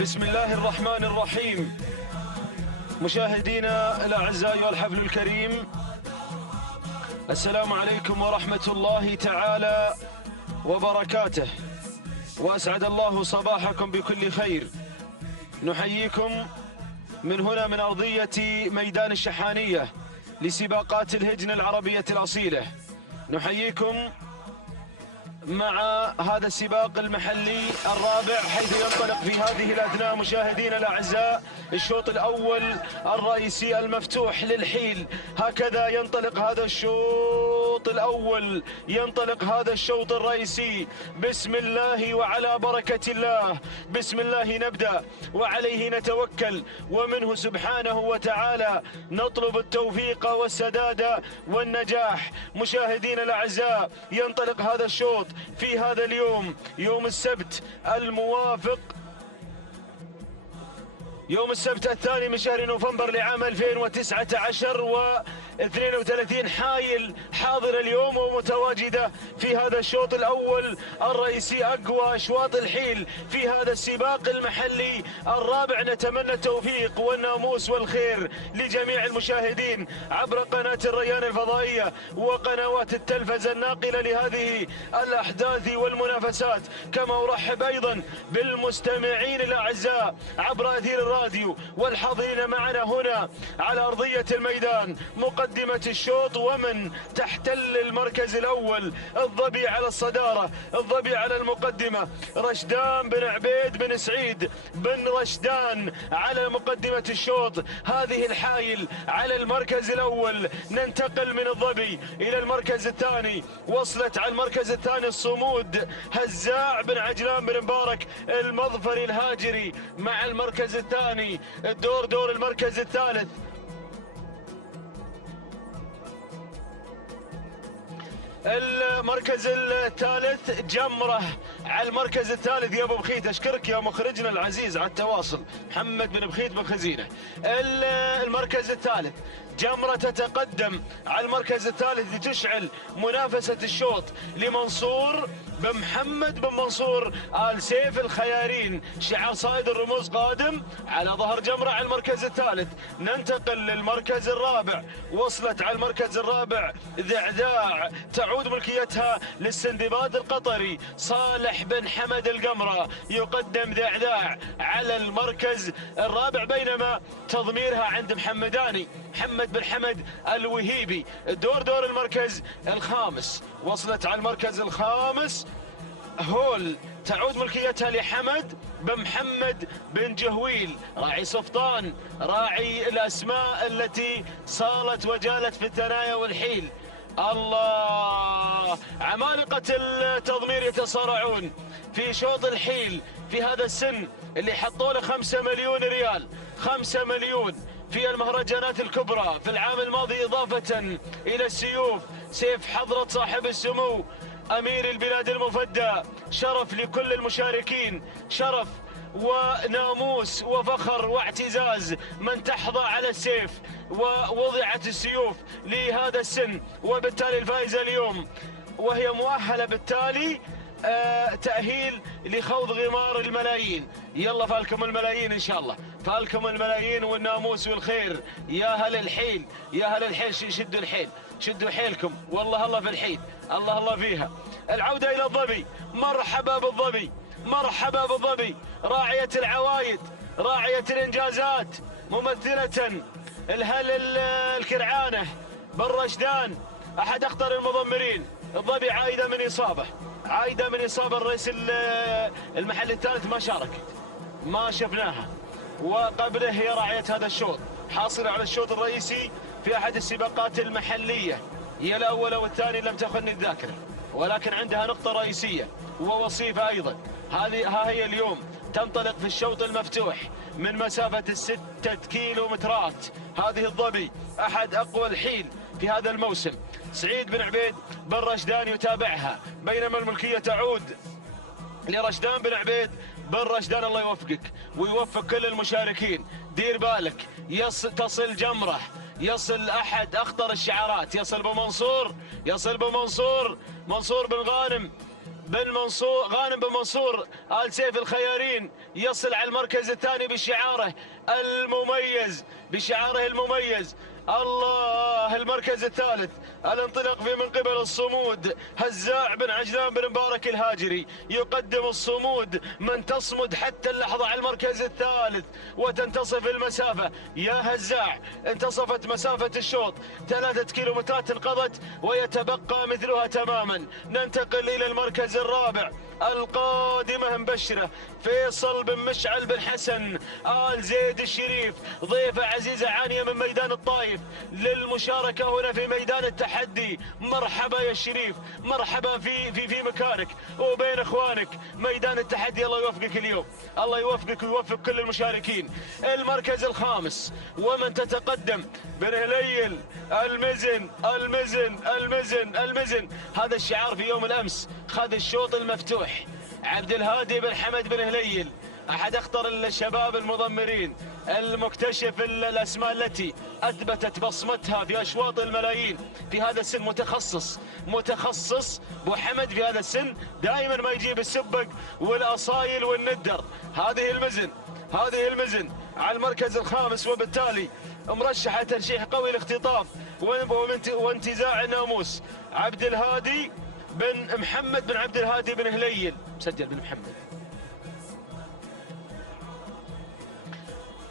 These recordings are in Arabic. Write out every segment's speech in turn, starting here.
بسم الله الرحمن الرحيم. مشاهدينا الأعزاء والحفل الكريم، السلام عليكم ورحمة الله تعالى وبركاته، وأسعد الله صباحكم بكل خير. نحييكم من هنا من أرضية ميدان الشحانية لسباقات الهجن العربية الأصيلة. نحييكم مع هذا السباق المحلي الرابع، حيث ينطلق في هذه الأثناء مشاهدينا الأعزاء الشوط الأول الرئيسي المفتوح للحيل. هكذا ينطلق هذا الشوط الأول، ينطلق هذا الشوط الرئيسي. بسم الله وعلى بركة الله، بسم الله نبدأ وعليه نتوكل، ومنه سبحانه وتعالى نطلب التوفيق والسداد والنجاح. مشاهدينا الأعزاء، ينطلق هذا الشوط في هذا اليوم، يوم السبت الموافق يوم السبت 2 من شهر نوفمبر لعام 2019 و32 حايل حاضرة اليوم ومتواجدة في هذا الشوط الأول الرئيسي، أقوى أشواط الحيل في هذا السباق المحلي الرابع. نتمنى التوفيق والناموس والخير لجميع المشاهدين عبر قناة الريان الفضائية وقنوات التلفزة الناقلة لهذه الأحداث والمنافسات. كما أرحب أيضا بالمستمعين الأعزاء عبر أثير الراديو والحاضرين معنا هنا على أرضية الميدان. مقدمة الشوط ومن تحتل المركز الأول، الظبي على الصدارة، الظبي على المقدمة، رشدان بن عبيد بن سعيد بن رشدان على مقدمة الشوط. هذه الحايل على المركز الأول. ننتقل من الظبي إلى المركز الثاني، وصلت على المركز الثاني الصمود هزاع بن عجلان بن مبارك المظفري الهاجري مع المركز الثاني. دور المركز الثالث، المركز الثالث جمرة على المركز الثالث يا ابو بخيت. اشكرك يا مخرجنا العزيز على التواصل، محمد بن بخيت بن خزينة. المركز الثالث جمرة تتقدم على المركز الثالث لتشعل منافسة الشوط لمنصور بن محمد بن منصور آل سيف الخيارين. شعار صائد الرموز قادم على ظهر جمرة على المركز الثالث. ننتقل للمركز الرابع، وصلت على المركز الرابع ذعذاع تعود ملكيتها للسندباد القطري صالح بن حمد القمرة. يقدم ذعذاع على المركز الرابع، بينما تضميرها عند محمد بن حمد الوهيبي. دور المركز الخامس، وصلت على المركز الخامس هول تعود ملكيتها لحمد بن محمد بن جهويل راعي صفطان، راعي الأسماء التي صالت وجالت في الثنايا والحيل. الله، عمالقة التضمير يتصارعون في شوط الحيل في هذا السن اللي حطوا له 5 مليون ريال، 5 مليون في المهرجانات الكبرى في العام الماضي، إضافة إلى السيوف. سيف حضرة صاحب السمو أمير البلاد المفدى، شرف لكل المشاركين، شرف وناموس وفخر واعتزاز من تحظى على السيف ووضعت السيوف لهذا السن، وبالتالي الفائزة اليوم وهي مؤهلة بالتالي تأهيل لخوض غمار الملايين. يلا فالكم الملايين إن شاء الله، فالكم الملايين والناموس والخير. يا هل الحيل، يا هل الحيل، شدوا الحيل، شدوا حيلكم، والله الله في الحيل، الله فيها. العودة إلى الظبي، مرحبا بالظبي، مرحبا بالظبي، راعية العوايد، راعية الإنجازات، ممثلة الهل الكرعانة بن رشدان، أحد أخطر المضمرين. الظبي عايدة من إصابة، عايدة من إصابة. الرئيس المحل الثالث ما شاركت، ما شفناها، وقبله هي راعية هذا الشوط، حاصلة على الشوط الرئيسي في أحد السباقات المحلية. هي الأول والثاني لم تخني الذاكرة، ولكن عندها نقطة رئيسية ووصيفة أيضا. ها هي اليوم تنطلق في الشوط المفتوح من مسافة 6 كيلومترات. هذه الظبي أحد أقوى الحيل في هذا الموسم. سعيد بن عبيد بن رشدان يتابعها، بينما الملكية تعود لرشدان بن عبيد بن رشدان. الله يوفقك ويوفق كل المشاركين. دير بالك، تصل جمرة، يصل أحد أخطر الشعارات، يصل بمنصور، يصل بمنصور، منصور بن غانم بن منصور، غانم بن منصور آل سيف الخيارين يصل على المركز الثاني بشعاره المميز، بشعاره المميز. الله، المركز الثالث الانطلاق فيه من قبل الصمود، هزاع بن عجلان بن مبارك الهاجري يقدم الصمود، من تصمد حتى اللحظة على المركز الثالث وتنتصف المسافة. يا هزاع، انتصفت مسافة الشوط 3 كيلومترات انقضت ويتبقى مثلها تماما. ننتقل إلى المركز الرابع القادمة مبشرة، فيصل بن مشعل بن حسن آل زيد الشريف، ضيفة عزيزة عانية من ميدان الطائف للمشاركة هنا في ميدان التحدي. مرحبا يا الشريف، مرحبا في مكانك وبين اخوانك. ميدان التحدي الله يوفقك اليوم، الله يوفقك ويوفق كل المشاركين. المركز الخامس ومن تتقدم بن هليل المزن المزن المزن المزن، هذا الشعار في يوم الامس خذ الشوط المفتوح. عبد الهادي بن حمد بن هليل احد اخطر الشباب المضمرين، المكتشف الاسماء التي اثبتت بصمتها في اشواط الملايين في هذا السن. متخصص ابو حمد في هذا السن، دائما ما يجيب السبق والاصايل والندر. هذه المزن على المركز الخامس، وبالتالي مرشحه ترشيح قوي لاختطاف وانتزاع الناموس. عبد الهادي بن محمد بن عبد الهادي بن هليل، مسجل بن محمد.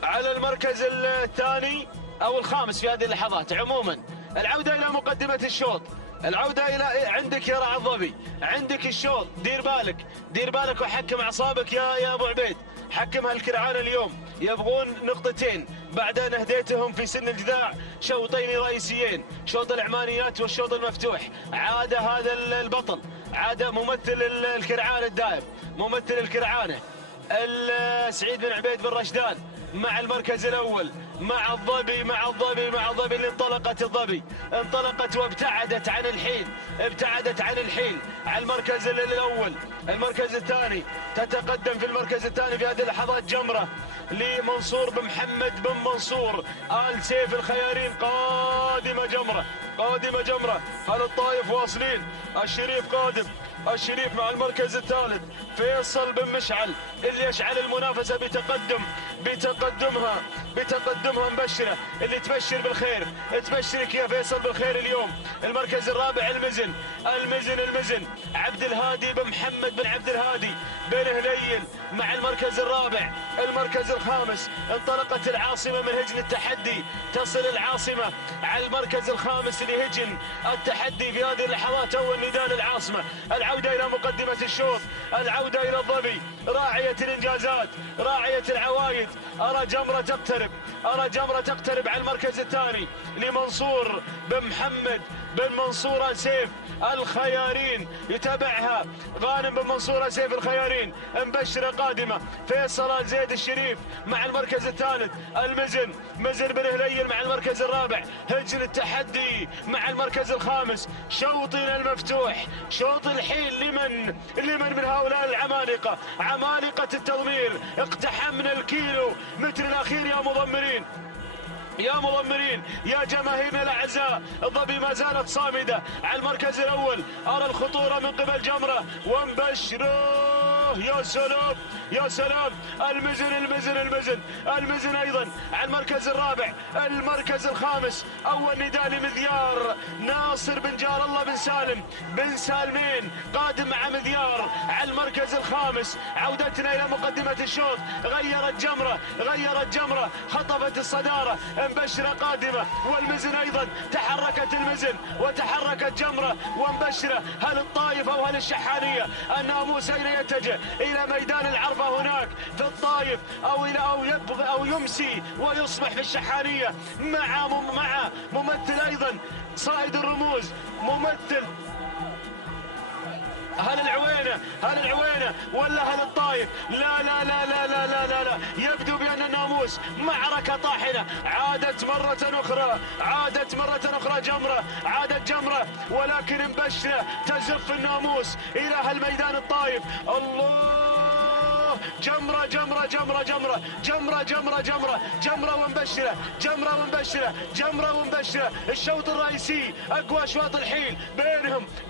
على المركز الثاني او الخامس في هذه اللحظات. عموما العودة الى مقدمة الشوط، العودة الى عندك يا راعي الظبي، عندك الشوط. دير بالك وحكم اعصابك يا ابو عبيد، حكم هالكرعان اليوم يبغون نقطتين بعد ان اهديتهم في سن الجذاع شوطين رئيسيين، شوط العمانيات والشوط المفتوح. عاد هذا البطل، عاد ممثل الكرعان الدائم، ممثل الكرعانه سعيد بن عبيد بن رشدان مع المركز الاول، مع الظبي اللي انطلقت وابتعدت عن الحيل على المركز الاول. المركز الثاني تتقدم في المركز الثاني في هذه اللحظات جمره لمنصور بن محمد بن منصور آل سيف الخيارين. قادمه جمره. هل الطائف واصلين؟ الشريف قادم، الشريف مع المركز الثالث. فيصل بن مشعل اللي يشعل المنافسه بتقدمها مبشره، اللي تبشر بالخير. تبشرك يا فيصل بالخير اليوم. المركز الرابع المزن عبد الهادي بن محمد بن عبد الهادي بن هليل مع المركز الرابع. المركز الخامس انطلقت العاصمه من هجن التحدي، تصل العاصمه على المركز الخامس لهجن التحدي في هذه اللحظات. اول نداء للعاصمه، العوده الى مقدمه الشوط، العوده الى الظبي، راعيه الانجازات، راعيه العوايد. ارى جمره تقترب على المركز الثاني لمنصور بن محمد بن منصور آل سيف الخيارين، يتابعها غانم بن منصور آل سيف الخيارين. مبشرة قادمة. فيصل آل زيد الشريف مع المركز الثالث. مزن بن هليل مع المركز الرابع. هجن التحدي مع المركز الخامس. شوطنا المفتوح، شوط الحيل لمن من هؤلاء العمالقة، عمالقة التضمير. اقتحمنا الكيلو متر الأخير يا مضمرين، يا جماهيرنا الاعزاء. الظبي ما زالت صامده على المركز الاول. ارى الخطوره من قبل جمره ومبشره. يا سلام المزن ايضا على المركز الرابع. المركز الخامس اول نداء لمذيار ناصر بن جار الله بن سالمين قادم مع مذيار على المركز الخامس. عودتنا الى مقدمه الشوط. غيرت جمره خطفت الصداره. مبشره قادمه والمزن ايضا. تحركت المزن وتحركت جمره ومبشره. هل الطائف او هل الشحانيه؟ الناموس اين يتجه؟ الى ميدان العرفه هناك في الطائف او يمسي ويصبح في الشحانيه مع ممثل ايضا صائد الرموز، ممثل. هل العوينة ولا هل الطائف؟ لا يبدو بأن الناموس معركة طاحنة. عادت مرة أخرى جمرة ولكن مبشرة تزف الناموس إلى هالميدان الطائف. الله الله جمرة جمرة جمرة جمرة جمرة جمرة جمرة جمرة ومبشرة جمرة ومبشرة جمرة ومبشرة. الشوط الرئيسي أقوى أشواط الحيل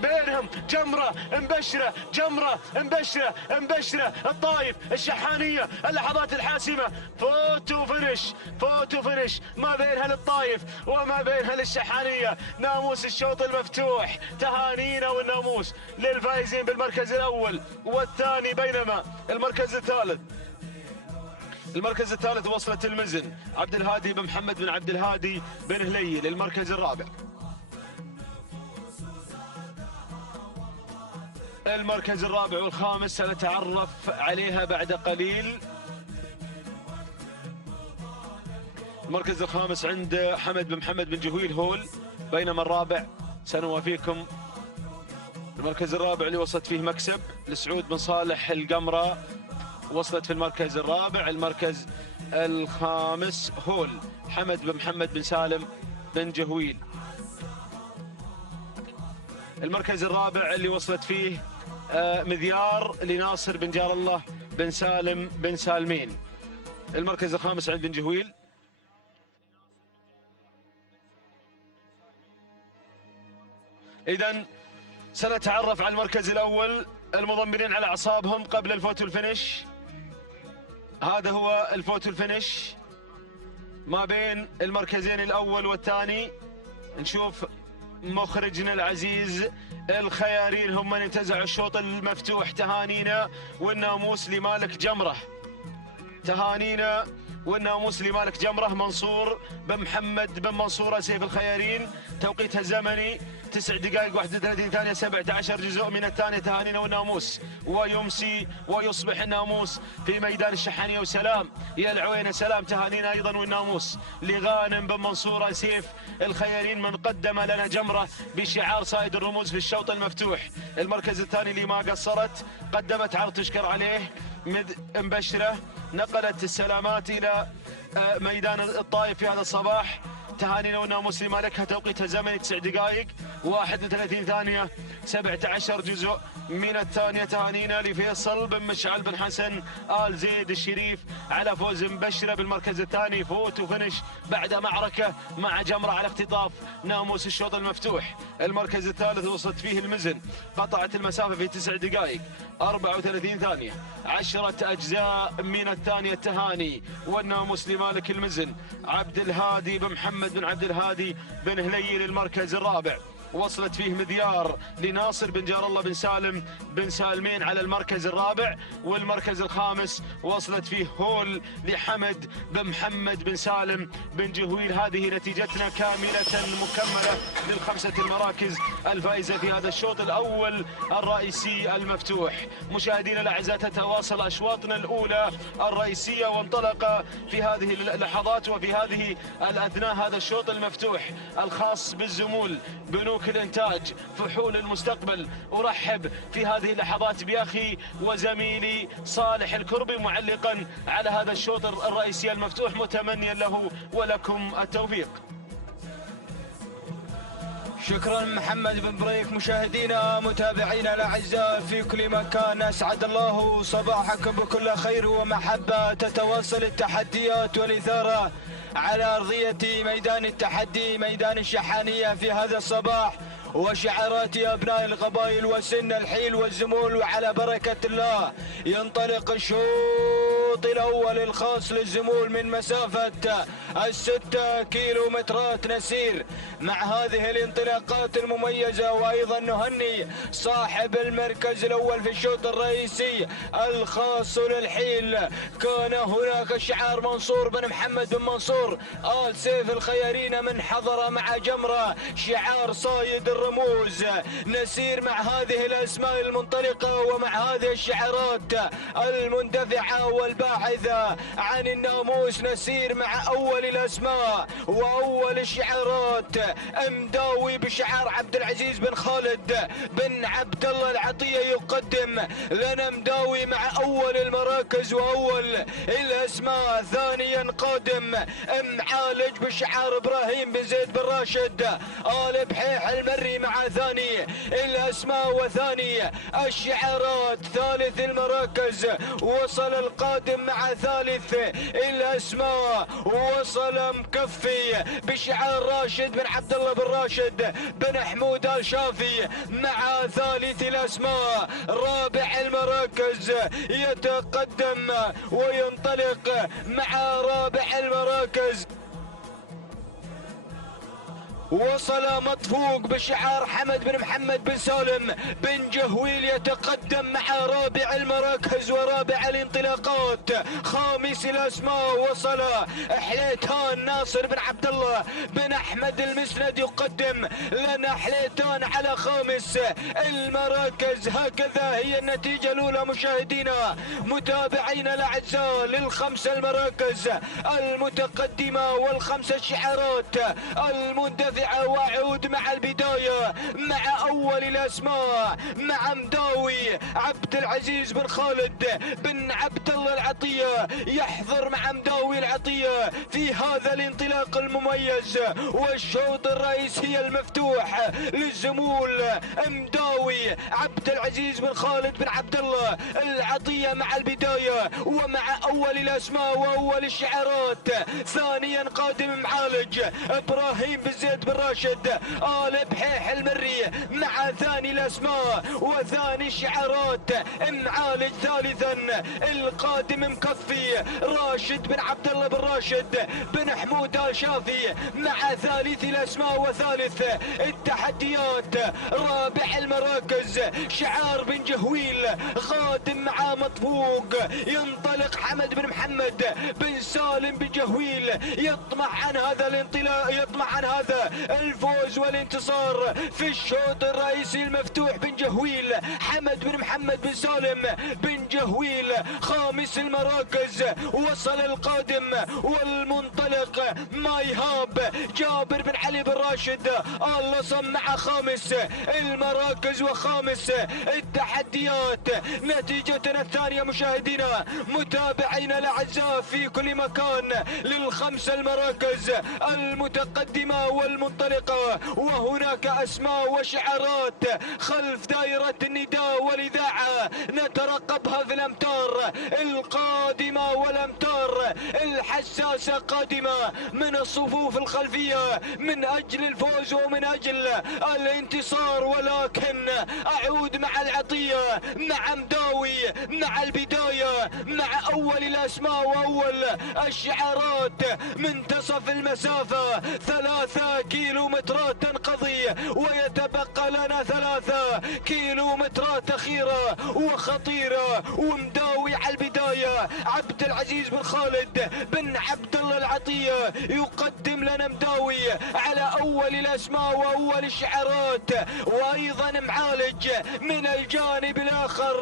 بينهم جمرة مبشرة جمرة مبشرة مبشرة. الطايف الشحانية اللحظات الحاسمة فوتو فينش ما بينها للطايف وما بينها للشحانية. ناموس الشوط المفتوح تهانينا والناموس للفائزين بالمركز الأول والثاني. بينما المركز الثالث وصلت المزن عبد الهادي بن محمد بن عبد الهادي بن هلي للمركز الرابع. المركز الرابع والخامس سنتعرف عليها بعد قليل. المركز الخامس عند حمد بن محمد بن جهويل هول، بينما الرابع سنوافيكم المركز الرابع اللي وصلت فيه مكسب لسعود بن صالح القمرة وصلت في المركز الرابع. المركز الخامس هول حمد بن محمد بن سالم بن جهويل. المركز الرابع اللي وصلت فيه مذيار لناصر بن جار الله بن سالم بن سالمين. المركز الخامس عند بن جهويل. إذن سنتعرف على المركز الأول المضمرين على أعصابهم قبل الفوت والفينش. هذا هو الفوت والفينش ما بين المركزين الأول والثاني. نشوف مخرجنا العزيز الخيارين هم من انتزعوا الشوط المفتوح. تهانينا والناموس لمالك جمرة، تهانينا والناموس لمالك جمرة. منصور بن محمد بن منصورة سيف الخيارين، توقيتها الزمني 9 دقائق 31 ثانية 17 جزء من الثانية. تهانينا والناموس ويمسي ويصبح الناموس في ميدان الشحانية. وسلام يا العوينة، سلام تهانينا أيضا والناموس لغانم بن منصورة سيف الخيارين من قدم لنا جمرة بشعار صائد الرموز في الشوط المفتوح. المركز الثاني اللي ما قصرت قدمت عرض تشكر عليه مبشرة، نقلت السلامات إلى ميدان الطائف في هذا الصباح. تهانينا والناموس لمالكها، توقيتها زمني 9 دقائق 31 ثانية 17 جزء من الثانية. تهانينا لفيصل بن مشعل بن حسن آل زيد الشريف على فوز مبشرة بالمركز الثاني. فوت وفنش بعد معركة مع جمرة على اختطاف ناموس الشوط المفتوح. المركز الثالث وصلت فيه المزن، قطعت المسافة في 9 دقائق 34 ثانية 10 أجزاء من الثانية. التهاني والناموس لمالك المزن عبد الهادي بن محمد بن عبد الهادي بن هلي للمركز الرابع. وصلت فيه مذيار لناصر بن جار الله بن سالم بن سالمين على المركز الرابع. والمركز الخامس وصلت فيه هول لحمد بن محمد بن سالم بن جهويل. هذه نتيجتنا كاملة مكملة للخمسة المراكز الفائزة في هذا الشوط الأول الرئيسي المفتوح. مشاهدينا الأعزاء، تتواصل أشواطنا الأولى الرئيسية، وانطلق في هذه اللحظات وفي هذه الأثناء هذا الشوط المفتوح الخاص بالزمول بنوك الإنتاج فحول المستقبل. أرحب في هذه اللحظات بأخي وزميلي صالح الكربي معلقا على هذا الشوط الرئيسي المفتوح، متمنيا له ولكم التوفيق. شكرا محمد بن بريك. مشاهدينا متابعينا الاعزاء في كل مكان، اسعد الله صباحكم بكل خير ومحبه. تتواصل التحديات والاثاره على ارضيه ميدان التحدي ميدان الشحانيه في هذا الصباح، وشعارات أبناء القبائل وسن الحيل والزمول. وعلى بركة الله ينطلق الشوط الأول الخاص للزمول من مسافة 6 كيلومترات. نسير مع هذه الانطلاقات المميزة، وأيضا نهني صاحب المركز الأول في الشوط الرئيسي الخاص للحيل. كان هناك شعار منصور بن محمد بن منصور آل سيف الخيارين من حضر مع جمرة شعار صايد الرموز. نسير مع هذه الأسماء المنطلقة ومع هذه الشعارات المندفعة والباحثة عن الناموس. نسير مع أول الأسماء وأول الشعارات. مداوي بشعار عبد العزيز بن خالد بن عبد الله العطية يقدم لنا مداوي مع أول المراكز وأول الأسماء. ثانيا قادم معالج بشعار إبراهيم بن زيد بن راشد آل بحيح المري مع ثاني الأسماء. الأسماء وثاني الشعارات. ثالث المراكز وصل القادم مع ثالث الأسماء، وصل مكفي بشعار راشد بن عبد الله بن راشد بن حمود الشافي مع ثالث الأسماء. رابع المراكز يتقدم وينطلق مع رابع المراكز، وصل مطفوق بشعار حمد بن محمد بن سالم بن جهويل، يتقدم مع رابع المراكز ورابع الانطلاقات. خامس الاسماء وصل حليتان ناصر بن عبد الله بن احمد المسند، يقدم لنا حليتان على خامس المراكز. هكذا هي النتيجة الأولى مشاهدينا متابعينا الأعزاء للخمسة المراكز المتقدمة والخمسة الشعارات المندفعة. واعود مع البداية مع اول الاسماء، مع مداوي عبد العزيز بن خالد بن عبد الله العطية، يحضر مع مداوي العطية في هذا الانطلاق المميز والشوط الرئيسي المفتوح للزمول مداوي عبد العزيز بن خالد بن عبد الله العطية مع البداية ومع اول الاسماء واول الشعارات. ثانيا قادم معالج ابراهيم بن زيد بن راشد آل بحيح المري مع ثاني الاسماء وثاني الشعارات معالج. ثالثا القادم مكفي راشد بن عبد الله بن راشد بن حمود الشافي مع ثالث الاسماء وثالث التحديات. رابع المراكز شعار بن جهويل قادم مع مطفوق، ينطلق حمد بن محمد بن سالم بن جهويل، يطمح عن هذا الانطلاق، يطمح عن هذا الفوز والانتصار في الشوط الرئيسي المفتوح. بن جهويل حمد بن محمد بن سالم بن جهويل. خامس المراكز وصل القادم والمنطلق مايهاب جابر بن علي بن راشد اللصم مع خامس المراكز وخامس التحديات. نتيجتنا الثانية مشاهدينا متابعينا الاعزاء في كل مكان للخمسة المراكز المتقدمة والمنطلقة، وهناك اسماء وشعارات خلف دائرة النداء والاذاعة نترقبها في الامتار القادمة والامتار الحساسة قادمة من الصفوف الخلفية من اجل الفوز ومن اجل الانتصار. ولكن اعود مع العطية مع مداوي مع البداية مع اول الاسماء واول الشعارات. منتصف المسافة 3 كيلومترات تنقضي ويتبقى لنا 3 كيلومترات اخيرة وخطيرة، ومداوي على البداية عبد العزيز بن خالد بن عبد الله العطية يقدم لنا مداوي على اول الاسماء واول الشعارات، وايضا معالج من الجانب الاخر.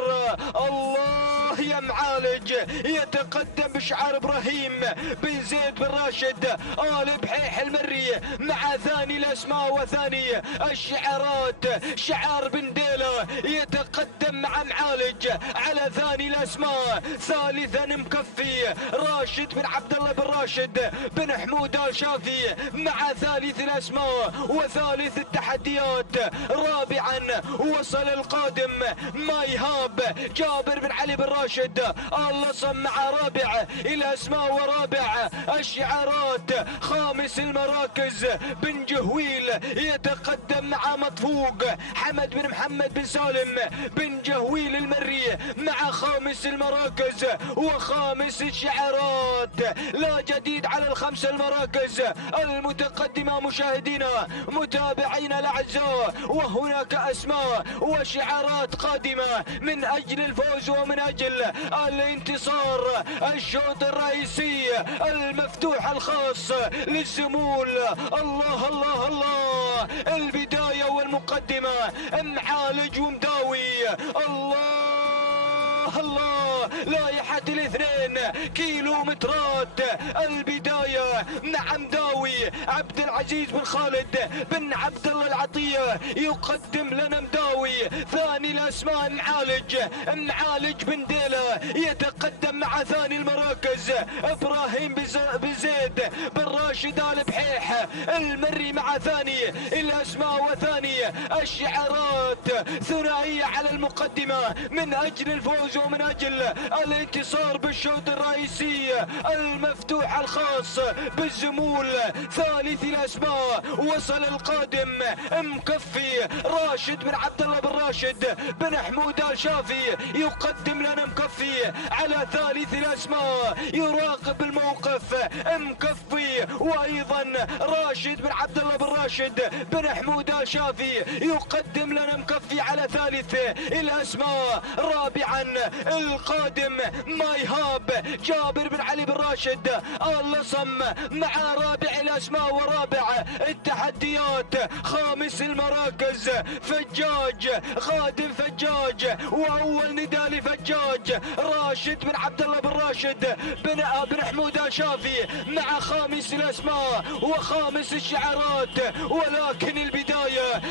الله يا معالج يتقدم بشعار ابراهيم بن زيد بن راشد آل بحيح المري مع ثاني الاسماء وثاني الشعارات. شعار بن ديلة يتقدم مع معالج على ثاني الاسماء. ثالثا مكفي راشد بن عبد الله بن راشد بن حمود الشافي مع ثالث الاسماء وثالث التحديات. رابعا وصل القادم مايهاب جابر بن علي بن راشد اللصم مع رابع الاسماء ورابع الشعارات. خامس المراكز بن جهويل يتقدم مع مطفوق حمد بن محمد بن سالم بن جهويل المري مع خامس المراكز وخامس الشعارات. لا جديد على الخمس المراكز المتقدمة مشاهدينا متابعينا الاعزاء، وهناك اسماء وشعارات قادمة من اجل الفوز ومن اجل الانتصار. الشوط الرئيسي المفتوح الخاص للزمول. الله الله الله، البداية والمقدمة معالج ومداوي. الله الله الله لايحة الاثنين كيلومترات البداية مع مداوي عبد العزيز بن خالد بن عبد الله العطية يقدم لنا مداوي. ثاني الأسماء معالج بن ديلة يتقدم مع ثاني المراكز إبراهيم بن زيد بن راشد آل بحيح المري مع ثاني الأسماء وثاني الشعارات. ثنائية على المقدمة من أجل الفوز ومن أجل الانتصار بالشوط الرئيسي المفتوح الخاص بالزمول. ثالث الأسماء وصل القادم مكفي راشد بن عبد الله بن راشد بن حمود آل شافي يقدم لنا مكفي على ثالث الأسماء. يراقب الموقف مكفي وأيضا راشد بن عبد الله بن راشد بن حمود آل شافي يقدم لنا مكفي على ثالث الأسماء. رابعا القادم مايهاب جابر بن علي بن راشد آل لصم مع رابع الأسماء ورابع التحديات. خامس المراكز فجاج خادم فجاج وأول نداء لفجاج راشد بن عبد الله بن راشد بن حمود آل شافي مع خامس الأسماء وخامس الشعارات. ولكن البداية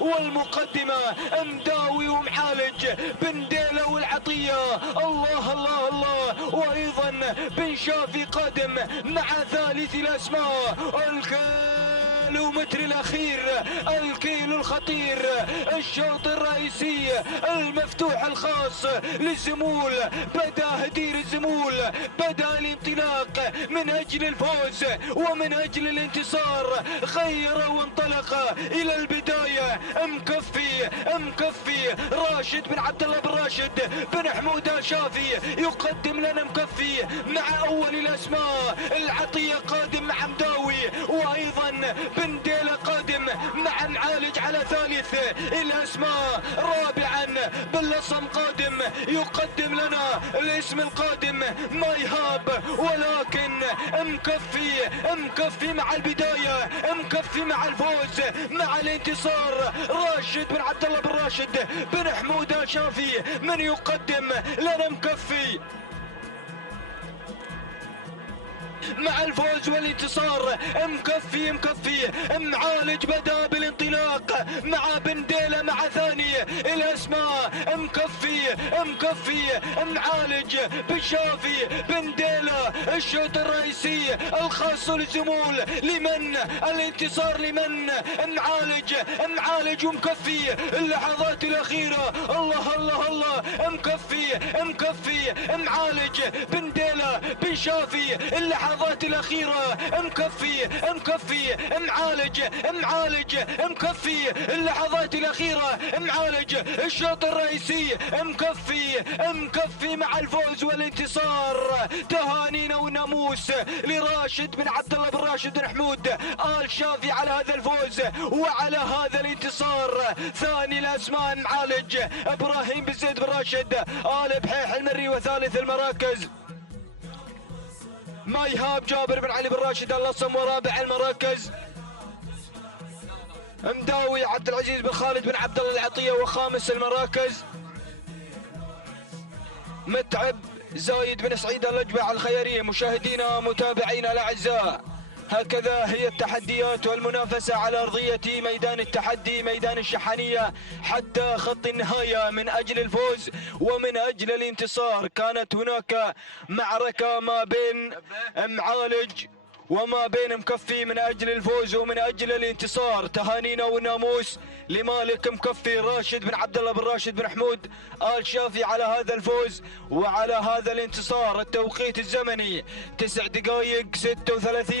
والمقدمة مداوي ومعالج بن ديلة والعطية. الله الله الله. وأيضا بن شافي قادم مع ثالث الأسماء. الكيلومتر الأخير الكيلو الخطير الشوط الرئيسي المفتوح الخاص للزمول. بدأ هدير الزمول بدأ الانطلاق من أجل الفوز ومن أجل الانتصار. خير وانطلق إلى البداية مكفي راشد بن عبد الله بن راشد بن حمود آل شافي يقدم لنا مكفي مع أول الأسماء. العطية قادم مع مداوي وأيضا بن ديلة قادم مع معالج على ثالث الأسماء. رابعا باللصم قادم يقدم لنا الاسم القادم مايهاب. ولكن مكفي مع البداية مكفي مع الفوز مع الانتصار. راشد بن عبد الله بن راشد بن حمود آل شافي من يقدم لنا مكفي مع الفوز والانتصار. مكفي معالج بدأ بالانطلاق مع بن ديلة مع ثاني الأسماء. مكفي معالج بن شافي بن ديلة. الشوط الرئيسي الخاص للزمول لمن الانتصار لمن معالج ومكفي اللحظات الأخيرة. الله الله الله. مكفي معالج بن ديلة بن شافي اللحظات الأخيرة. مكفي معالج مكفي اللحظات الأخيرة. معالج الشوط الرئيسي مكفي مع الفوز والانتصار. تهانينا وناموس لراشد بن عبد الله بن راشد بن حمود آل شافي على هذا الفوز وعلى هذا الانتصار. ثاني الأسماء معالج إبراهيم بن زيد بن راشد آل بحيح المري. وثالث المراكز مايهاب جابر بن علي بن راشد آل لصم. ورابع المراكز مداوي عبد العزيز بن خالد بن عبد الله العطية. وخامس المراكز متعب زايد بن سعيد الأجبع الخيري. مشاهدينا متابعينا الأعزاء هكذا هي التحديات والمنافسة على أرضية ميدان التحدي ميدان الشحنية حتى خط النهاية من أجل الفوز ومن أجل الانتصار. كانت هناك معركة ما بين معالج وما بين مكفي من أجل الفوز ومن أجل الانتصار. تهانينا والناموس لمالك مكفي راشد بن عبد الله بن راشد بن حمود آل شافي على هذا الفوز وعلى هذا الانتصار. التوقيت الزمني 9 دقائق 36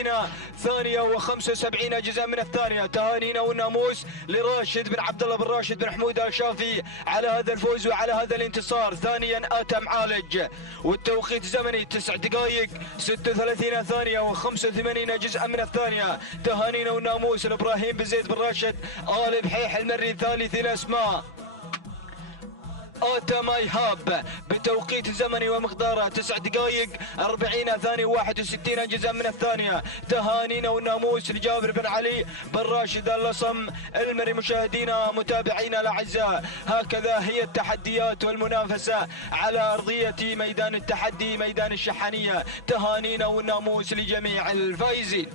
ثانية و75 جزءا من الثانية. تهانينا والناموس لراشد بن عبد الله بن راشد بن حمود آل شافي على هذا الفوز وعلى هذا الانتصار. ثانيا آتى معالج والتوقيت الزمني 9 دقائق 36 ثانية و85 جزءا من الثانية. تهانينا والناموس لإبراهيم بن زيد بن راشد آل بحيح المري ثالث الأسماء. اوتا ماي هاب بتوقيت زمني ومقداره 9 دقائق 40 ثانية 61 أجزاء من الثانية. تهانينا والناموس لجابر بن علي بن راشد اللصم المري. مشاهدينا متابعينا الاعزاء، هكذا هي التحديات والمنافسة على ارضية ميدان التحدي ميدان الشحانية. تهانينا والناموس لجميع الفائزين.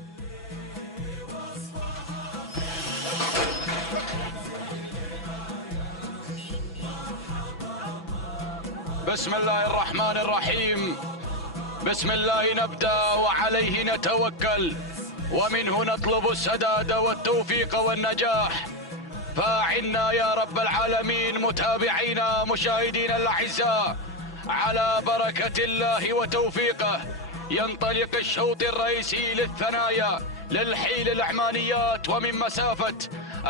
بسم الله الرحمن الرحيم. بسم الله نبدأ وعليه نتوكل، ومنه نطلب السداد والتوفيق والنجاح. فاعنا يا رب العالمين متابعينا مشاهدينا الأعزاء على بركة الله وتوفيقه. ينطلق الشوط الرئيسي للثنايا للحيل العمانيات، ومن مسافة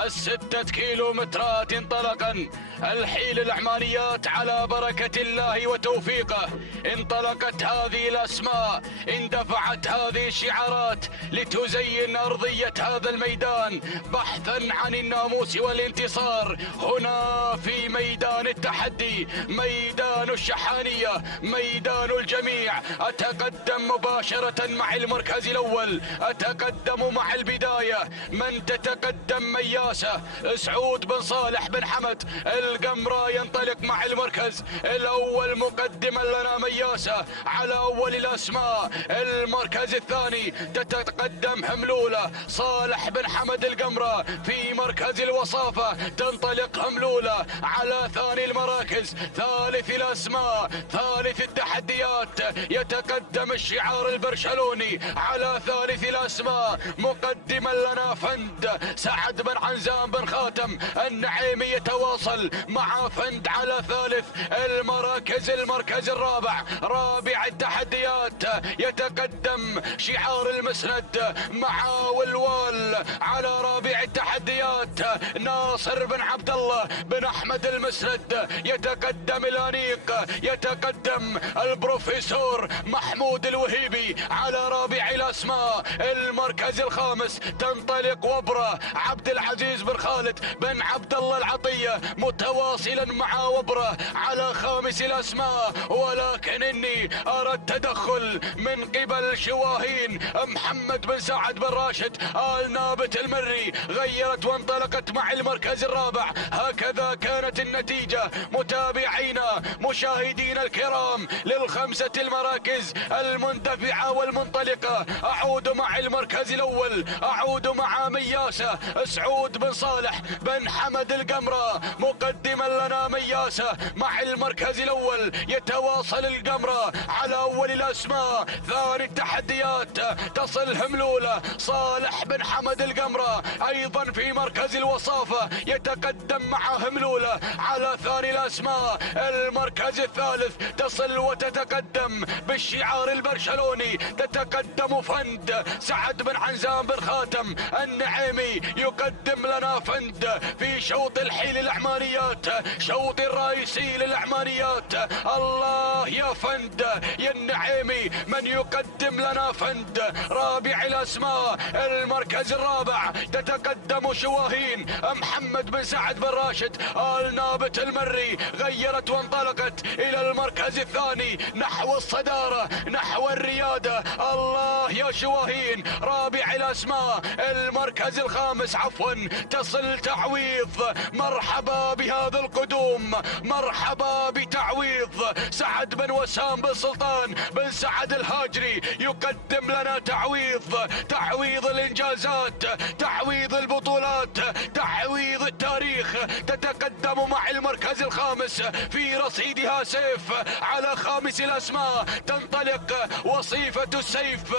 6 كيلومترات انطلقا الحيل العمانيات على بركة الله وتوفيقه. انطلقت هذه الأسماء، اندفعت هذه الشعارات لتزين أرضية هذا الميدان بحثا عن الناموس والانتصار هنا في ميدان التحدي ميدان الشحانية ميدان الجميع. أتقدم مباشرة مع المركز الأول، أتقدم مع البداية من تتقدم مياسة سعود بن صالح بن حمد القمرة. ينطلق مع المركز الأول مقدما لنا مياسة على أول الأسماء. المركز الثاني تتقدم هملولة صالح بن حمد القمرة. في مركز الوصافة تنطلق هملولة على ثاني المراكز. ثالث الأسماء ثالث التحديات يتقدم الشعار البرشلوني على ثالث الأسماء مقدما لنا فند سعد بن عنزان بن خاتم النعيمي. يتواصل مع فند على ثالث المراكز. المركز الرابع رابع التحديات يتقدم شعار المسند مع والوال. على رابع التحديات ناصر بن عبد الله بن احمد المسند. يتقدم الانيق يتقدم البروفيسور محمود الوهيبي على رابع الاسماء. المركز الخامس تنطلق وبره عبد العزيز بن خالد بن عبد الله العطية متواصلا مع وبره على خامس الاسماء. ولكن اني ارى التدخل من قبل شواهين محمد بن سعد بن راشد آل نابت المري، غيرت وانطلقت مع المركز الرابع. هكذا كانت النتيجة متابعينا مشاهدينا الكرام للخمسة المراكز المندفعة والمنطلقة. اعود مع المركز الاول، اعود مع مياسة سعود بن صالح بن حمد القمرة مقدما لنا مياسة مع المركز الاول. يتواصل القمرة على اول الاسماء. ثاني التحديات تصل هملولة صالح بن حمد القمرة ايضا في مركز الوصافة. يتقدم مع هملولة على ثاني الاسماء. المركز الثالث تصل وتتقدم بالشعار البرشلوني تتقدم فند سعد بن عنزان بن خاتم النعيمي. يقدم لنا فند في شوط الحيل الأعمانيات شوط الرئيسي للأعمانيات. الله يا فند يا النعيمي من يقدم لنا فند. رابع الأسماء المركز الرابع تتقدم شواهين محمد بن سعد بن راشد آل نابت المري، غيرت وانطلقت إلى المركز الثاني نحو الصدارة نحو الريادة. الله يا شواهين. رابع الأسماء المركز الخامس عفوا تصل تعويض. مرحبا بهذا القدوم، مرحبا بتعويض. سعد بن وسام بن سلطان بن سعد الهاجري يقدم لنا تعويض، تعويض الانجازات، تعويض البطولات، تعويض التاريخ. تتقدم مع المركز الخامس في رصيدها سيف على خامس الاسماء. تنطلق وصيفة السيف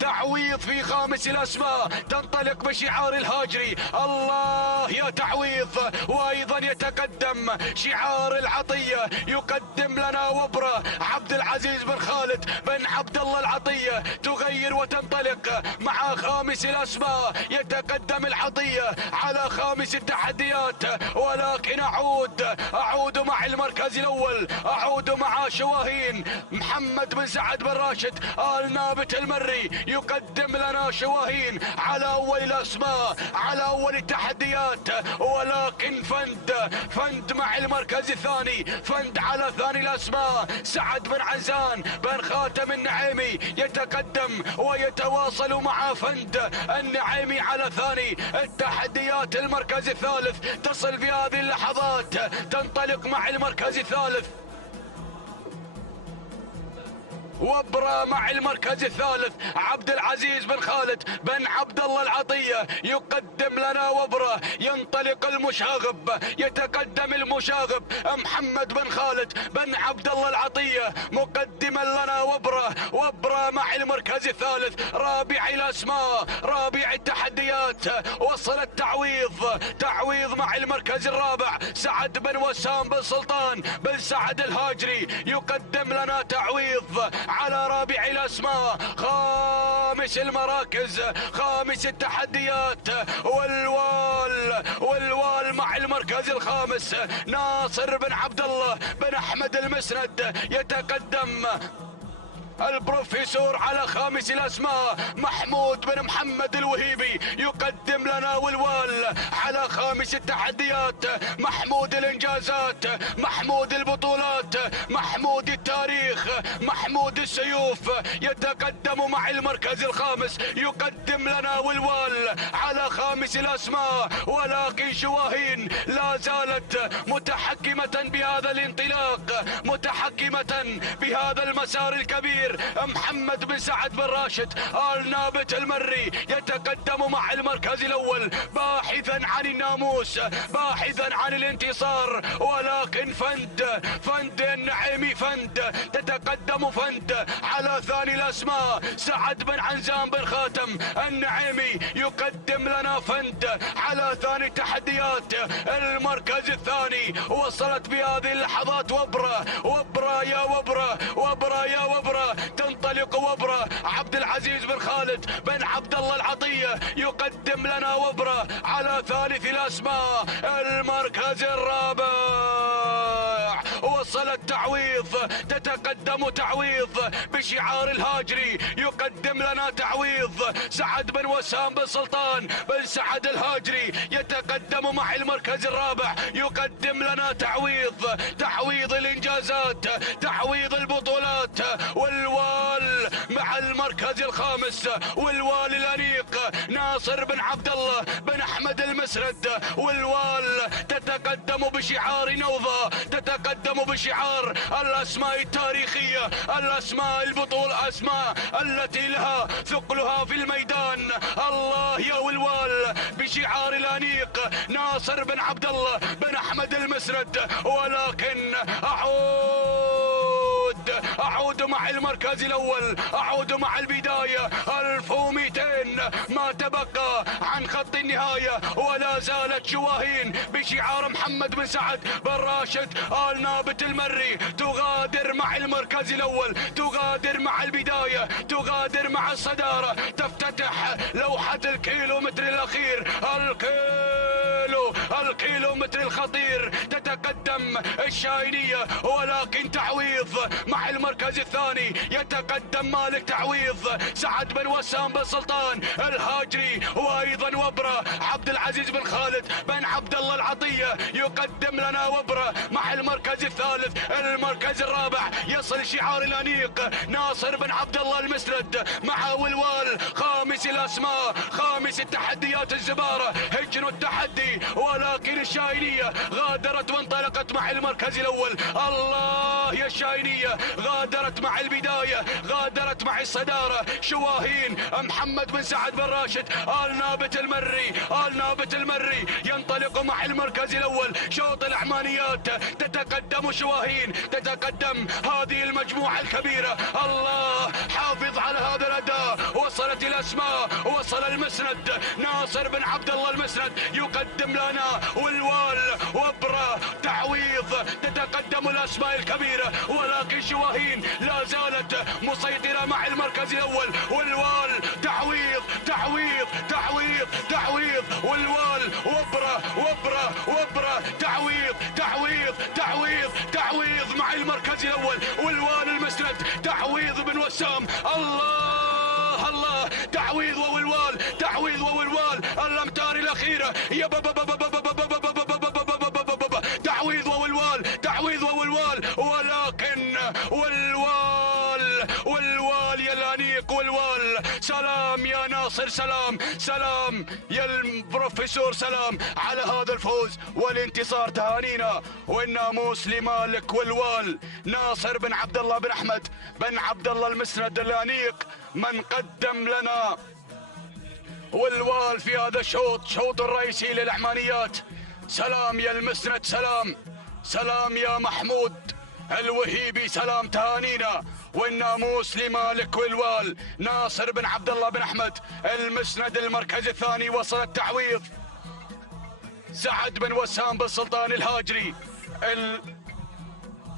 تعويض في خامس الاسماء. تنطلق بشعار الهاجري. الله يا تعويض. وايضا يتقدم شعار العطية يقدم لنا وبره عبد العزيز بن خالد بن عبد الله العطية. تغير وتنطلق مع خامس الاسماء. يتقدم العطية على خامس التحديات. ولكن اعود مع المركز الاول، اعود مع شواهين محمد بن سعد بن راشد آل نابت المري. يقدم لنا شواهين على اول الاسماء على اول التحديات التحديات، ولكن فند مع المركز الثاني، فند على ثاني الأسماء سعد بن عزان بن خاتم النعيمي يتقدم ويتواصل مع فند النعيمي على ثاني التحديات. المركز الثالث تصل في هذه اللحظات، تنطلق مع المركز الثالث وبرا مع المركز الثالث. عبد العزيز بن خالد بن عبد الله العطية يقدم لنا وبرا، ينطلق المشاغب، يتقدم المشاغب محمد بن خالد بن عبد الله العطية مقدما لنا وبرا مع المركز الثالث. رابع الأسماء، رابع التحديات، وصل تعويض مع المركز الرابع. سعد بن وسام بن سلطان بن سعد الهاجري يقدم لنا تعويض على رابع الأسماء. خامس المراكز، خامس التحديات، والوال مع المركز الخامس. ناصر بن عبد الله بن أحمد المسند يتقدم البروفيسور على خامس الأسماء. محمود بن محمد الوهيبي يقدم لنا والوال على خامس التحديات. محمود الإنجازات، محمود البطولات، محمود التاريخ، محمود السيوف يتقدم مع المركز الخامس، يقدم لنا والوال على خامس الأسماء. ولكن شواهين لا زالت متحكمة بهذا الانطلاق، متحكمة بهذا المسار الكبير. محمد بن سعد بن راشد آل نابت المري يتقدم مع المركز الأول، باحثا عن الناموس، باحثا عن الانتصار. ولكن فند النعيمي، تتقدم فند على ثاني الأسماء. سعد بن عنزان بن خاتم النعيمي يقدم لنا فند على ثاني التحديات. المركز الثاني وصلت بهذه اللحظات وبرا يا وبرا، تنطلق وبرا. عبد العزيز بن خالد بن عبد الله العطية يقدم لنا وبرا على ثالث الأسماء. المركز الرابع وصل التعويض، تتقدم تعويض بشعار الهاجري، يقدم لنا تعويض. سعد بن وسام بن سلطان بن سعد الهاجري يتقدم مع المركز الرابع، يقدم لنا تعويض الإنجازات، تعويض البطولات. والوال مع المركز الخامس، والوال الأنيق ناصر بن عبد الله بن أحمد المسرد. والوال تتقدم بشعار نوضة، تتقدم بشعار الأسماء التاريخية، الأسماء البطولة، أسماء التي لها ثقلها في الميدان. الله يا والوال بشعار الأنيق ناصر بن عبد الله بن أحمد المسرد. ولكن أعود مع المركز الأول، أعود مع البداية. 1200 ما تبقى عن خط النهاية، ولا زالت شواهين بشعار محمد بن سعد بن راشد آل نابت المري تغادر مع المركز الأول، تغادر مع البداية، تغادر مع الصدارة، تفتتح لوحة الكيلومتر الأخير، الكيلومتر الخطير. تتقدم الشاينية، ولكن تعويض مع المركز الثاني. يتقدم مالك تعويض، سعد بن وسام بن سلطان الهاجري، وايضا وبرا عبد العزيز بن خالد بن عبد الله العطية يقدم لنا وبرا مع المركز الثالث. المركز الرابع يصل شعار الانيق ناصر بن عبد الله المسرد مع والوال. خامس الاسماء، خامس التحديات الزبارة، هجن التحدي. ولكن الشاينية غادرت وانطلقت مع المركز الأول. الله يا الشاينية، غادرت مع البداية، غادرت مع الصدارة. شواهين محمد بن سعد بن راشد آل نابت المري ينطلق مع المركز الأول. شوط الأعمانيات تتقدم شواهين، تتقدم هذه المجموعة الكبيرة. الله حافظ على هذا الأداء. وصلت الأسماء، وصل المسند ناصر بن عبد الله المسند يقدم لنا والوال وبرا تعويض. تتقدم الأسماء الكبيرة، ولكن شواهين لا زالت مسيطرة مع المركز الأول. والوال تعويض تعويض تعويض تعويض. والوال وبرا تعويض تعويض تعويض تعويض مع المركز الأول. والوال المسند تعويض بن وسام. الله تعويض ووالوال، تعويض ووالوال. الأمتار الأخيرة كبيرة يا تعويض وولوال، تعويض وولوال، ولكن والوال يا الانيق والوال. سلام يا ناصر، سلام سلام يا البروفيسور، سلام على هذا الفوز والانتصار. تهانينا والناموس لمالك والوال ناصر بن عبد الله بن احمد بن عبد الله المسند الانيق، من قدم لنا والوال في هذا الشوط الرئيسي للعمانيات. سلام يا المسند، سلام سلام يا محمود الوهيبي، سلام. تهانينا والناموس لمالك والوال ناصر بن عبد الله بن احمد المسند. المركز الثاني وصل التعويض سعد بن وسام بن سلطان الهاجري.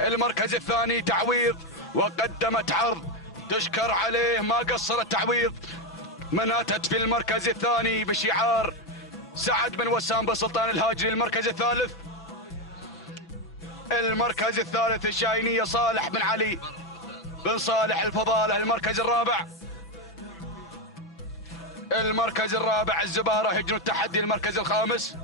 المركز الثاني تعويض، وقدمت عرض تشكر عليه، ما قصر التعويض، من اتت في المركز الثاني بشعار سعد بن وسام بن سلطان الهاجري. المركز الثالث الشاهينية صالح بن علي بن صالح الفضالة. المركز الرابع الزبارة هجن التحدي. المركز الخامس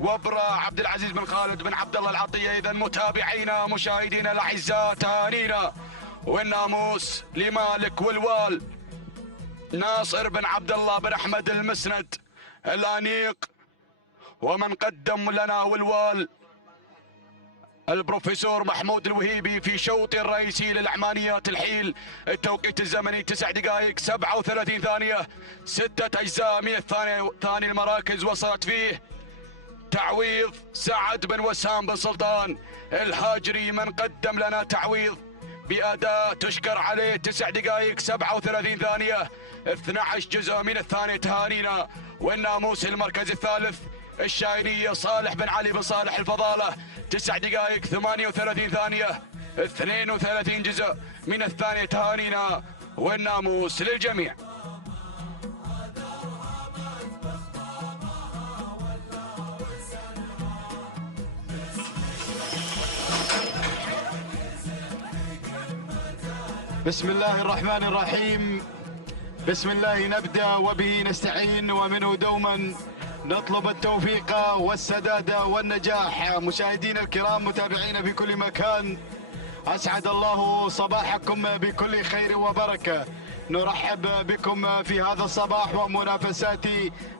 وبرا عبد العزيز بن خالد بن عبد الله العطية. إذا متابعينا مشاهدينا الأعزاء، تهانينا والناموس لمالك والوال ناصر بن عبد الله بن أحمد المسند الأنيق، ومن قدم لنا والوال البروفيسور محمود الوهيبي في شوط رئيسي للعمانيات الحيل. التوقيت الزمني 9 دقائق 37 ثانية. 6 أجزاء من ثاني المراكز وصلت فيه تعويض سعد بن وسام بن سلطان الهاجري، من قدم لنا تعويض بأداء تشكر عليه 9 دقائق 37 ثانية 12 جزء من الثانية. تهانينا والناموس. المركز الثالث الشاهينية صالح بن علي بن صالح الفضالة 9 دقائق 38 ثانية 32 جزء من الثانية. تهانينا والناموس للجميع. بسم الله الرحمن الرحيم. بسم الله نبدأ وبه نستعين ومنه دوما نطلب التوفيق والسداد والنجاح. مشاهدينا الكرام، متابعينا في كل مكان، أسعد الله صباحكم بكل خير وبركة. نرحب بكم في هذا الصباح ومنافسات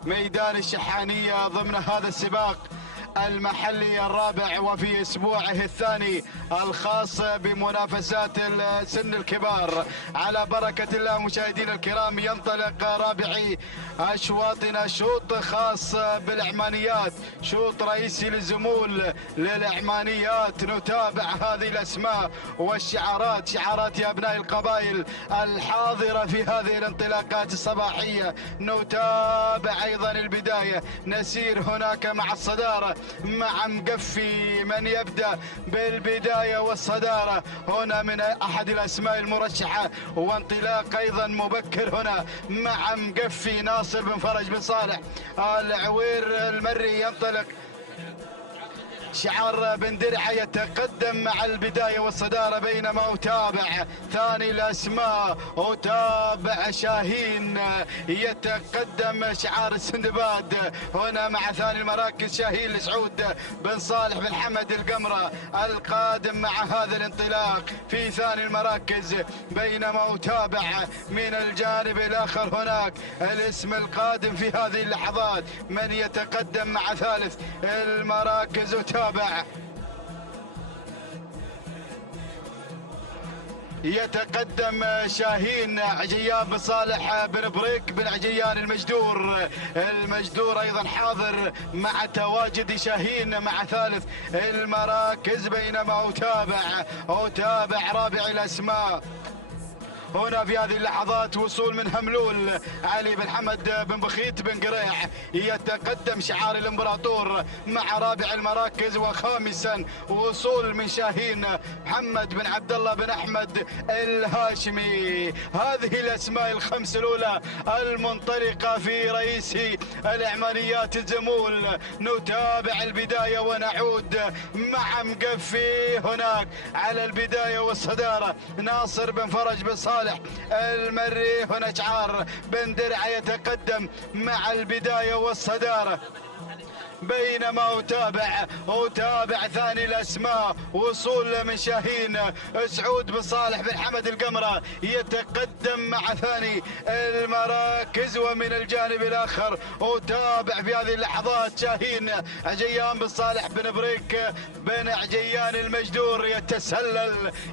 ميدان الشحانية ضمن هذا السباق المحلي الرابع وفي اسبوعه الثاني الخاص بمنافسات السن الكبار. على بركة الله مشاهدينا الكرام، ينطلق رابعي اشواطنا شوط خاص بالعمانيات، شوط رئيسي للزمول للعمانيات. نتابع هذه الاسماء والشعارات، شعارات ابناء القبائل الحاضرة في هذه الانطلاقات الصباحية. نتابع ايضا البداية، نسير هناك مع الصدارة مع مقفي، من يبدأ بالبداية والصدارة هنا من أحد الأسماء المرشحة، وانطلاق أيضا مبكر هنا مع مقفي ناصر بن فرج بن صالح العوير المري. ينطلق شعار بن درعة يتقدم مع البداية والصدارة، بينما أتابع ثاني الأسماء، أتابع شاهين يتقدم شعار السندباد هنا مع ثاني المراكز شاهين لسعود بن صالح بن حمد القمرة القادم مع هذا الانطلاق في ثاني المراكز. بينما أتابع من الجانب الآخر هناك الاسم القادم في هذه اللحظات، من يتقدم مع ثالث المراكز. يتقدم شاهين عجيان بن صالح بن بريك بن عجيان المجدور أيضا حاضر مع تواجد شاهين مع ثالث المراكز. بينما أتابع رابع الأسماء هنا في هذه اللحظات وصول من هملول علي بن حمد بن بخيت بن قريع. يتقدم شعار الامبراطور مع رابع المراكز. وخامسا وصول من شاهين محمد بن عبد الله بن احمد الهاشمي. هذه الاسماء الخمس الاولى المنطلقه في رئيس العمانيات الزمول. نتابع البدايه ونعود مع مقفي هناك على البدايه والصداره ناصر بن فرج بن صالح صالح المري. هنا شعار بن درعة يتقدم مع البداية والصدارة، بينما أتابع ثاني الأسماء وصول من شاهين. سعود بن صالح بن حمد القمرة يتقدم مع ثاني المراكز، ومن الجانب الآخر أتابع في هذه اللحظات شاهين عجيان بن صالح بن بريك بن عجيان المجدور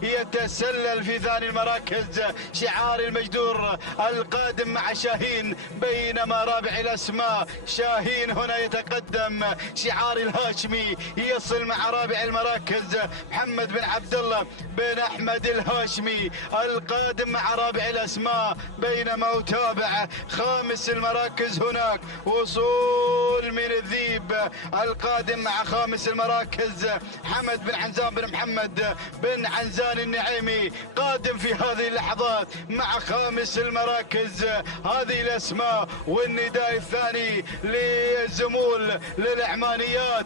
يتسلل في ثاني المراكز. شعار المجدور القادم مع شاهين، بينما رابع الأسماء شاهين هنا يتقدم. شعار الهاشمي يصل مع رابع المراكز محمد بن عبد الله بن احمد الهاشمي القادم مع رابع الاسماء، بينما أتابع خامس المراكز هناك وصول من الذيب القادم مع خامس المراكز حمد بن عنزان بن محمد بن عنزان النعيمي قادم في هذه اللحظات مع خامس المراكز. هذه الاسماء والنداء الثاني للزمول للعمانيات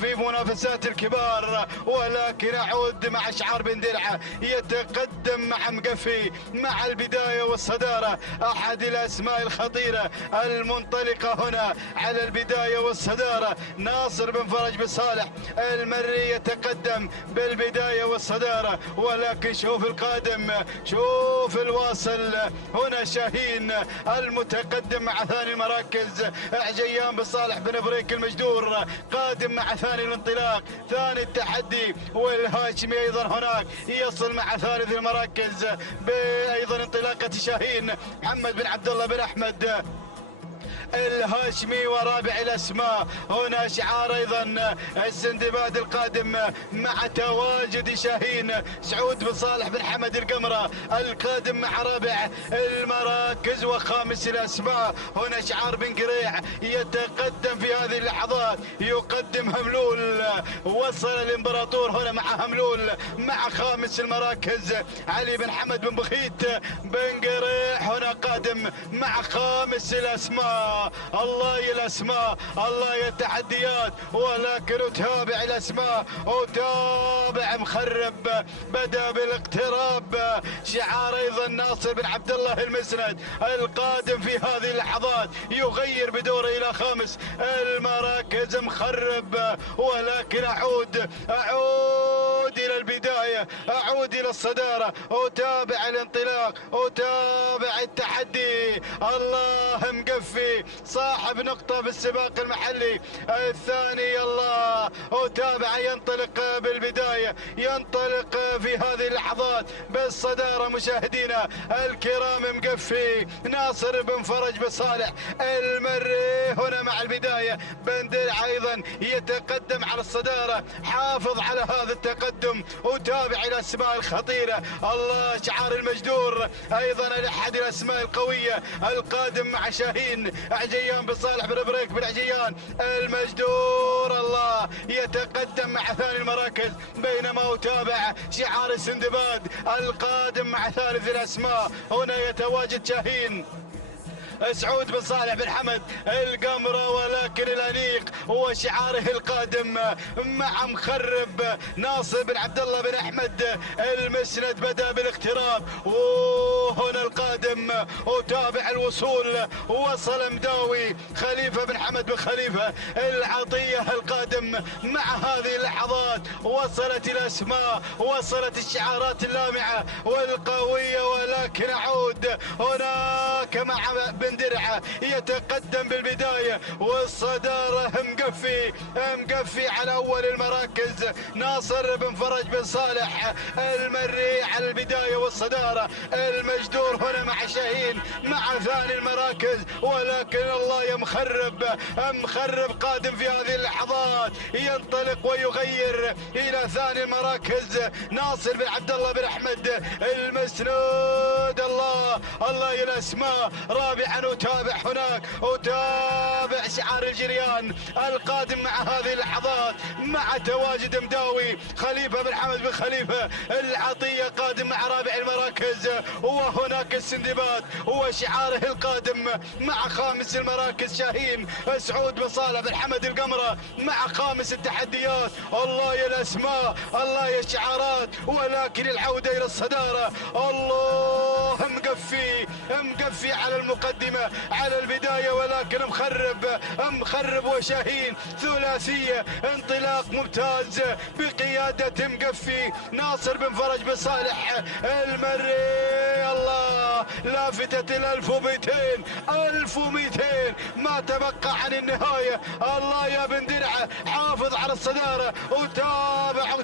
في منافسات الكبار، ولكن اعود مع شعار بن درعة يتقدم مع مقفي مع البداية والصدارة. احد الاسماء الخطيرة المنطلقة هنا على البداية والصدارة ناصر بن فرج بن صالح المري يتقدم بالبداية والصدارة، ولكن شوف القادم، شوف الواصل هنا شاهين المتقدم مع ثاني المراكز عجيان بن صالح بن بريك المجدور قادم مع ثاني الانطلاق، ثاني التحدي. والهاشمي ايضا هناك يصل مع ثالث المراكز بايضا انطلاقة شاهين محمد بن عبد الله بن احمد الهاشمي ورابع الاسماء. هنا شعار ايضا السندباد القادم مع تواجد شاهين سعود بن صالح بن حمد القمرة القادم مع رابع المراكز وخامس الاسماء. هنا شعار بن قريع يتقدم في هذه اللحظات يقدم هملول، وصل الامبراطور هنا مع هملول مع خامس المراكز علي بن حمد بن بخيت بن قريع هنا قادم مع خامس الاسماء. الله يا الاسماء، الله يا التحديات، ولكن اتابع الاسماء، اتابع مخرب بدا بالاقتراب. شعار ايضا ناصر بن عبد الله المسند القادم في هذه اللحظات يغير بدوره الى خامس المراكز مخرب، ولكن اعود الى البدايه، اعود الى الصداره، اتابع الانطلاق، اتابع التحدي. الله مقفي صاحب نقطة في السباق المحلي الثاني. الله أتابع ينطلق بالبداية، ينطلق في هذه اللحظات بالصدارة. مشاهدينا الكرام مقفي ناصر بن فرج بن صالح المري هنا مع البداية. بن درعة أيضا يتقدم على الصدارة، حافظ على هذا التقدم. أتابع الأسماء الخطيرة. الله شعار المجدور أيضا أحد الأسماء القوية القادم مع شاهين عجيان بن صالح بن بريك بن عجيان المجدور. الله يتقدم مع ثاني المراكز، بينما أتابع شعار السندباد القادم مع ثالث الأسماء. هنا يتواجد شاهين سعود بن صالح بن حمد القمرة، ولكن الأنيق هو شعاره القادم مع مخرب ناصر بن عبد الله بن أحمد المسند بدأ بالاقتراب. وهنا القادم أتابع الوصول، وصل مداوي خليفة بن حمد بن خليفة العطية القادم مع هذه اللحظات. وصلت الأسماء، وصلت الشعارات اللامعة والقوية، ولكن أعود هناك مع بن درعة يتقدم بالبداية والصدارة. مقفي على أول المراكز ناصر بن فرج بن صالح المري على البداية والصدارة. المجدور هنا مع شاهين مع ثاني المراكز، ولكن الله يا مخرب قادم في هذه اللحظات، ينطلق ويغير إلى ثاني المراكز ناصر بن عبد الله بن أحمد المسنود. الله يا الأسماء. رابعا أتابع هناك، أتابع شعار الجريان القادم مع هذه اللحظات مع تواجد مداوي خليفة بن حمد بن خليفة العطية قادم مع رابع المراكز. وهناك السندباد هو شعاره القادم مع خامس المراكز شاهين سعود بن صالح بن حمد القمرة مع خامس التحديات. الله يا الأسماء، الله يا الشعارات، ولكن العودة إلى الصدارة. الله مقفي على المقدمة على البداية، ولكن مخرب وشاهين ثلاثية انطلاق ممتاز بقيادة مقفي ناصر بن فرج بن صالح المري. الله لافتة 1200 ما تبقى عن النهاية. الله يا بن درعة حافظ على الصدارة وتابع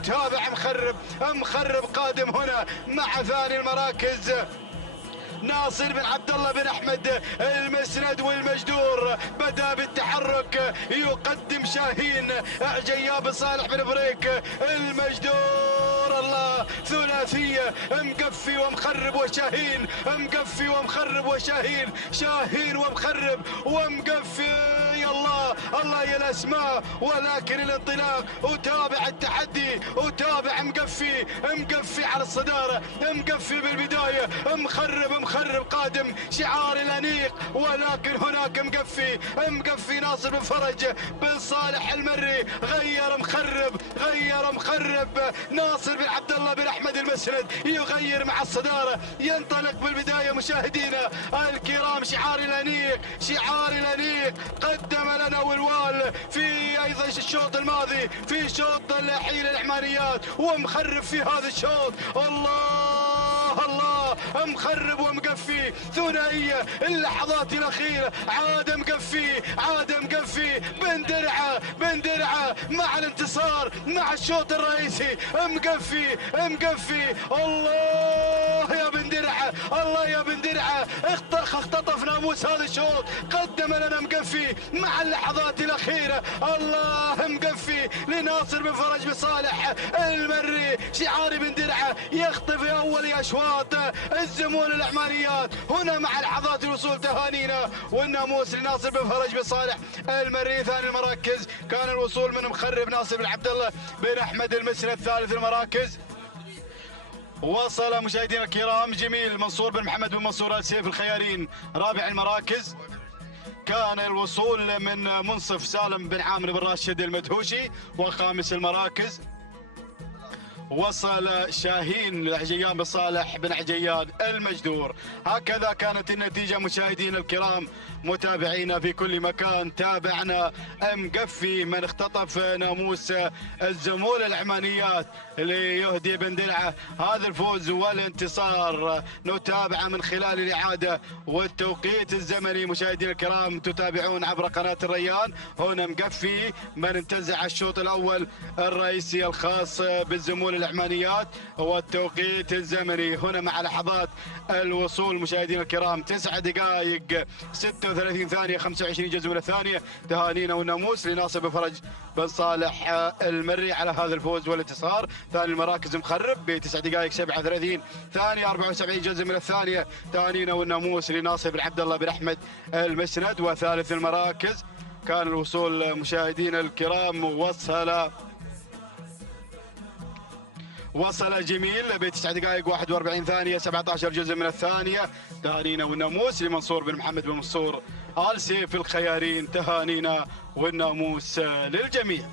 مخرب قادم هنا مع ثاني المراكز ناصر بن عبد الله بن احمد المسند والمجدور. بدا بالتحرك يقدم شاهين عجياب صالح بن بريك المجدور. الله ثلاثيه مقفي ومخرب وشاهين، مقفي ومخرب وشاهين، شاهين ومخرب ومقفي. الله يا الاسماء، ولكن الانطلاق وتابع التحدي وتابع مقفي على الصداره، مقفي بالبدايه، مخرب قادم شعار الانيق، ولكن هناك مقفي ناصر بن فرج بن صالح المري. غير مخرب ناصر بن عبد الله بن احمد المسند يغير مع الصداره، ينطلق بالبدايه مشاهدينا الكرام شعار الانيق قدم لنا والوال في ايضا الشوط الماضي في شوط الحيل العمانيات، ومخرب في هذا الشوط. الله مخرب ومقفي ثنائيه اللحظات الاخيره. عاد مقفي بن درعه مع الانتصار مع الشوط الرئيسي. مقفي الله يا بن درعه اختطف ناموس هذا الشوط، قدم لنا مقفي مع اللحظات الاخيره. الله مقفي لناصر بن فرج بصالح المري. شعار بن درعه يخطف اول اشواط الزمول العمانيات هنا مع لحظات الوصول. تهانينا والناموس لناصر بن فرج بصالح المري. ثاني المراكز كان الوصول من مخرب ناصر بن عبد الله بن احمد المسند. ثالث المراكز وصل مشاهدينا الكرام جميل منصور بن محمد بن منصور آل سيف الخيارين. رابع المراكز كان الوصول من منصف سالم بن عامر بن راشد المدهوشي. وخامس المراكز وصل شاهين العجيان بصالح بن عجيان المجدور. هكذا كانت النتيجة مشاهدينا الكرام متابعينا في كل مكان. تابعنا مقفي من اختطف ناموس الزمول العمانيات ليهدي بن درعه هذا الفوز والانتصار. نتابع من خلال الإعادة والتوقيت الزمني مشاهدينا الكرام تتابعون عبر قناة الريان. هنا مقفي من انتزع الشوط الأول الرئيسي الخاص بالزمول العمانيات، والتوقيت الزمني هنا مع لحظات الوصول مشاهدينا الكرام 9 دقائق 36 ثانية 25 جزء من الثانية. تهانينا والناموس لناصر بن فرج بن صالح المري على هذا الفوز والانتصار. ثاني المراكز مخرب ب 9 دقائق 37 ثانية 74 جزء من الثانية. تهانينا والناموس لناصر بن عبد الله بن احمد المسند. وثالث المراكز كان الوصول مشاهدينا الكرام وصل جميل ب 9 دقائق 41 ثانية 17 جزء من الثانية. تهانينا والناموس لمنصور بن محمد بن منصور آل سيف الخيارين. تهانينا والناموس للجميع.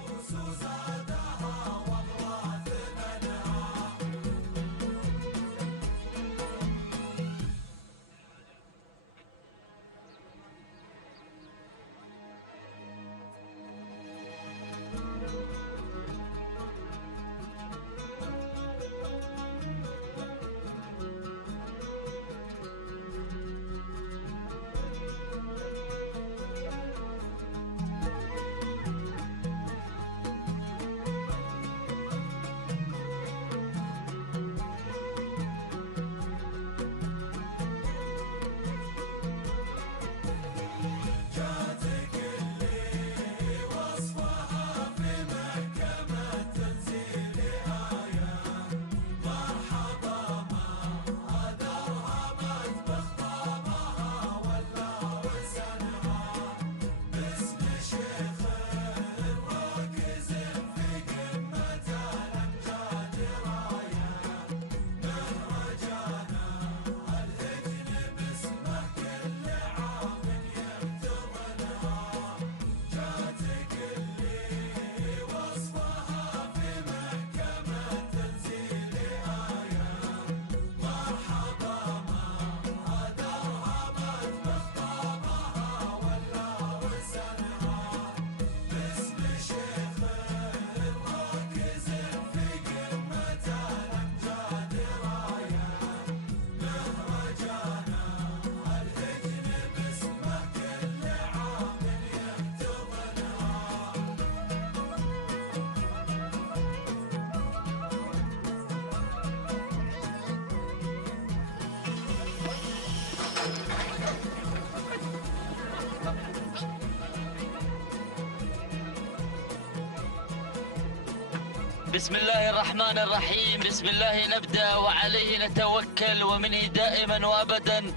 بسم الله الرحمن الرحيم. بسم الله نبدأ وعليه نتوكل ومنه دائما وأبدا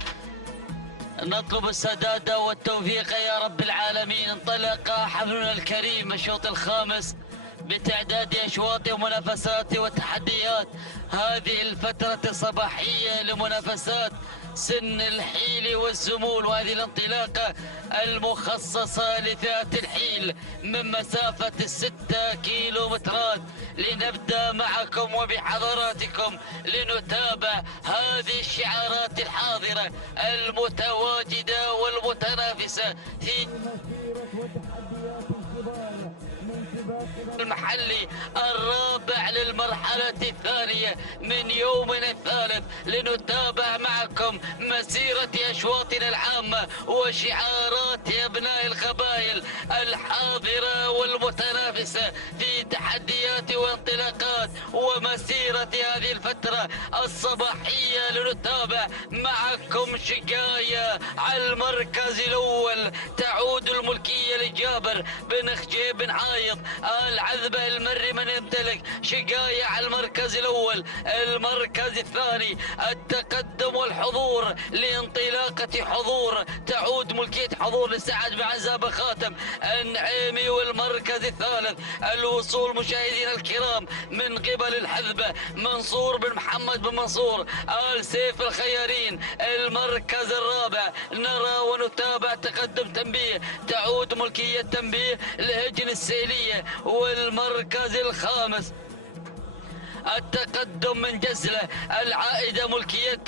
نطلب السداد والتوفيق يا رب العالمين. انطلق حفلنا الكريم الشوط الخامس بتعداد أشواط ومنافسات وتحديات. هذه الفترة الصباحية لمنافسات سن الحيل والزمول، وهذه الانطلاقة المخصصة لفئة الحيل من مسافة 6 كيلومترات. لنبدأ معكم وبحضراتكم لنتابع هذه الشعارات الحاضرة المتواجدة والمتنافسة في المحلي الرابع للمرحلة الثانية من يومنا الثالث. لنتابع معكم مسيرة أشواطنا العامة وشعارات أبناء القبائل الحاضرة والمتنافسة في تحديات وانطلاقات ومسيرة هذه الفترة الصباحية. لنتابع معكم شقاية على المركز الأول تعود الملكية لجابر بن خجيب بن عايض العذبة المري من يمتلك شقاية على المركز الأول. المركز الثاني التقدم والحضور لانطلاقة حضور تعود ملكية حضور لسعد بن عزاب خاتم النعيمي. والمركز الثالث الوصول مشاهدينا الكرام من قبل الحذبة منصور بن محمد بن منصور آل سيف الخيارين. المركز الرابع نرى ونتابع تقدم تنبيه تعود ملكية تنبيه لهجن السيلية. والمركز الخامس التقدم من جزلة العائدة ملكية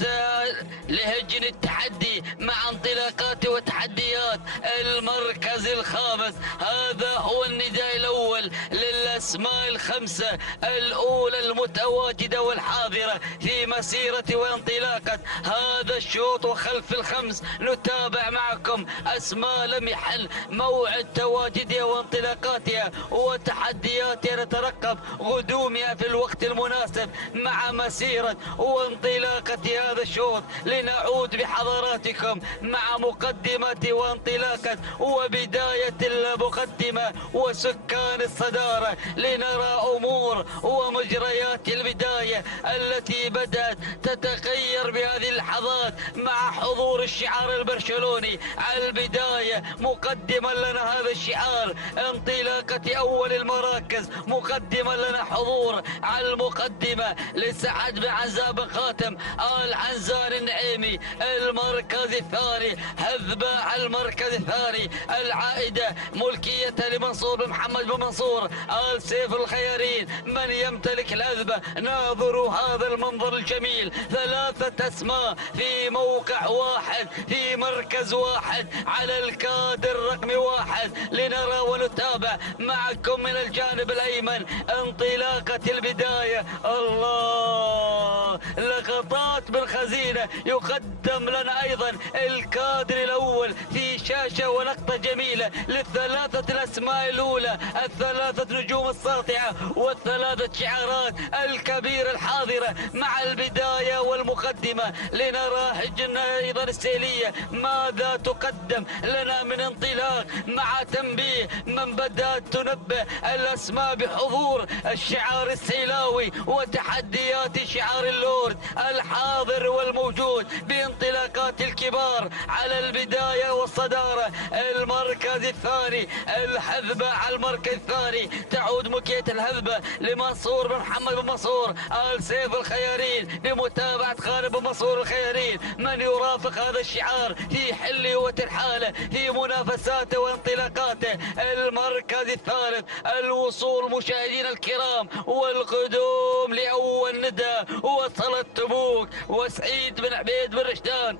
لهجن التحدي مع انطلاقات وتحديات. المركز الخامس هذا هو النداء الأول للأسماء الخمسة الأولى المتواجدة والحاضرة في مسيرة وانطلاقة هذا الشوط. وخلف الخمس نتابع معكم أسماء لم يحل موعد تواجدها وانطلاقاتها وتحدياتها. نترقب غدومها في الوقت المناسب مع مسيرة وانطلاقة هذا الشوط. لنعود بحضراتكم مع مقدمة وانطلاقة وبداية المقدمة وسكان الصدارة. لنرى أمور ومجريات البداية التي بدأت تتغير بهذه اللحظات مع حضور الشعار البرشلوني على البداية. مقدما لنا هذا الشعار انطلاقة أول المراكز، مقدما لنا حضور على المقدمة لسعد بن عزاب خاتم آل عنزان النعيمي. المركز الثاني هذبة على المركز الثاني العائدة ملكية لمنصور بن محمد بن منصور آل سيف الخيارين من يمتلك الهذبة. ناظروا هذا المنظر الجميل، 3 أسماء في موقع واحد في مركز واحد على الكادر رقم 1. لنرى ونتابع معكم من الجانب الأيمن انطلاقة البداية. الله، لقطات بالخزينة يقدم لنا أيضا الكادر الأول في شاشة ولقطة جميلة للثلاثة الأسماء الأولى، الثلاثة نجوم الساطعة والثلاثة شعارات الكبيرة الحاضرة مع البداية والمقدمة. لنرى هجنا أيضا السيلية ماذا تقدم لنا من انطلاق مع تنبيه من بدأت تنبه الأسماء بحضور الشعار السيلاوي وتحديات شعار اللورد الحاضر والموجود بانطلاقات الكبار على البداية والصدارة. المركز الثاني الهذبة على المركز الثاني تعود ملكية الهذبة لمنصور بن محمد بن منصور آل سيف الخيارين بمتابعة خالد بن منصور الخيارين من يرافق هذا الشعار في حله وترحاله في منافساته وانطلاقاته. المركز الثالث الوصول مشاهدينا الكرام والقدوم لأول ندى وصل تبوك وسعيد بن عبيد بن رشدان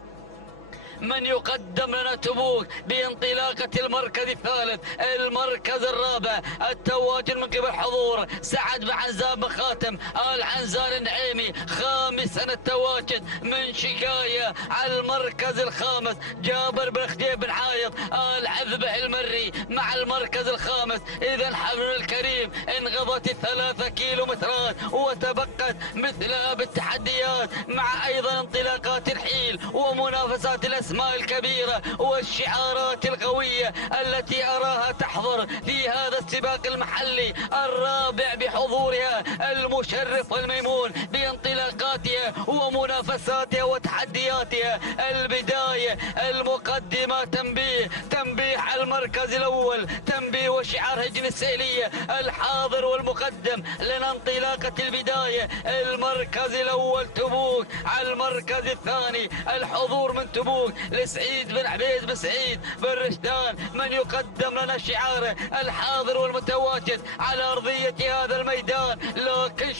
من يقدم لنا تبوك بانطلاقة المركز الثالث. المركز الرابع التواجد من قبل حضور سعد بن عزاب بن خاتم آل عنزان النعيمي خامسا التواجد من شقاية. على المركز الخامس جابر بن خجيب بن عايض آل عذبة المري مع المركز الخامس. إذا حفلنا الكريم انقضت 3 كيلومترات وتبقت مثلها بالتحديات مع أيضا انطلاقات الحيل ومنافسات الأسئلة الأسماء الكبيرة والشعارات القوية التي أراها تحضر في هذا السباق المحلي الرابع بحضورها المشرف والميمون بانطلاقاتها ومنافساتها وتحدياتها. البداية المقدمة تنبيه على المركز الأول، تنبيه وشعار هجن السيلية الحاضر والمقدم لنا انطلاقة البداية. المركز الأول تبوك، على المركز الثاني الحضور من تبوك لسعيد بن عبيد بن سعيد بن رشدان من يقدم لنا شعاره الحاضر والمتواجد على أرضية هذا الميدان. لكن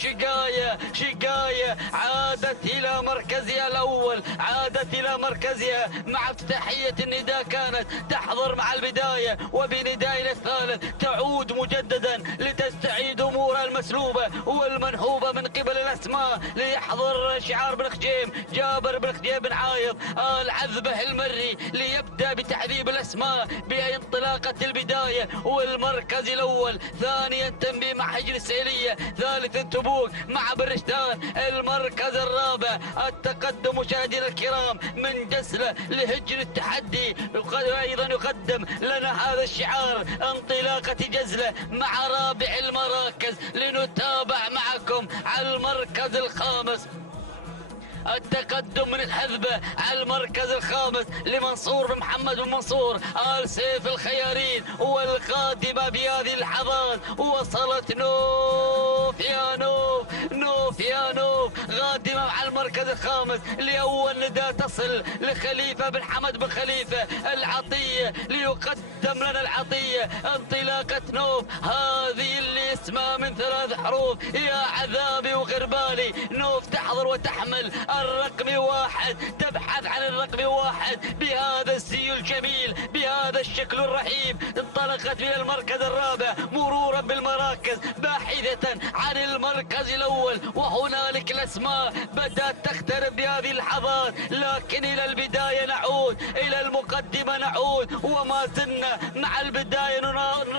شقاية عادت إلى مركزها الأول، عادت إلى مركزها مع افتتاحية النداء، كانت تحضر مع البداية وبنداء الثالث تعود مجددا لتستعيد أمورها المسلوبة والمنحوبة من قبل الأسماء ليحضر شعار بن خجيم جابر بن خجيم بن عايض العذبة المري ليبدأ بتعذيب الأسماء بانطلاقة البداية والمركز الأول. ثانيا تنبيه مع هجن السيلية، ثالثا تبوك مع برشتان. المركز الرابع التقدم مشاهدينا الكرام من جسلة لهجن التحدي، أيضا يقدم لنا هذا الشعار انطلاقة جزلة مع رابع المراكز. لنتابع معكم على المركز الخامس التقدم من الحذبة على المركز الخامس لمنصور بن محمد بن منصور آل سيف الخيارين. والقادمة بهذه اللحظات وصلت نوف يا نوف، نوف يا نوف، قادمة على المركز الخامس لأول نداء تصل لخليفة بن حمد بن خليفة العطية ليقدم لنا العطية. انطلاقة نوف هذه اللي اسمها من 3 حروف يا عذابي وغربالي. نوف تحضر وتحمل الرقم 1، تبحث عن الرقم 1 بهذا الزي الجميل بهذا الشكل الرهيب. انطلقت من المركز الرابع مرورا بالمراكز باحثة عن المركز الأول، وهنالك الأسماء بدأت تقترب بهذه اللحظات. لكن إلى البداية نعود، إلى المقدمة نعود، وما زلنا مع البداية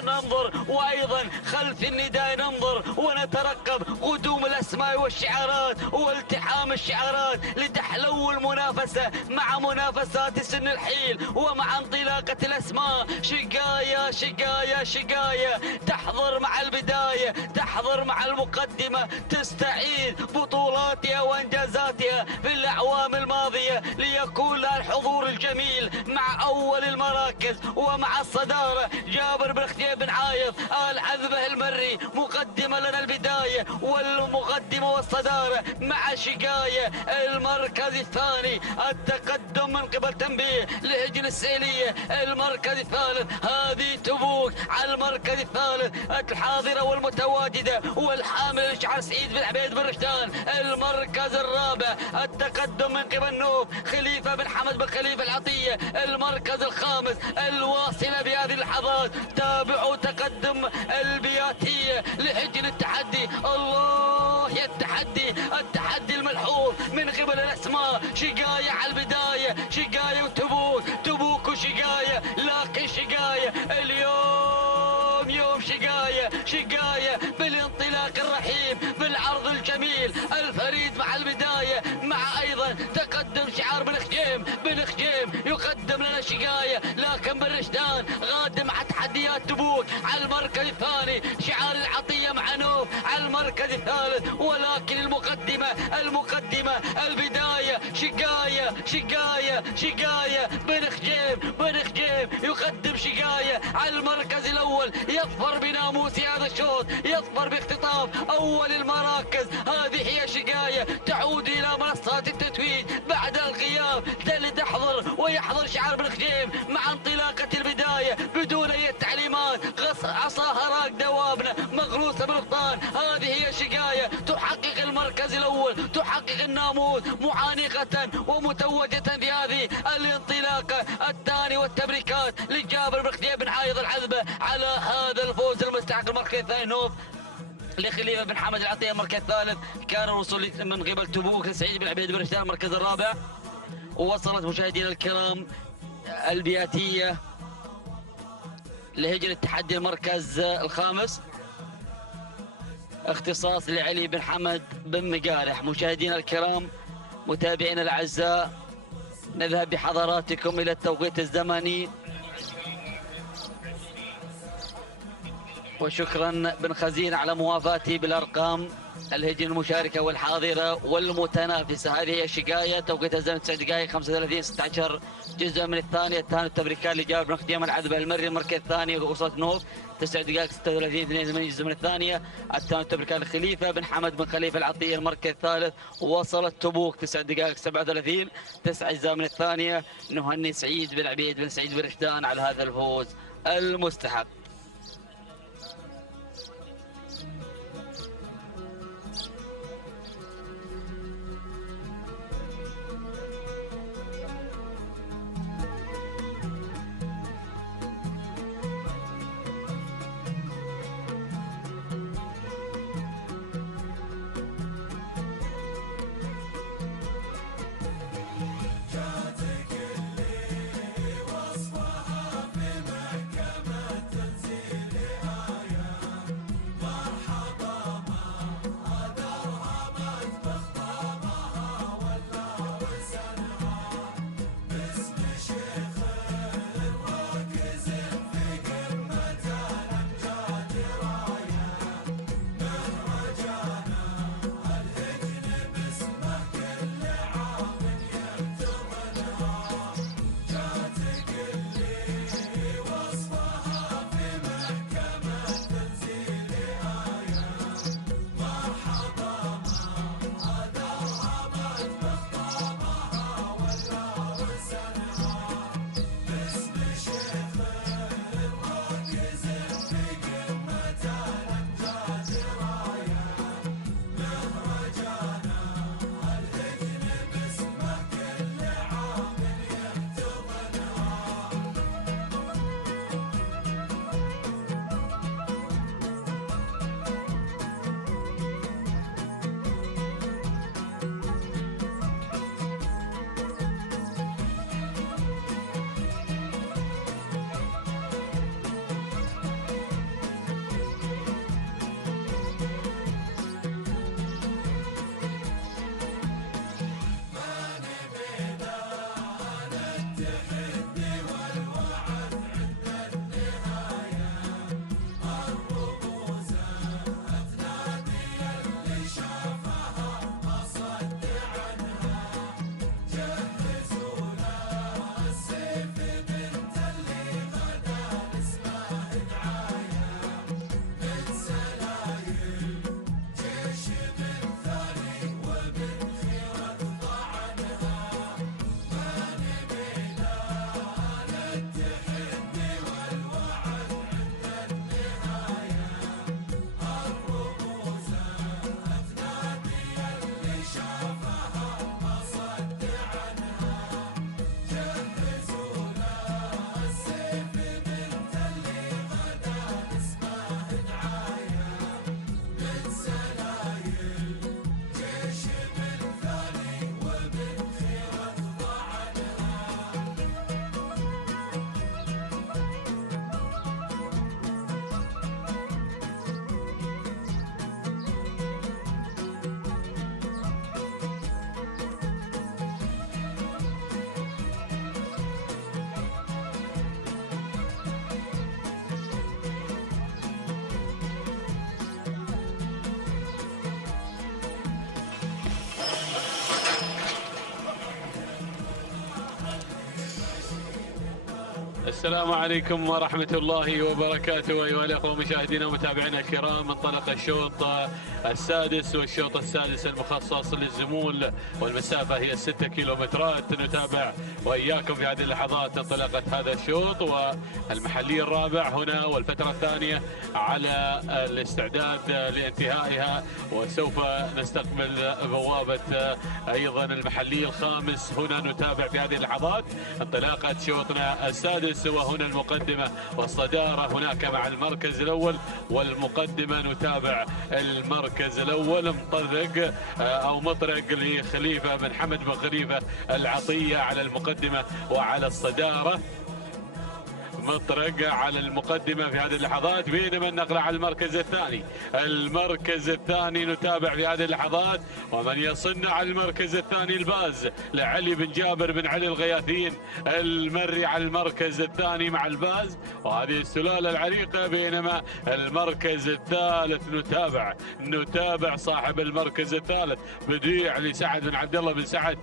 ننظر وأيضا خلف النداء ننظر ونترقب قدوم الأسماء والشعارات والتحام الشعارات لتحلو المنافسة مع منافسات سن الحيل ومع انطلاقة الأسماء. شقاية تحضر مع البداية، تحضر مع المقدمة، تستعيد بطولاتها وانجازاتها في الأعوام الماضية ليكون لها الحضور الجميل مع أول المراكز ومع الصدارة. جابر بن خجيم بن عايض العذبة المري مقدمة لنا البداية والمقدمة والصدارة مع شقاية. المركز الثاني التقدم من قبل تنبيه لهجن السيلية. المركز الثالث هذه تبوك على المركز الثالث الحاضرة والمتواجدة والحامل لشعار سعيد بن عبيد بن رشدان. المركز الرابع التقدم من قبل نوف خليفة بن حمد بن خليفة العطية. المركز الخامس الواصلة بهذه اللحظات تابعوا تقدم البياتية لهجن التحدي. الله يا التحدي الملحوظ من قبل الأسماء. شقاية على البداية، شقاية وتبوك وشقاية. لكن شقاية اليوم يوم شقاية بالانطلاق الرحيم بالعرض الجميل الفريد مع البداية مع أيضا تقدم شعار بن خجيم يقدم لنا شقاية. لكن بن رشدان غادم مع تحديات تبوك على المركز الثاني. شعار العطية مع نوف على المركز الثالث. ولكن المقدمة البداية شقاية بن خجيم يقدم شقاية على المركز الأول. يظفر بناموس هذا الشوط، يظفر باختطاف أول المراكز. هذه هي شقاية تعود إلى منصات التتويج بعد الغياب لتحضر ويحضر شعار بن خجيم مع انطلاقة البداية بدون أي تعليمات. عصاها راقدة وابنة مغروسة بالقطان. هذه هي شقاية تحقق المركز الأول، تحقق الناموس معانقة ومتوجة بهذه الانطلاقة الثاني. والتبريكات لجابر بن خجيم بن عايض العذبة على هذا الفوز المستحق. المركز الثاني نوف لخليفة بن حمد العطية. المركز الثالث كان الوصول من قبل تبوك لسعيد بن عبيد بن رشدان. المركز الرابع ووصلت مشاهدينا الكرام البياتية لهجن التحدي. المركز الخامس اختصاص لعلي بن حمد بن مقالح. مشاهدينا الكرام متابعينا الاعزاء نذهب بحضراتكم إلى التوقيت الزمني. وشكرا بن خزين على موافاتي بالأرقام الهجن المشاركة والحاضرة والمتنافسة. هذه هي الشقاية. توقيت الزمن 9 دقائق 35 16 جزء من الثانية. الثاني التبريكات اللي جاب بن خديم العذبة المري. المركز الثاني وصلت نوف 9 دقائق 36 82 جزء من الثانية. الثاني التبريكات الخليفة بن حمد بن خليفة العطية. المركز الثالث وصلت تبوك 9 دقائق 37 9 أجزاء من الثانية. نهني سعيد بن عبيد بن سعيد بن رشدان على هذا الفوز المستحق. السلام عليكم ورحمة الله وبركاته. أيها الأخوة مشاهدينا ومتابعينا الكرام، انطلق الشوط السادس والشوط السادس المخصص للزمول، والمسافة هي 6 كيلومترات. نتابع وإياكم في هذه اللحظات انطلاقة هذا الشوط والمحلي الرابع هنا، والفترة الثانية على الاستعداد لانتهائها، وسوف نستقبل بوابة أيضا المحلي الخامس. هنا نتابع في هذه اللحظات انطلاقة شوطنا السادس، وهنا المقدمة والصدارة هناك مع المركز الأول والمقدمة. نتابع المركز الأول مطرق لخليفة بن حمد بن خليفة العطية على المقدمة وعلى الصدارة. مطرق على المقدمة في هذه اللحظات، بينما النقل على المركز الثاني. المركز الثاني نتابع في هذه اللحظات، ومن يصن على المركز الثاني الباز لعلي بن جابر بن علي الغياثين المري على المركز الثاني مع الباز، وهذه السلالة العريقة. بينما المركز الثالث نتابع صاحب المركز الثالث بديع لسعد بن عبد الله بن سعد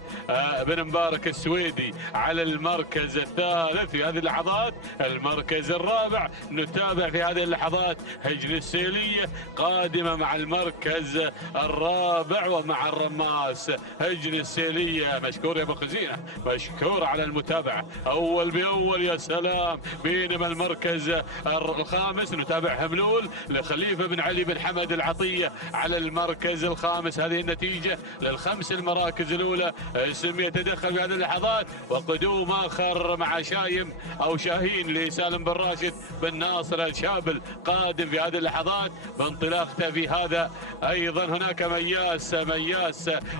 بن مبارك السويدي على المركز الثالث في هذه اللحظات. المركز الرابع نتابع في هذه اللحظات هجن السيلية قادمة مع المركز الرابع ومع الرماس. هجن السيلية مشكور يا ابو خزينة، مشكور على المتابعة اول باول، يا سلام. بينما المركز الخامس نتابع هملول لخليفة بن علي بن حمد العطية على المركز الخامس. هذه النتيجة للخمس المراكز الاولى. اسم يتدخل في هذه اللحظات، وقدوم اخر مع شايم او شاهين لسالم بن راشد بن ناصر الشابل قادم في هذه اللحظات بانطلاقته في هذا. ايضا هناك مياس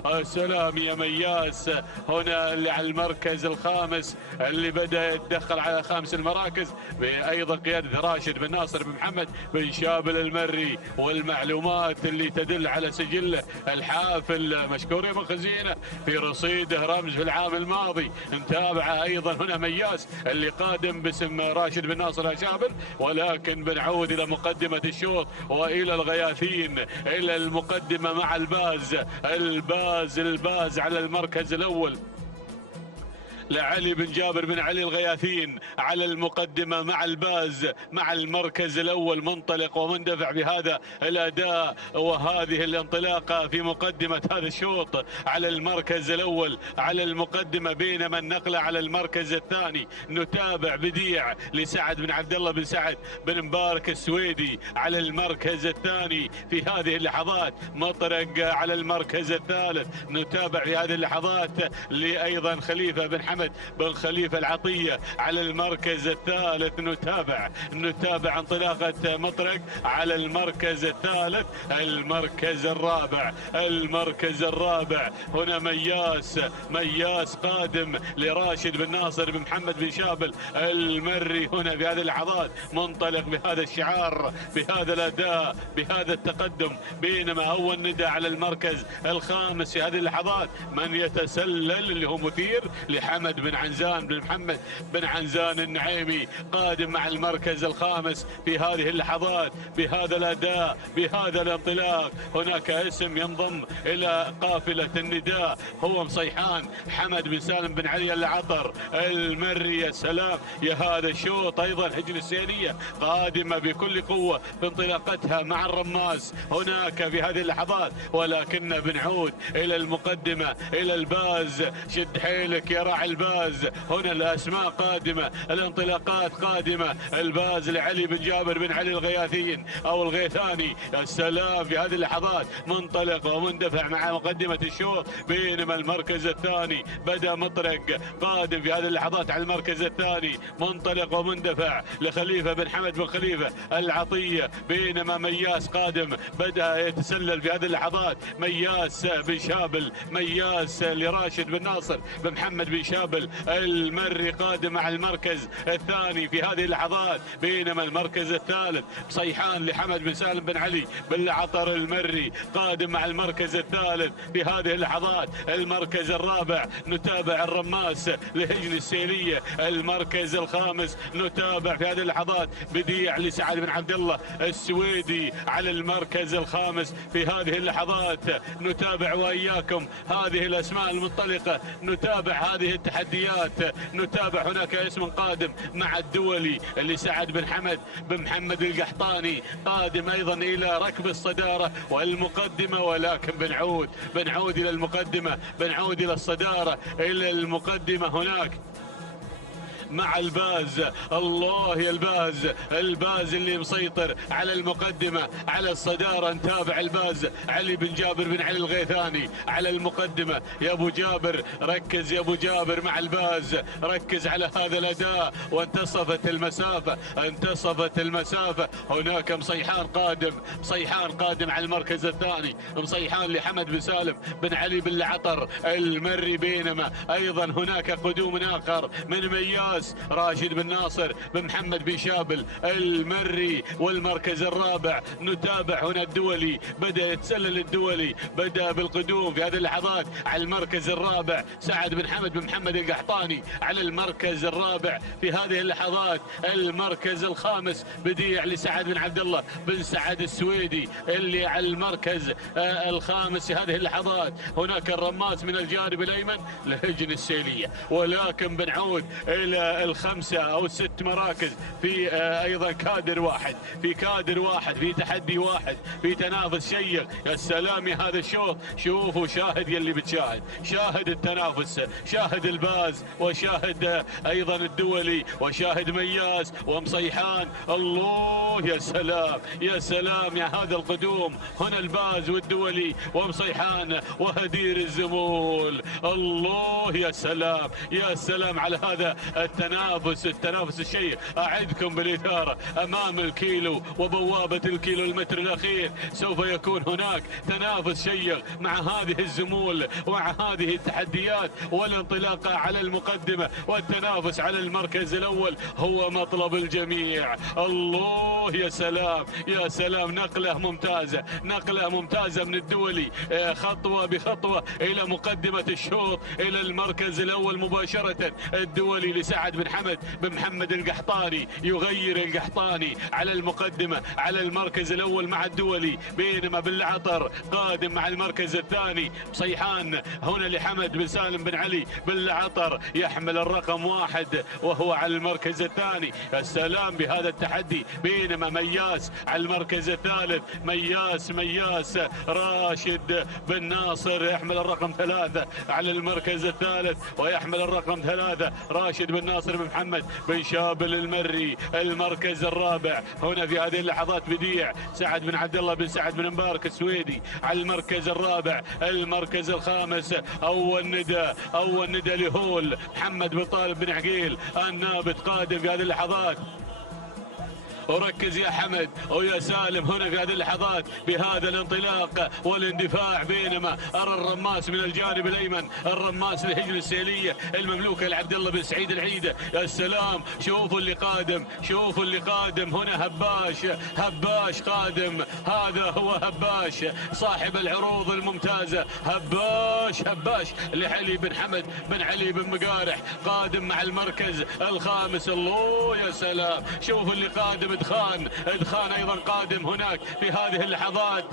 السلام يا مياس هنا اللي على المركز الخامس اللي بدأ يتدخل على خامس المراكز، ايضا قيادة راشد بن ناصر بن محمد بن شابل المري، والمعلومات اللي تدل على سجله الحافل مشكور يا ابو خزينة في رصيده رمز في العام الماضي. نتابعه ايضا هنا مياس اللي قادم باسم راشد بن ناصر الشابل، ولكن بنعود الى مقدمة الشوط والى الغياثين، الى المقدمة مع الباز على المركز الاول لعلي بن جابر بن علي الغياثين على المقدمة مع الباز مع المركز الأول، منطلق ومندفع بهذا الأداء وهذه الانطلاقة في مقدمة هذا الشوط على المركز الأول على المقدمة. بينما النقلة على المركز الثاني نتابع بديع لسعد بن عبد الله بن سعد بن مبارك السويدي على المركز الثاني في هذه اللحظات. مطرق على المركز الثالث نتابع في هذه اللحظات لأيضا خليفة بن حمد بن خليفة العطية على المركز الثالث. نتابع انطلاقة مطرق على المركز الثالث. المركز الرابع هنا مياس قادم لراشد بن ناصر بن محمد بن شابل المري هنا في هذه اللحظات، منطلق بهذا الشعار بهذا الأداء بهذا التقدم. بينما أول ندى على المركز الخامس في هذه اللحظات من يتسلل اللي هو مثير لحمد بن عنزان بن محمد بن عنزان النعيمي قادم مع المركز الخامس في هذه اللحظات بهذا الأداء بهذا الانطلاق. هناك اسم ينضم إلى قافلة النداء هو مصيحان حمد بن سالم بن علي العطر المري. يا سلام يا هذا الشوط. أيضا هجن السينية قادمة بكل قوة في انطلاقتها مع الرماس هناك في هذه اللحظات، ولكن بنعود إلى المقدمة إلى الباز. شد حيلك يا راعي الباز، هنا الأسماء قادمة الانطلاقات قادمة. الباز لعلي بن جابر بن علي الغياثين أو الغيثاني. السلام في هذه اللحظات منطلق ومندفع مع مقدمة الشوط. بينما المركز الثاني بدأ مطرق قادم في هذه اللحظات على المركز الثاني منطلق ومندفع لخليفة بن حمد بن خليفة العطية. بينما مياس قادم بدأ يتسلل في هذه اللحظات. مياس بن شابل مياس لراشد بن ناصر بن محمد بن شابل المري قادم مع المركز الثاني في هذه اللحظات. بينما المركز الثالث صيحان لحمد بن سالم بن علي بن العطر المري قادم مع المركز الثالث في هذه اللحظات. المركز الرابع نتابع الرماس لهجن السيلية. المركز الخامس نتابع في هذه اللحظات بديع لسعد بن عبد الله السويدي على المركز الخامس في هذه اللحظات. نتابع وإياكم هذه الأسماء المنطلقة، نتابع هذه التحديات. نتابع هناك اسم قادم مع الدولي اللي سعد بن حمد بن محمد القحطاني قادم أيضا إلى ركب الصدارة والمقدمة، ولكن بنعود إلى المقدمة، بنعود إلى الصدارة إلى المقدمة هناك مع الباز. الله يا الباز اللي مسيطر على المقدمة على الصدارة. نتابع الباز علي بن جابر بن علي الغيثاني على المقدمة. يا ابو جابر ركز يا ابو جابر مع الباز، ركز على هذا الاداء. وانتصفت المسافة. هناك مصيحان قادم على المركز الثاني. مصيحان لحمد بن سالم بن علي بن العطر المري. بينما ايضا هناك قدوم اخر من مياس مياس راشد بن ناصر بن محمد بن شابل المري. والمركز الرابع نتابع هنا الدولي، بدأ يتسلل الدولي، بدأ بالقدوم في هذه اللحظات على المركز الرابع سعد بن حمد بن محمد القحطاني على المركز الرابع في هذه اللحظات. المركز الخامس بديع لسعد بن عبد الله بن سعد السويدي اللي على المركز الخامس في هذه اللحظات. هناك الرماس من الجانب الايمن لهجن السيليه، ولكن بنعود الى الخمسه او الست مراكز في ايضا كادر واحد، في كادر واحد، في تحدي واحد، في تنافس شيق. يا سلام يا هذا الشوط، شوفوا شاهد يلي بتشاهد، شاهد التنافس، شاهد الباز، وشاهد ايضا الدولي، وشاهد مياس ومصيحان. الله يا سلام يا سلام يا هذا القدوم، هنا الباز والدولي ومصيحان وهدير الزمول. الله يا سلام يا سلام على هذا التنافس الشيق. اعدكم بالاثاره امام الكيلو وبوابه الكيلو المتر الاخير سوف يكون هناك تنافس شيق مع هذه الزمول ومع هذه التحديات، والانطلاقه على المقدمه والتنافس على المركز الاول هو مطلب الجميع. الله يا سلام يا سلام، نقله ممتازه، نقله ممتازه من الدولي، خطوه بخطوه الى مقدمه الشوط الى المركز الاول مباشره. الدولي لسعد بن حمد بن محمد القحطاني، يغير القحطاني على المقدمه على المركز الاول مع الدولي، بينما بالعطر قادم مع المركز الثاني. صيحان هنا لحمد بن سالم بن علي بالعطر يحمل الرقم 1 وهو على المركز الثاني. السلام بهذا التحدي، بينما مياس على المركز الثالث. مياس راشد بن ناصر يحمل الرقم 3 على المركز الثالث، ويحمل الرقم 3 راشد بن ناصر بن محمد بن شابل المري. المركز الرابع هنا في هذه اللحظات بديع سعد بن عبد الله بن سعد بن مبارك السويدي على المركز الرابع. المركز الخامس اول ندى لهول محمد بن طالب بن عقيل النابت قادم في هذه اللحظات. وركز يا حمد ويا سالم هنا في هذه اللحظات بهذا الانطلاق والاندفاع، بينما ارى الرماس من الجانب الايمن، الرماس لهجن السيليه المملوكه لعبد الله بن سعيد العيده. يا سلام، شوفوا اللي قادم، شوفوا اللي قادم هنا. هباش قادم، هذا هو هباش صاحب العروض الممتازه. هباش لعلي بن حمد بن علي بن مقارح قادم مع المركز الخامس. الله يا سلام، شوفوا اللي قادم. ادخان ايضا قادم هناك في هذه اللحظات.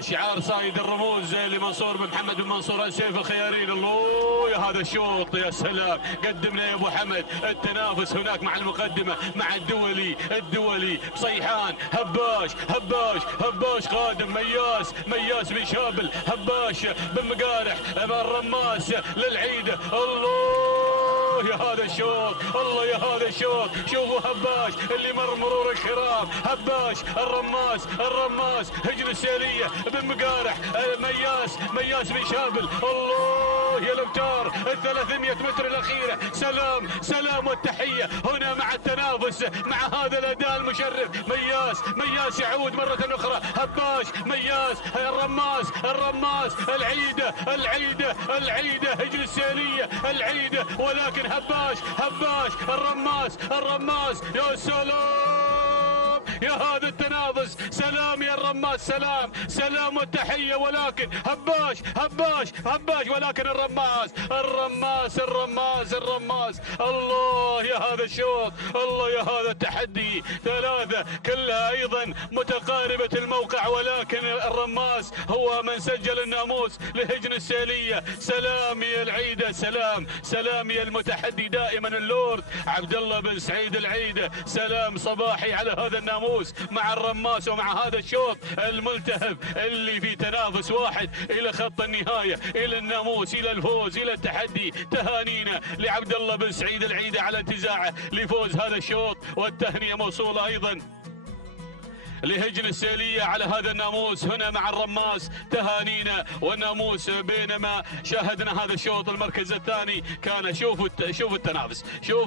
شعار صايد الرموز لمنصور بن محمد بن منصور السيف الخيارين. الله يا هذا الشوط، يا سلام، قدمنا يا ابو حمد التنافس هناك مع المقدمه مع الدولي صيحان. هباش قادم. مياس بن شابل، هباش بن مقارح، الرماس للعيده. الله يا هذا الشوط، الله يا هذا الشوط. شوفوا هباش اللي مرور الكرام، هباش الرماس هجن السيليه بن مقارح، مياس بن شابل. الله يا الابتار 300 متر الاخيره. سلام والتحيه هنا مع التنافس مع هذا الاداء المشرف. مياس يعود مره اخرى. هباش، مياس، الرماس العيده هجن السيليه العيده، ولكن هباش الرماس. يا سلام يا هذا التنافس. سلام يا الرماس، سلام والتحية، ولكن هباش ولكن الرماس. الله يا هذا الشوط، الله يا هذا التحدي. 3 كلها ايضا متقاربة الموقع، ولكن الرماس هو من سجل الناموس لهجن السيلية. سلام يا العيدة، سلام يا المتحدي دائما اللورد عبد الله بن سعيد العيدة. سلام صباحي على هذا الناموس مع الرماس ومع هذا الشوط الملتهب اللي في تنافس واحد الى خط النهايه، الى الناموس، الى الفوز، الى التحدي. تهانينا لعبد الله بن سعيد العيده على انتزاعه لفوز هذا الشوط، والتهنئه موصوله ايضا لهجن السيلية على هذا الناموس هنا مع الرماس. تهانينا والناموس. بينما شاهدنا هذا الشوط المركز الثاني كان شوفوا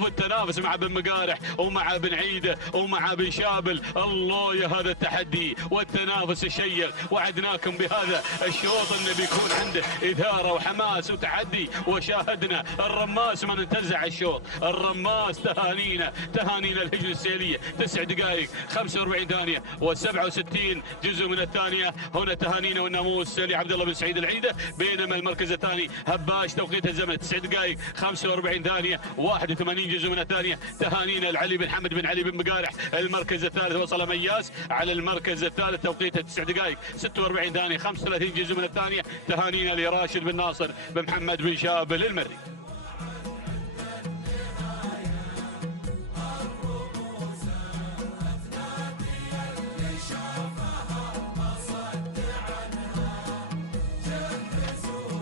التنافس مع بن مقارح ومع بن عيده ومع بن شابل. الله يا هذا التحدي والتنافس الشيق. وعدناكم بهذا الشوط انه بيكون عنده اثاره وحماس وتحدي، وشاهدنا الرماس من انتزع الشوط. الرماس تهانينا الهجن السيليه. 9 دقائق 45 ثانيه و67 جزء من الثانيه. هنا تهانينا والناموس لعبد الله بن سعيد العيده. بينما المركز الثاني هباش توقيت الزمن 9 دقائق 45 ثانيه 81 جزء من الثانيه. تهانينا العلي بن حمد بن علي بن مقارح. المركز الثالث وصل مياس على المركز الثالث توقيته 9 دقائق 46 ثانيه 35 جزء من الثانيه. تهانينا لراشد بن ناصر بن محمد بن شابل المري.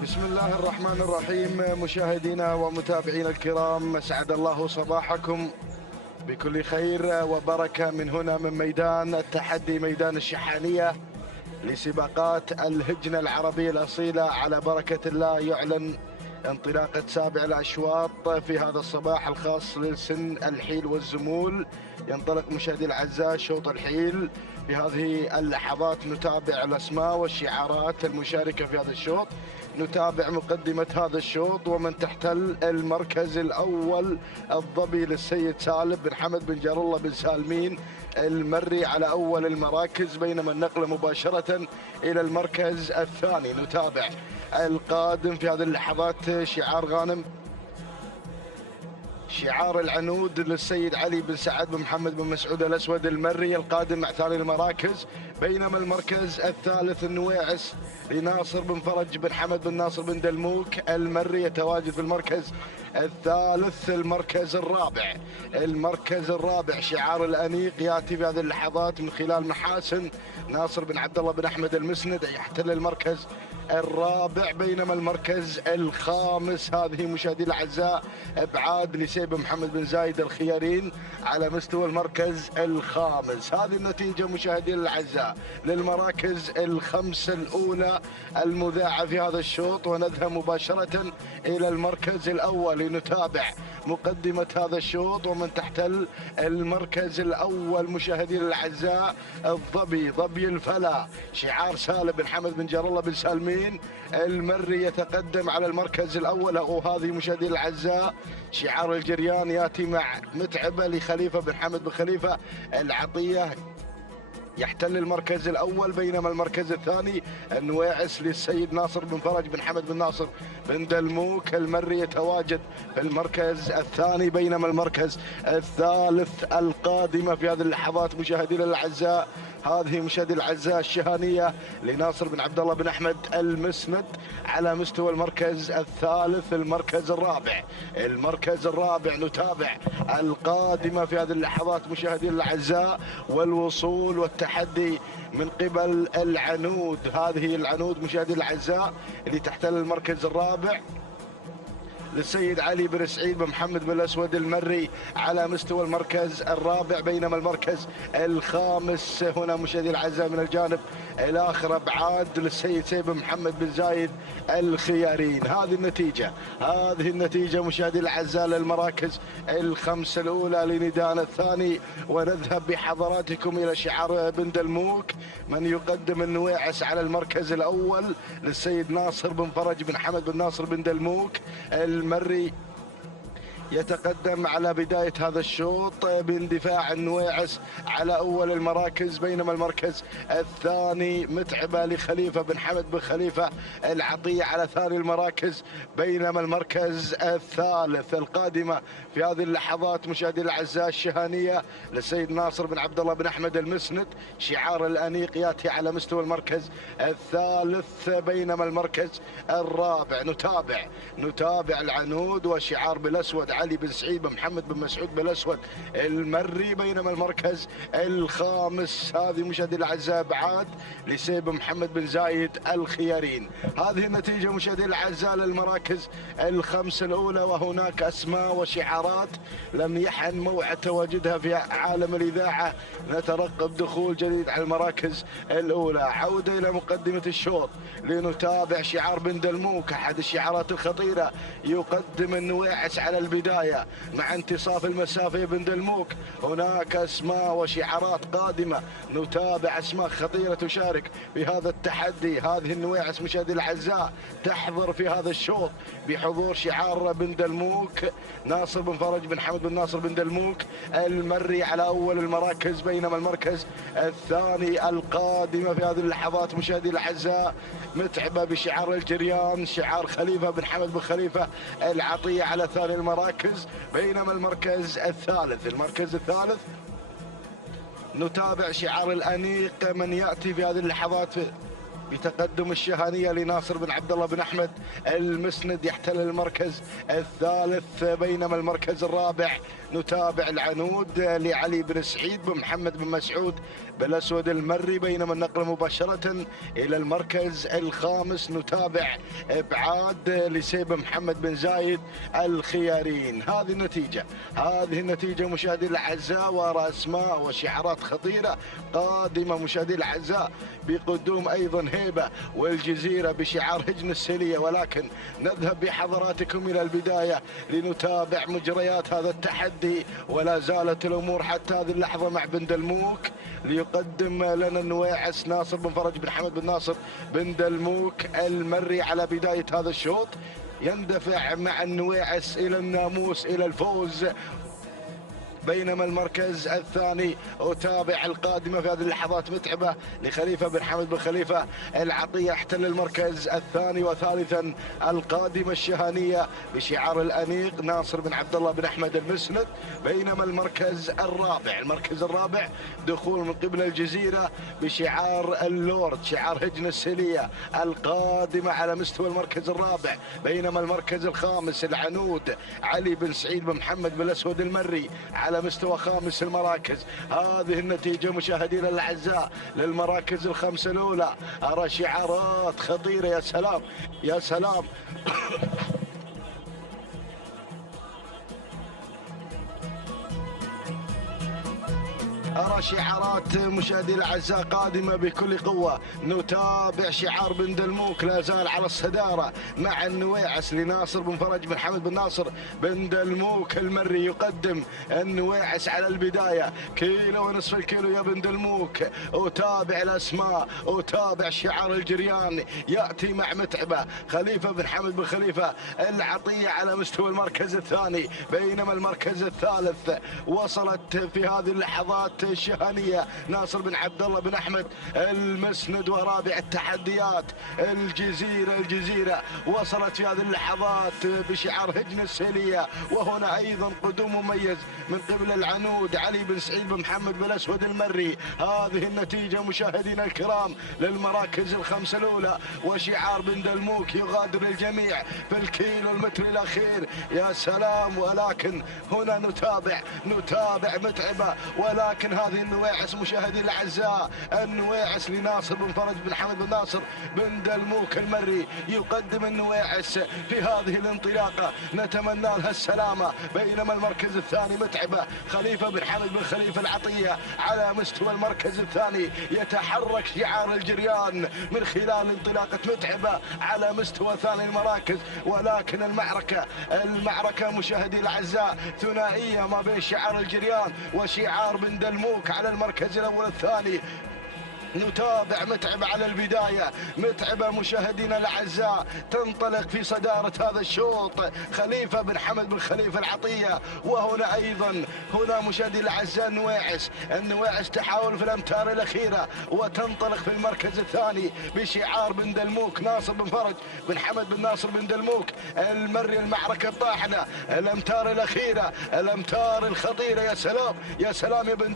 بسم الله الرحمن الرحيم. مشاهدينا ومتابعينا الكرام، اسعد الله صباحكم بكل خير وبركة من هنا من ميدان التحدي، ميدان الشحانية لسباقات الهجنة العربية الأصيلة. على بركة الله يعلن انطلاقة 7 الأشواط في هذا الصباح الخاص لسن الحيل والزمول. ينطلق مشاهدي الأعزاء شوط الحيل. في هذه اللحظات نتابع الأسماء والشعارات المشاركة في هذا الشوط. نتابع مقدمة هذا الشوط ومن تحتل المركز الأول الظبي للسيد سالم بن حمد بن جار الله بن سالمين المري على أول المراكز. بينما النقل مباشرة إلى المركز الثاني. نتابع القادم في هذه اللحظات شعار غانم، شعار العنود للسيد علي بن سعد بن محمد بن مسعود الأسود المري القادم مع ثاني المراكز. بينما المركز الثالث النويعس لناصر بن فرج بن حمد بن ناصر بن دلموك المري يتواجد في المركز الثالث. المركز الرابع شعار الأنيق يأتي في هذه اللحظات من خلال محاسن ناصر بن عبد الله بن أحمد المسند يحتل المركز الرابع. بينما المركز الخامس هذه مشاهدي الأعزاء ابعاد لسيب محمد بن زايد الخيارين على مستوى المركز الخامس. هذه النتيجة مشاهدي الأعزاء للمراكز الخمسة الأولى المذاعة في هذا الشوط. ونذهب مباشرة إلى المركز الأول لنتابع مقدمة هذا الشوط ومن تحتل المركز الأول مشاهدي الأعزاء الظبي، ظبي الفلا، شعار سالم بن حمد بن جار الله بن سالمين المري يتقدم على المركز الأول. وهذه مشاهدي الأعزاء شعار الجريان يأتي مع متعبة لخليفة بن حمد بن خليفة العطية يحتل المركز الأول. بينما المركز الثاني النويعس للسيد ناصر بن فرج بن حمد بن ناصر بن دلموك المري يتواجد في المركز الثاني. بينما المركز الثالث القادمة في هذه اللحظات مشاهدينا الأعزاء هذه مشاهدي الأعزاء الشهانية لناصر بن عبد الله بن أحمد المسند على مستوى المركز الثالث. المركز الرابع نتابع القادمة في هذه اللحظات مشاهدي الأعزاء والوصول والتحدي من قبل العنود. هذه العنود مشاهدي الأعزاء اللي تحتل المركز الرابع للسيد علي بن سعيد بن محمد بن الأسود المري على مستوى المركز الرابع. بينما المركز الخامس هنا مشاهدي الأعزاء من الجانب الآخر ابعاد للسيد سيب بن محمد بن زايد الخيارين. هذه النتيجة مشاهدي الأعزاء للمراكز الخمسة الأولى لنداءنا الثاني. ونذهب بحضراتكم إلى شعار بن دلموك من يقدم النويعس على المركز الأول للسيد ناصر بن فرج بن حمد بن ناصر بن دلموك المري يتقدم على بداية هذا الشوط باندفاع النويعس على أول المراكز. بينما المركز الثاني متعبة لخليفة بن حمد بن خليفة العطية على ثاني المراكز. بينما المركز الثالث القادمة في هذه اللحظات مشاهدي الأعزاء الشهانية للسيد ناصر بن عبد الله بن أحمد المسند شعار الأنيق يأتي على مستوى المركز الثالث. بينما المركز الرابع نتابع العنود وشعار بالأسود علي بن سعيد بن محمد بن مسعود بالأسود المري، بينما المركز الخامس هذه مشاهدي الأعزاء ابعاد لسيب محمد بن زايد الخيارين. هذه النتيجة مشاهدي الأعزاء للمراكز الخمس الأولى، وهناك أسماء وشعارات لم يحن موعد تواجدها في عالم الإذاعة. نترقب دخول جديد على المراكز الأولى. عودة إلى مقدمة الشوط لنتابع شعار بن دلموك، أحد الشعارات الخطيرة، يقدم النويعس على البداية مع انتصاف المسافة بن دلموك. هناك أسماء وشعارات قادمة، نتابع أسماء خطيرة تشارك في هذا التحدي. هذه النويعس مشاهدي الأعزاء تحضر في هذا الشوط بحضور شعار بن دلموك، ناصر بن فرج بن حمد بن ناصر بن دلموك المري على أول المراكز، بينما المركز الثاني القادمة في هذه اللحظات مشاهدي الأعزاء متعبة بشعار الجريان، شعار خليفة بن حمد بن خليفة العطية على ثاني المراكز، بينما المركز الثالث نتابع شعار الأنيق من يأتي في هذه اللحظات بتقدم الشهانية لناصر بن عبد الله بن أحمد المسند يحتل المركز الثالث، بينما المركز الرابع نتابع العنود لعلي بن سعيد بن محمد بن مسعود بالأسود المري، بينما النقل مباشرة إلى المركز الخامس نتابع إبعاد لسيب محمد بن زايد الخيارين. هذه النتيجة مشاهدي الأعزاء، وراء أسماء وشعارات خطيرة قادمة مشاهدي الأعزاء بقدوم أيضا هيبة والجزيرة بشعار هجن السلية. ولكن نذهب بحضراتكم إلى البداية لنتابع مجريات هذا التحدي، ولا زالت الأمور حتى هذه اللحظة مع بن دلموك ليقدم لنا النويعس ناصر بن فرج بن حمد بن ناصر بن دلموك المري على بداية هذا الشوط، يندفع مع النويعس إلى الناموس إلى الفوز، بينما المركز الثاني أتابع القادمة في هذه اللحظات متعبة لخليفة بن حمد بن خليفة العطية احتل المركز الثاني، وثالثا القادمة الشهانية بشعار الأنيق ناصر بن عبد الله بن أحمد المسند، بينما المركز الرابع دخول من قبل الجزيرة بشعار اللورد شعار هجن السلية القادمة على مستوى المركز الرابع، بينما المركز الخامس العنود علي بن سعيد بن محمد بالأسود المري على مستوى خامس المراكز. هذه النتيجة مشاهدينا الأعزاء للمراكز الخمسة الأولى. أرى شعارات خطيرة، يا سلام يا سلام. أرى شعارات مشاهدي الأعزاء قادمة بكل قوة. نتابع شعار بن دلموك لا زال على الصدارة مع النويعس لناصر بن فرج بن حمد بن ناصر بن دلموك المري، يقدم النويعس على البداية كيلو ونصف الكيلو يا بن دلموك. أتابع الأسماء، أتابع شعار الجريان يأتي مع متعبة خليفة بن حمد بن خليفة العطية على مستوى المركز الثاني، بينما المركز الثالث وصلت في هذه اللحظات الشهانية ناصر بن عبد الله بن أحمد المسند. ورابع التحديات الجزيرة وصلت في هذه اللحظات بشعار هجن السيلية، وهنا أيضا قدوم مميز من قبل العنود علي بن سعيد بن محمد بالأسود المري. هذه النتيجة مشاهدينا الكرام للمراكز الخمسة الأولى، وشعار بن دلموك يغادر الجميع في الكيلو المتر الأخير. يا سلام. ولكن هنا نتابع متعبة، ولكن هذه النويعس مشاهدي الأعزاء النويعس لناصر بن فرج بن حمد بن ناصر بن دلموك المري، يقدم النويعس في هذه الانطلاقة، نتمنى لها السلامة. بينما المركز الثاني متعبة خليفة بن حمد بن خليفة العطية على مستوى المركز الثاني، يتحرك شعار الجريان من خلال انطلاقة متعبة على مستوى ثاني المراكز. ولكن المعركة مشاهدي الأعزاء ثنائية ما بين شعار الجريان وشعار بن دلموك على المركز الأول الثاني. نتابع متعبة على البداية، متعبة مشاهدينا الأعزاء تنطلق في صدارة هذا الشوط خليفة بن حمد بن خليفة العطية. وهنا أيضا مشاهدي الأعزاء النويعس تحاول في الأمتار الأخيرة وتنطلق في المركز الثاني بشعار بن دلموك ناصر بن فرج بن حمد بن ناصر بن دلموك المري. المعركة الطاحنة، الأمتار الأخيرة، الأمتار الخطيرة. يا سلام يا سلام يا بن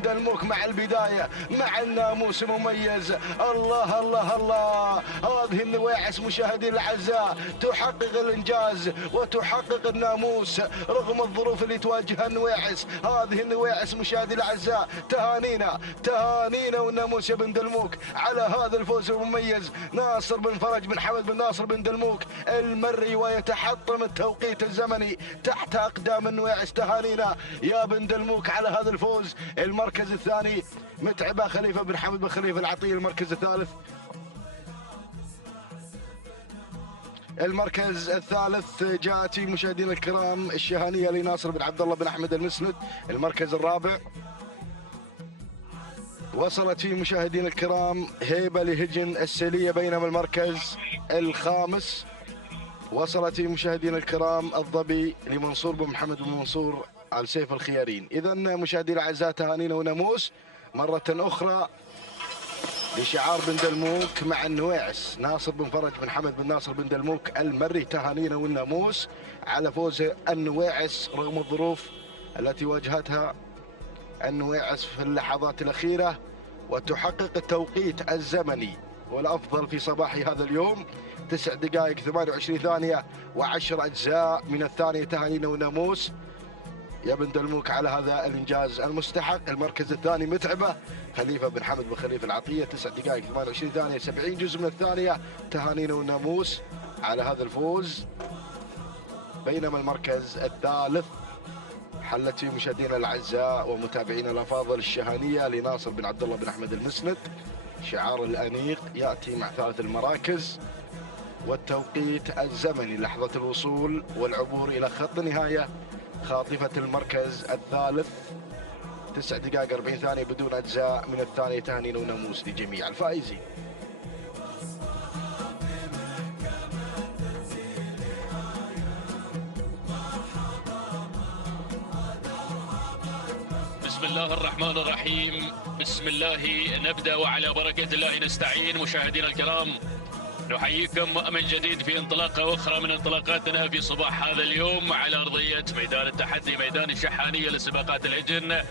دلموك مع البداية، مع مع الناموس المميز. الله الله الله، هذه النواعس مشاهدين الاعزاء تحقق الانجاز وتحقق الناموس رغم الظروف اللي تواجهها النواعس. هذه النواعس مشاهدين الاعزاء تهانينا والناموس يا بن دلموك على هذا الفوز المميز. ناصر بن فرج بن حمد بن ناصر بن دلموك المري ويتحطم التوقيت الزمني تحت اقدام النواعس. تهانينا يا بن دلموك على هذا الفوز. المركز الثاني متعبة خليفة بن حمد بن خليفة العطية. المركز الثالث جاءت في مشاهدينا الكرام الشهانية لناصر بن عبد الله بن احمد المسند. المركز الرابع وصلت فيه مشاهدينا الكرام هيبة لهجن السيلية. بينما المركز الخامس وصلت فيه مشاهدينا الكرام الظبي لمنصور بن محمد بن منصور على سيف الخيارين. إذا مشاهدينا الأعزاء تهانينا وناموس مرة أخرى لشعار بن دلموك مع النواعس. ناصر بن فرج بن حمد بن ناصر بن دلموك المري تهانينا والناموس على فوز النواعس رغم الظروف التي واجهتها النواعس في اللحظات الأخيرة، وتحقق التوقيت الزمني والأفضل في صباح هذا اليوم 9 دقائق 28 ثانية و10 أجزاء من الثانية. تهانينا وناموس يا بن دلموك على هذا الإنجاز المستحق. المركز الثاني متعبة خليفة بن حمد بن خليفة العطية 9 دقائق 28 ثانية 70 جزء من الثانية. تهانينا والناموس على هذا الفوز. بينما المركز الثالث حلت فيه مشاهدينا الاعزاء ومتابعينا الافاضل الشهانيه لناصر بن عبد الله بن احمد المسند. شعار الانيق ياتي مع ثالث المراكز والتوقيت الزمني لحظه الوصول والعبور الى خط النهايه. خاطفه المركز الثالث 9 دقائق 40 ثانيه بدون اجزاء من الثانيه. تهانينا وناموس لجميع الفائزين. بسم الله الرحمن الرحيم، بسم الله نبدأ وعلى بركة الله نستعين. مشاهدينا الكرام نحييكم من جديد في انطلاقة أخرى من انطلاقاتنا في صباح هذا اليوم على أرضية ميدان التحدي، ميدان الشحانية لسباقات الهجن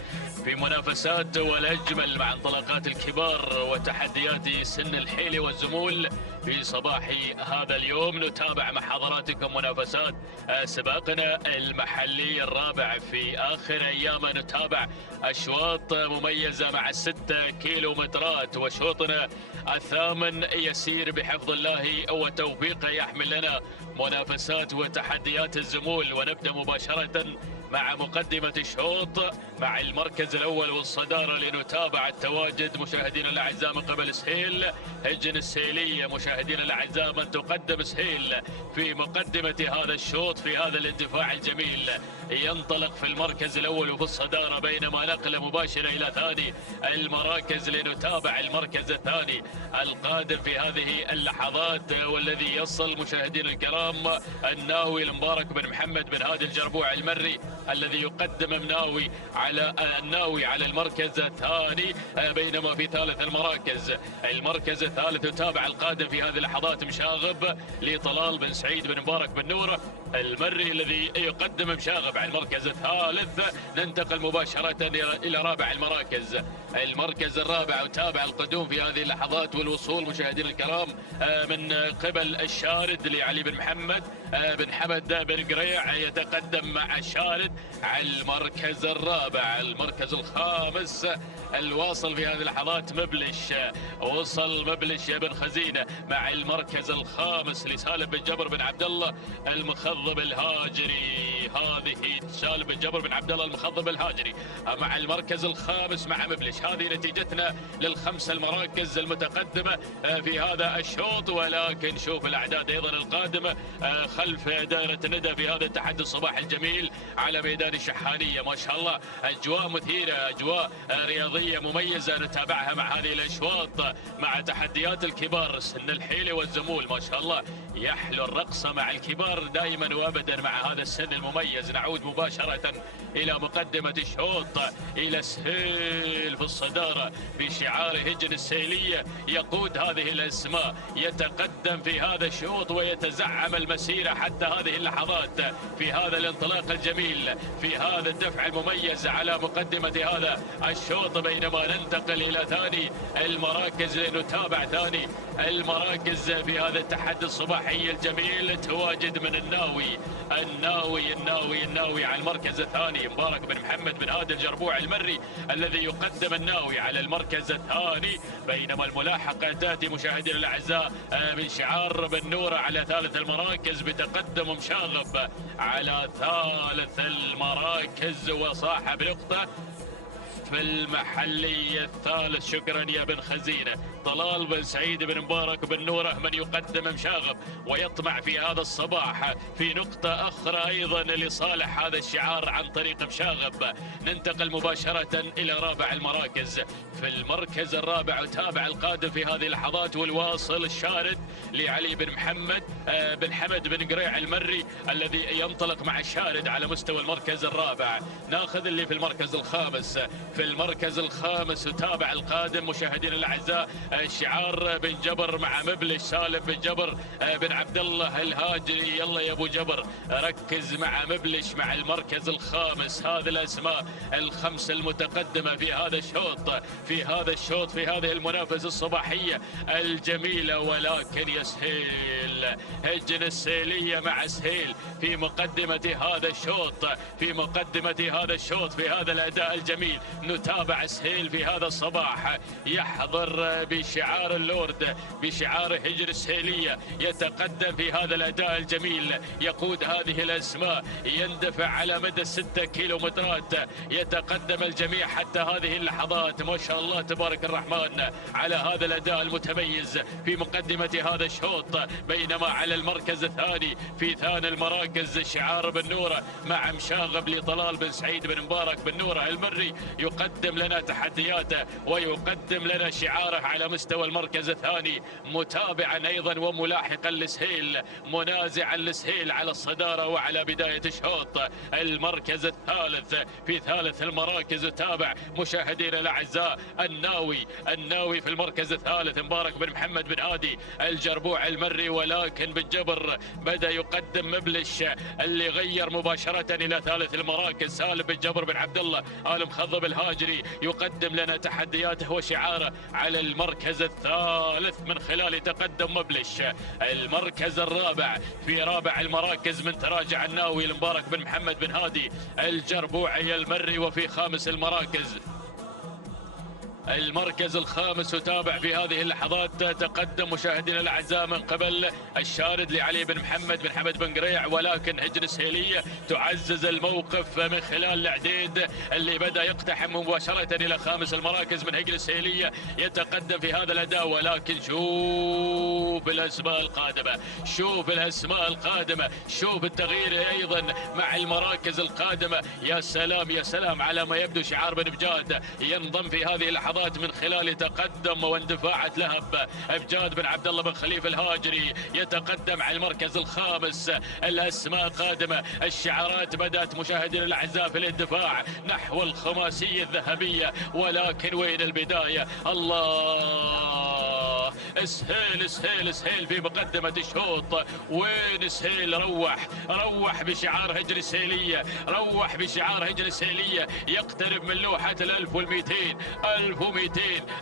في منافسات والأجمل مع انطلاقات الكبار وتحديات سن الحيل والزمول. في صباح هذا اليوم نتابع مع حضراتكم منافسات سباقنا المحلي الرابع. في آخر أيام نتابع أشواط مميزة مع 6 كيلومترات، وشوطنا الثامن يسير بحفظ الله وتوفيقه يحمل لنا منافسات وتحديات الزمول. ونبدأ مباشرة مع مقدمة الشوط مع المركز الأول والصدارة لنتابع التواجد مشاهدينا الأعزاء من قبل سهيل هجن السيلية. مشاهدينا الأعزاء من تقدم سهيل في مقدمة هذا الشوط في هذا الاندفاع الجميل ينطلق في المركز الأول وفي الصدارة، بينما نقلة مباشرة إلى ثاني المراكز لنتابع المركز الثاني القادم في هذه اللحظات والذي يصل مشاهدينا الكرام الناوي المبارك بن محمد بن هادي الجربوع المري الذي يقدم الناوي على المركز الثاني. بينما في ثالث المركز الثالث يتابع القادم في هذه اللحظات مشاغب لطلال بن سعيد بن مبارك بن نورة المري الذي يقدم مشاغب على المركز الثالث. ننتقل مباشرة إلى رابع المركز الرابع وتابع القدوم في هذه اللحظات والوصول مشاهدينا الكرام من قبل الشارد لعلي بن محمد بن حمد بن قريع يتقدم مع الشارد على المركز الرابع. المركز الخامس الواصل في هذه اللحظات وصل مبلش بن خزينة مع المركز الخامس لسالم بن جبر بن عبد الله المخضب الهاجري. هذه سالم بن جبر بن عبد الله المخضب الهاجري مع المركز الخامس مع مبلش. هذه نتيجتنا للخمس المراكز المتقدمة في هذا الشوط. ولكن شوف الأعداد أيضا القادمة خلف دائرة الندى في هذا التحدي الصباح الجميل على ميدان الشحانية. ما شاء الله أجواء مثيرة، أجواء رياضية مميزة نتابعها مع هذه الأشواط مع تحديات الكبار سن الحيل والزمول. ما شاء الله يحلو الرقص مع الكبار دائما وابدا مع هذا السن المميز. نعود مباشرة إلى مقدمة الشوط إلى سهيل في الصدارة بشعار هجن السيلية يقود هذه الأسماء، يتقدم في هذا الشوط ويتزعم المسيرة مشاهدينا حتى هذه اللحظات في هذا الانطلاق الجميل، في هذا الدفع المميز على مقدمة هذا الشوط، بينما ننتقل إلى ثاني المراكز لنتابع ثاني المراكز في هذا التحدي الصباحي الجميل. تواجد من الناوي على المركز الثاني، مبارك بن محمد بن هادي الجربوع المري الذي يقدم الناوي على المركز الثاني، بينما الملاحقة تأتي مشاهدينا الأعزاء من شعار بن نورة على ثالث المراكز بتقدم مشاغب على ثالث المراكز وصاحب نقطة في المحلي الثالث. شكرا يا بن خزينة. طلال بن سعيد بن مبارك بن نوره من يقدم مشاغب ويطمع في هذا الصباح في نقطة أخرى أيضا لصالح هذا الشعار عن طريق مشاغب. ننتقل مباشرة إلى رابع المراكز. في المركز الرابع وتابع القادم في هذه اللحظات والواصل الشارد لعلي بن محمد بن حمد بن قريع المري الذي ينطلق مع الشارد على مستوى المركز الرابع. ناخذ اللي في المركز الخامس. في المركز الخامس وتابع القادم مشاهدينا الأعزاء شعار بن جبر مع مبلش سالم بن جبر بن عبد الله الهاجري. يلا يا ابو جبر ركز مع مبلش مع المركز الخامس. هذه الاسماء الخمس المتقدمه في هذا الشوط في هذه المنافسه الصباحيه الجميله، ولكن يسهيل هجن السيليه مع سهيل في مقدمه هذا الشوط في هذا الاداء الجميل. نتابع سهيل في هذا الصباح يحضر بشعار اللورد بشعار هجر السهيلية، يتقدم في هذا الأداء الجميل، يقود هذه الأسماء، يندفع على مدى 6 كيلومترات، يتقدم الجميع حتى هذه اللحظات. ما شاء الله تبارك الرحمن على هذا الأداء المتميز في مقدمة هذا الشوط. بينما على المركز الثاني في ثاني المراكز شعار بن نورة مع مشاغب لطلال بن سعيد بن مبارك بن نورة المري، يقدم لنا تحدياته ويقدم لنا شعاره على مستوى المركز الثاني، متابعا ايضا وملاحقا لسهيل، منازعا لسهيل على الصداره وعلى بدايه الشوط. المركز الثالث في ثالث المراكز تابع مشاهدينا الاعزاء الناوي في المركز الثالث مبارك بن محمد بن هادي الجربوع المري، ولكن بن جبر بدا يقدم مبلش اللي غير مباشره الى ثالث المراكز. سالم بن جبر بن عبد الله آل مخضب الهاجري يقدم لنا تحدياته وشعاره على المركز الثالث من خلال تقدم مبلش. المركز الرابع في رابع المراكز من تراجع الناوي المبارك بن محمد بن هادي الجربوعي المري. وفي خامس المركز الخامس وتابع في هذه اللحظات تقدم مشاهدينا الاعزاء من قبل الشارد لعلي بن محمد بن حمد بن قريع، ولكن هجن السهيليه تعزز الموقف من خلال العديد اللي بدا يقتحم مباشره الى خامس المراكز من هجن السهيليه، يتقدم في هذا الاداء. ولكن شوف الاسماء القادمه، شوف التغيير ايضا مع المراكز القادمه. يا سلام على ما يبدو شعار بن بجاد ينضم في هذه اللحظات من خلال تقدم واندفاعات لهب ابجاد بن عبد الله بن خليفه الهاجري، يتقدم على المركز الخامس. الاسماء قادمه، الشعارات بدات مشاهدينا الاعزاء في الاندفاع نحو الخماسيه الذهبيه، ولكن وين البدايه؟ الله، سهيل في مقدمه الشوط. وين سهيل؟ روح بشعار هجر السهيليه، يقترب من لوحه 1200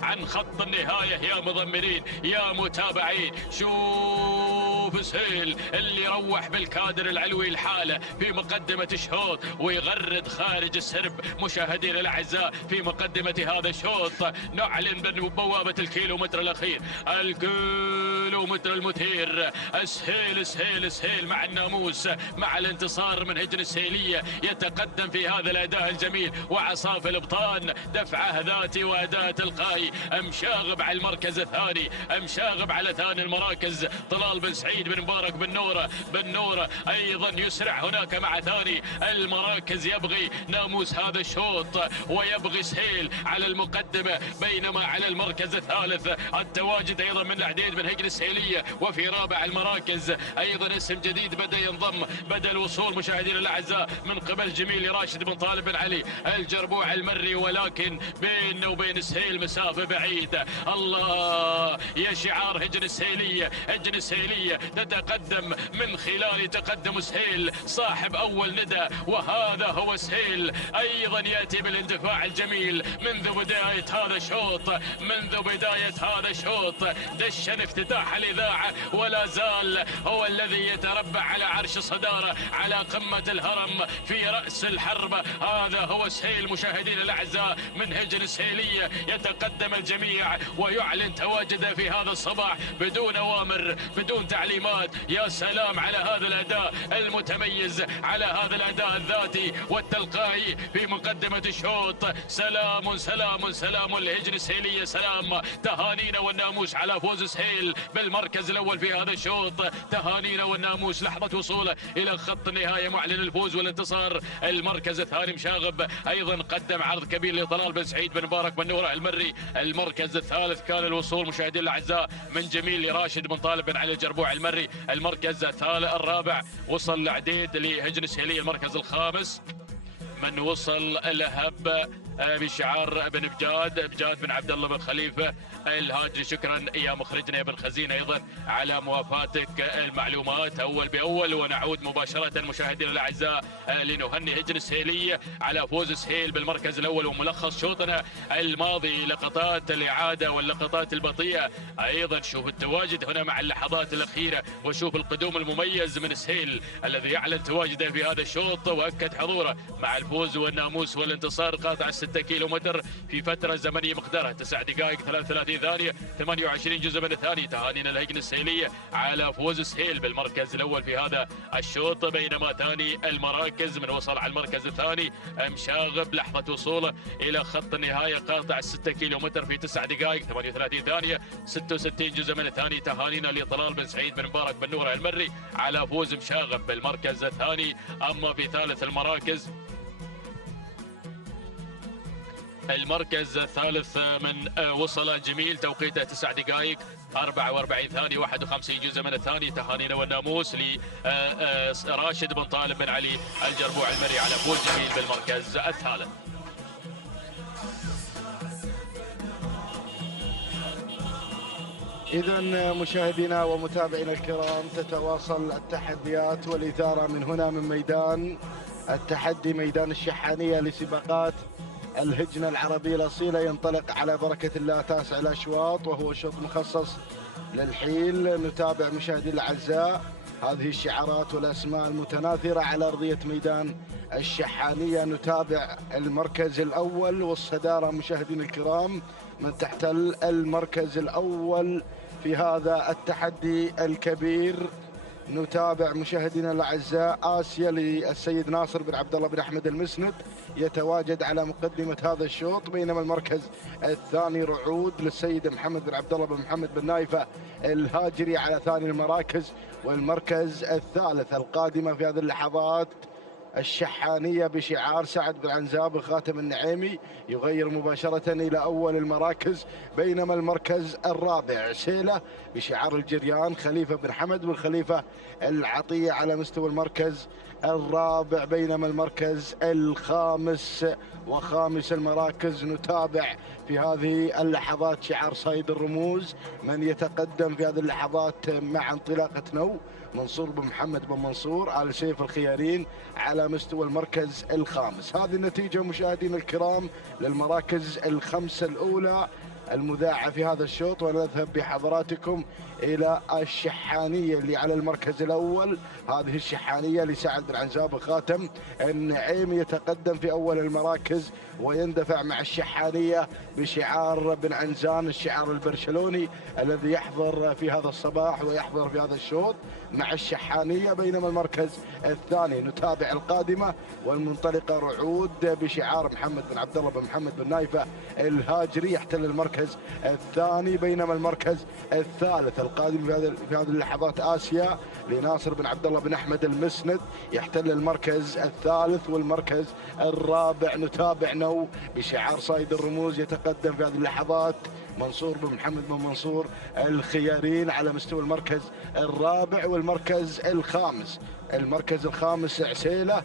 عن خط النهايه. يا مضمرين يا متابعين، شوف سهيل اللي روح بالكادر العلوي الحاله في مقدمه الشوط ويغرد خارج السرب مشاهدينا الاعزاء في مقدمه هذا الشوط. نعلن بوابه الكيلومتر الاخير، الكيلومتر المثير. سهيل مع الناموس، مع الانتصار من هجن السهيليه، يتقدم في هذا الاداء الجميل وعصاف الابطان، دفعه ذاتي واداء تلقائي. مشاغب على المركز الثاني، مشاغب على ثاني المراكز طلال بن سعيد بن مبارك بن نوره ايضا يسرع هناك مع ثاني المراكز، يبغي ناموس هذا الشوط ويبغي سهيل على المقدمه. بينما على المركز الثالث التواجد ايضا من العديد من هجن السهيليه. وفي رابع المراكز ايضا اسم جديد بدا ينضم، بدا الوصول مشاهدينا الاعزاء من قبل جميل راشد بن طالب بن علي الجربوع المري، ولكن بينه وبين سهيل مسافه بعيده. الله يا شعار هجن السهيليه، هجن السهيليه تتقدم من خلال تقدم سهيل صاحب اول ندى، وهذا هو سهيل ايضا ياتي بالاندفاع الجميل منذ بدايه هذا الشوط، منذ بدايه هذا الشوط دشن افتتاح الاذاعه ولا زال هو الذي يتربع على عرش الصداره على قمه الهرم في راس الحرب. هذا هو سهيل مشاهدينا الاعزاء من هجن السهيليه. يتقدم الجميع ويعلن تواجده في هذا الصباح بدون اوامر بدون تعليمات. يا سلام على هذا الاداء المتميز، على هذا الاداء الذاتي والتلقائي في مقدمه الشوط. سلام سلام سلام لهجن السهيليه، سلام تهانينا والناموس على فوز سهيل بالمركز الاول في هذا الشوط. تهانينا والناموس لحظه وصوله الى خط النهايه معلن الفوز والانتصار. المركز الثاني مشاغب ايضا قدم عرض كبير لطلال بن سعيد بن مبارك بن نوره المري. المركز الثالث كان الوصول مشاهدينا الاعزاء من جميل راشد بن طالب بن علي الجربوع المري. المركز الرابع وصل العديد لهجن السهيليه. المركز الخامس من وصل لهب بشعار بن بجاد بن عبد الله بن خليفه الهاجري. شكرا يا مخرجنا يا بن خزينه ايضا على موافاتك المعلومات اول باول. ونعود مباشره مشاهدينا الاعزاء لنهني هجن السهيليه على فوز سهيل بالمركز الاول. وملخص شوطنا الماضي لقطات الاعاده واللقطات البطيئه، ايضا شوف التواجد هنا مع اللحظات الاخيره، وشوف القدوم المميز من سهيل الذي يعلن تواجده في هذا الشوط واكد حضوره مع الفوز والناموس والانتصار. قاطع 6 كيلومتر في فتره زمنيه مقدارها 9 دقائق 33 ثانيه 28 جزء من الثانيه. تهانينا الهجن السهيليه على فوز سهيل بالمركز الاول في هذا الشوط. بينما ثاني المراكز من وصل على المركز الثاني مشاغب لحظه وصوله الى خط النهايه قاطع 6 كيلومتر في 9 دقائق 38 ثانيه 66 جزء من الثانيه. تهانينا لطلال بن سعيد بن مبارك بن نوره المري على فوز مشاغب بالمركز الثاني. اما في ثالث المركز الثالث من وصل جميل توقيته 9 دقائق 44 ثانية 51 جزء من الثانية. تهانينا والناموس لراشد بن طالب بن علي الجربوع المري على فوز جميل بالمركز الثالث. إذا مشاهدينا ومتابعينا الكرام تتواصل التحديات والإثارة من هنا من ميدان التحدي، ميدان الشحانية لسباقات الهجنة العربية الأصيلة. ينطلق على بركة الله 9 الأشواط وهو شوط مخصص للحيل. نتابع مشاهدينا الأعزاء هذه الشعارات والأسماء المتناثرة على أرضية ميدان الشحانية. نتابع المركز الأول والصدارة مشاهدينا الكرام من تحتل المركز الأول في هذا التحدي الكبير. نتابع مشاهدينا الاعزاء آسيا للسيد ناصر بن عبد الله بن احمد المسند يتواجد على مقدمة هذا الشوط. بينما المركز الثاني رعود للسيد محمد بن عبد الله بن محمد بن نايفة الهاجري على ثاني المراكز. والمركز الثالث القادمة في هذه اللحظات الشحانية بشعار سعد بن عنزاب الخاتم النعيمي يغير مباشرة إلى أول المراكز. بينما المركز الرابع سيلة بشعار الجريان خليفة بن حمد بن خليفة العطية على مستوى المركز الرابع. بينما المركز الخامس وخامس المراكز نتابع في هذه اللحظات شعار صيد الرموز من يتقدم في هذه اللحظات مع انطلاقة نو منصور بن محمد بن منصور آل سيف الخيارين على مستوى المركز الخامس. هذه النتيجة مشاهدينا الكرام للمراكز الخمسة الأولى المذاعة في هذا الشوط. ونذهب بحضراتكم إلى الشحانية اللي على المركز الأول. هذه الشحانية لسعد بن عنزاب الخاتم النعيم يتقدم في أول المراكز ويندفع مع الشحانية بشعار بن عنزان الشعار البرشلوني الذي يحضر في هذا الصباح ويحضر في هذا الشوط مع الشحانية. بينما المركز الثاني نتابع القادمة والمنطلقة رعود بشعار محمد بن عبد الله بن محمد بن نايفة الهاجري يحتل المركز المركز الثاني، بينما المركز الثالث القادم في هذه اللحظات آسيا لناصر بن عبد الله بن أحمد المسند يحتل المركز الثالث، والمركز الرابع نتابع نو بشعار صايد الرموز يتقدم في هذه اللحظات منصور بن محمد بن منصور الخيارين على مستوى المركز الرابع. والمركز الخامس، المركز الخامس عسيلة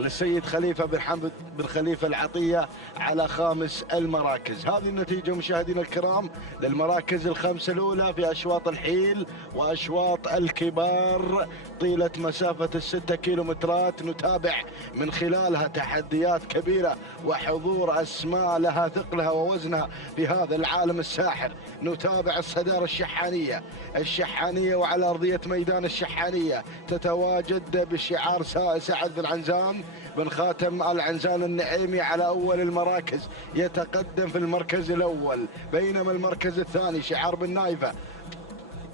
للسيد خليفة بن حمد بن خليفة العطية على خامس المراكز. هذه النتيجة مشاهدينا الكرام للمراكز الخمسة الأولى في أشواط الحيل وأشواط الكبار طيلة مسافة ال6 كيلومترات، نتابع من خلالها تحديات كبيرة وحضور أسماء لها ثقلها ووزنها في هذا العالم الساحر. نتابع الصدارة الشحانية وعلى أرضية ميدان الشحانية تتواجد بشعار سعد بن عنزان بن خاتم العنزان النعيمي على أول المراكز يتقدم في المركز الأول، بينما المركز الثاني شعار بن نايفة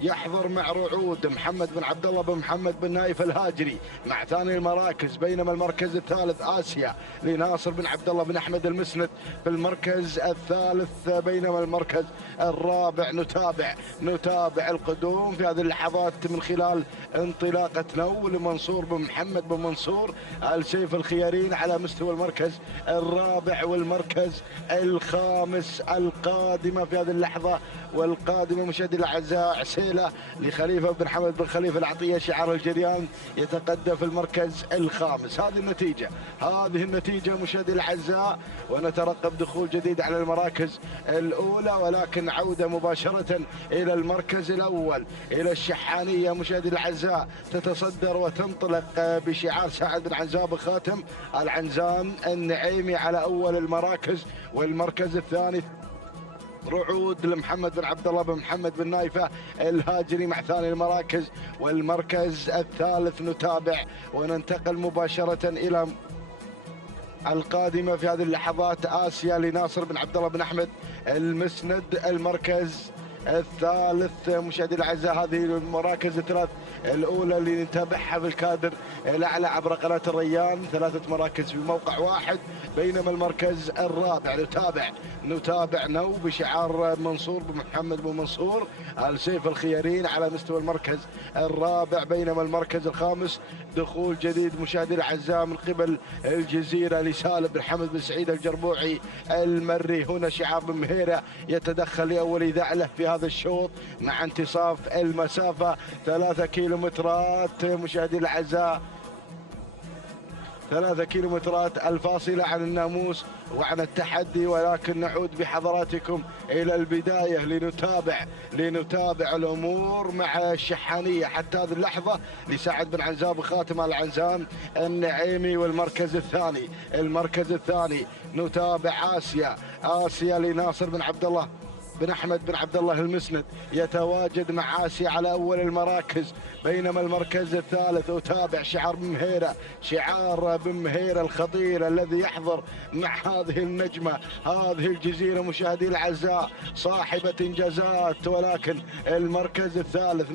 يحضر مع رعود محمد بن عبد الله بن محمد بن نايف الهاجري مع ثاني المراكز، بينما المركز الثالث آسيا لناصر بن عبد الله بن أحمد المسند في المركز الثالث، بينما المركز الرابع نتابع القدوم في هذه اللحظات من خلال انطلاقة نو لمنصور بن محمد بن منصور السيف الخيارين على مستوى المركز الرابع. والمركز الخامس القادمة في هذه اللحظة والقادمة مشاهدينا الأعزاء عسيلة لخليفة بن حمد بن خليفة العطية شعار الجريان يتقدم في المركز الخامس. هذه النتيجة مشاهدينا الأعزاء، ونترقب دخول جديد على المراكز الأولى، ولكن عودة مباشرة إلى المركز الأول إلى الشحانية مشاهدينا الأعزاء تتصدر وتنطلق بشعار سعد بن عنزان بن خاتم العنزان النعيمي على أول المراكز، والمركز الثاني رعود لمحمد بن عبد الله بن محمد بن نايفة الهاجري مع ثاني المراكز، والمركز الثالث نتابع وننتقل مباشرة إلى القادمة في هذه اللحظات آسيا لناصر بن عبد الله بن أحمد المسند المركز الثالث. مشاهدينا الاعزاء هذه المراكز الثلاث الاولى اللي نتابعها في الكادر الاعلى عبر قناه الريان، 3 مراكز في موقع واحد، بينما المركز الرابع نتابع نو بشعار منصور بن محمد بن منصور السيف الخيارين على مستوى المركز الرابع، بينما المركز الخامس دخول جديد مشاهدينا الاعزاء من قبل الجزيره لسالم بن حمد بن سعيد الجربوعي المري. هنا شعار بن مهيره يتدخل لاول اذاعه له في هذا الشوط مع انتصاف المسافه 3 كيلومترات مشاهدينا الاعزاء، 3 كيلومترات الفاصلة عن الناموس وعن التحدي. ولكن نعود بحضراتكم إلى البداية لنتابع الأمور مع الشحانية حتى هذه اللحظة لسعد بن عنزان بن خاتم العنزان النعيمي. والمركز الثاني نتابع آسيا لناصر بن عبد الله بن أحمد بن عبد الله المسند يتواجد مع آسيا على أول المراكز، بينما المركز الثالث أتابع شعار بن مهيرة الخطير الذي يحضر مع هذه النجمة هذه الجزيرة مشاهدينا الأعزاء صاحبة إنجازات. ولكن المركز الثالث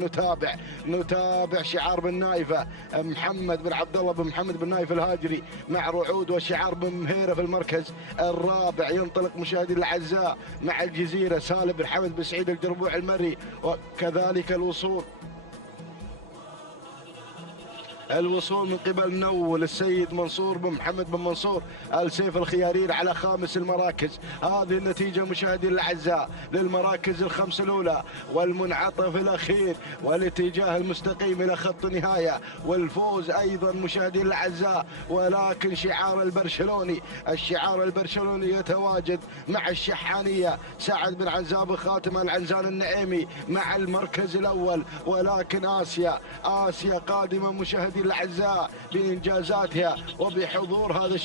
نتابع شعار بن نايفة محمد بن عبد الله بن محمد بن نايف الهاجري مع رعود وشعار بن مهيرة في المركز الرابع. ينطلق مشاهدينا الأعزاء مع الجزيرة سالم بن حمد بن سعيد الجربوع المري، وكذلك الوصول من قبل نو للسيد منصور بن محمد بن منصور السيف الخيارين على خامس المراكز. هذه النتيجة مشاهدينا الأعزاء للمراكز الخمس الأولى والمنعطف الأخير والاتجاه المستقيم إلى خط النهاية والفوز أيضا مشاهدينا الأعزاء. ولكن الشعار البرشلوني يتواجد مع الشحانية سعد بن عنزان بن خاتم العنزان النعيمي مع المركز الأول. ولكن آسيا قادمة مشاهدينا الأعزاء بإنجازاتها وبحضور هذا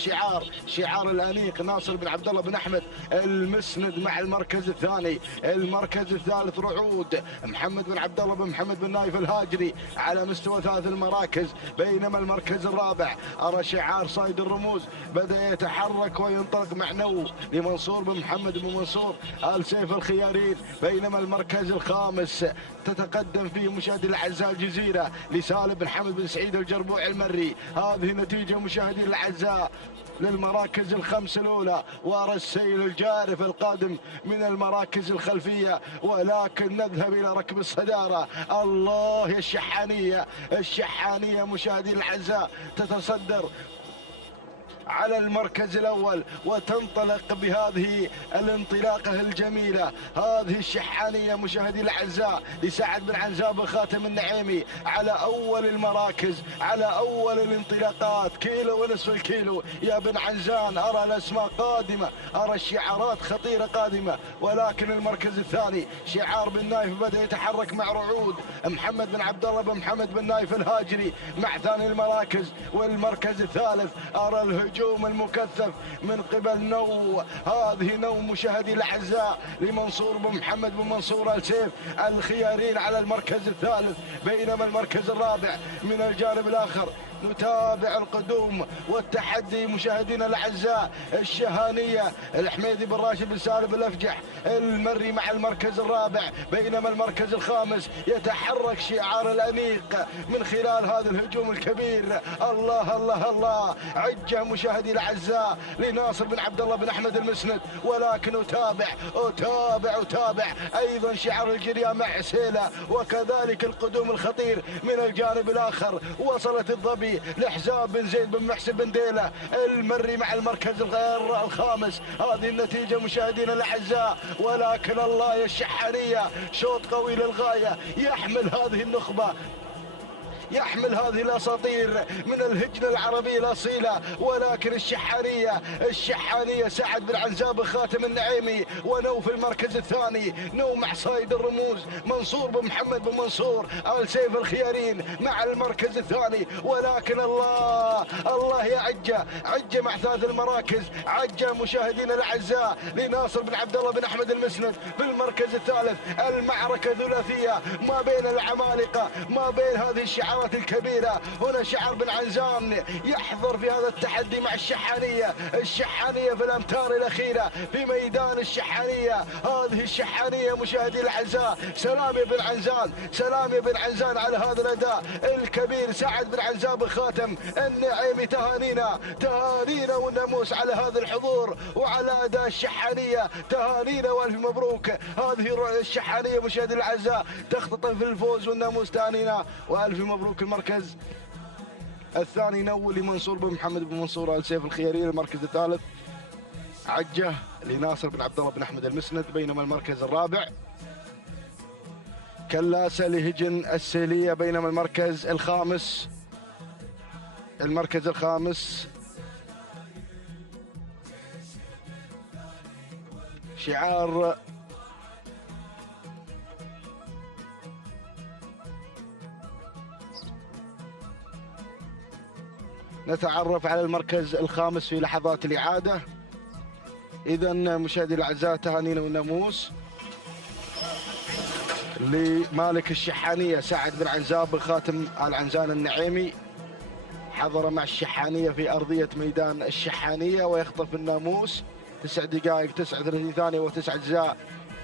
شعار الأنيق ناصر بن عبد الله بن أحمد المسند مع المركز الثاني. المركز الثالث رعود محمد بن عبد الله بن محمد بن نايف الهاجري على مستوى 3 المراكز، بينما المركز الرابع أرى شعار صيد الرموز بدأ يتحرك وينطلق مع نو لمنصور بن محمد بن منصور السيف الخيارين، بينما المركز الخامس تتقدم فيه مشاهدينا الأعزاء الجزيرة لسالم بن حمد بن سعيد جربوع المري. هذه نتيجة مشاهدين الأعزاء للمراكز الخمس الأولى، والسيل الجارف القادم من المراكز الخلفية، ولكن نذهب إلى ركب الصدارة. الله يا الشحانية، الشحانية مشاهدين الأعزاء تتصدر على المركز الأول وتنطلق بهذه الانطلاقة الجميلة. هذه الشحانية مشاهدي الأعزاء لسعد بن عنزاب خاتم النعيمي على أول المراكز، على أول الانطلاقات. كيلو ونصف الكيلو يا بن عنزان، أرى الأسماء قادمة، أرى الشعارات خطيرة قادمة، ولكن المركز الثاني شعار بن نايف بدأ يتحرك مع رعود محمد بن عبد الله بن محمد بن نايف الهاجري مع ثاني المراكز. والمركز الثالث أرى الهجوم المكثف من قبل نو، هذه نو مشاهدي الاعزاء لمنصور بن محمد بن منصور السيف الخيارين على المركز الثالث، بينما المركز الرابع من الجانب الاخر نتابع القدوم والتحدي مشاهدينا الاعزاء. الشهانيه الحميدي بن راشد بن سالم الافجح المري مع المركز الرابع، بينما المركز الخامس يتحرك شعار الانيق من خلال هذا الهجوم الكبير. الله الله الله، عجه مشاهدي الاعزاء لناصر بن عبد الله بن احمد المسند، ولكن اتابع ايضا شعار الجريان مع عسيله، وكذلك القدوم الخطير من الجانب الاخر. وصلت الظبي لحزام بن زيد بن محسن بن ديله المري مع المركز الخامس. هذه النتيجه مشاهدينا الاعزاء، ولكن الله يا الشحانيه شوط قوي للغايه، يحمل هذه النخبه، يحمل هذه الاساطير من الهجنه العربيه الاصيله. ولكن الشحانيه سعد بن عنزاب خاتم النعيمي ونوف المركز الثاني، نو مع صايد الرموز منصور بن محمد بن منصور ال سيف الخيارين مع المركز الثاني. ولكن الله يا عجه مع ثالث المراكز، عجه مشاهدينا الاعزاء لناصر بن عبد الله بن احمد المسند في المركز الثالث. المعركه ثلاثيه ما بين العمالقه، ما بين هذه الشعارات الكبيرة. هنا شعر بن عنزان يحضر في هذا التحدي مع الشحانية في الأمتار الأخيرة في ميدان الشحانية. هذه الشحانية مشاهدي الأعزاء، سلام يا بن عنزان، سلام يا بن عنزان على هذا الأداء الكبير. سعد بن عنزاب خاتم النعيمي، تهانينا والناموس على هذا الحضور وعلى أداء الشحانية، تهانينا والف مبروك. هذه الشحانية مشاهدي الأعزاء تختطف الفوز والناموس، تهانينا والف مبروك. المركز الثاني نول لمنصور بن محمد بن منصور ال سيف الخياري. المركز الثالث عجه لناصر بن عبد الله بن احمد المسند، بينما المركز الرابع كلاسه لهجن السيليه، بينما المركز الخامس شعار نتعرف على المركز الخامس في لحظات الإعادة. إذا مشاهدي الأعزاء، تهانينا والناموس لمالك الشحانية سعد بن عنزاب خاتم العنزان النعيمي، حضر مع الشحانية في أرضية ميدان الشحانية ويخطف الناموس 9 دقائق 39 ثانية و9 أجزاء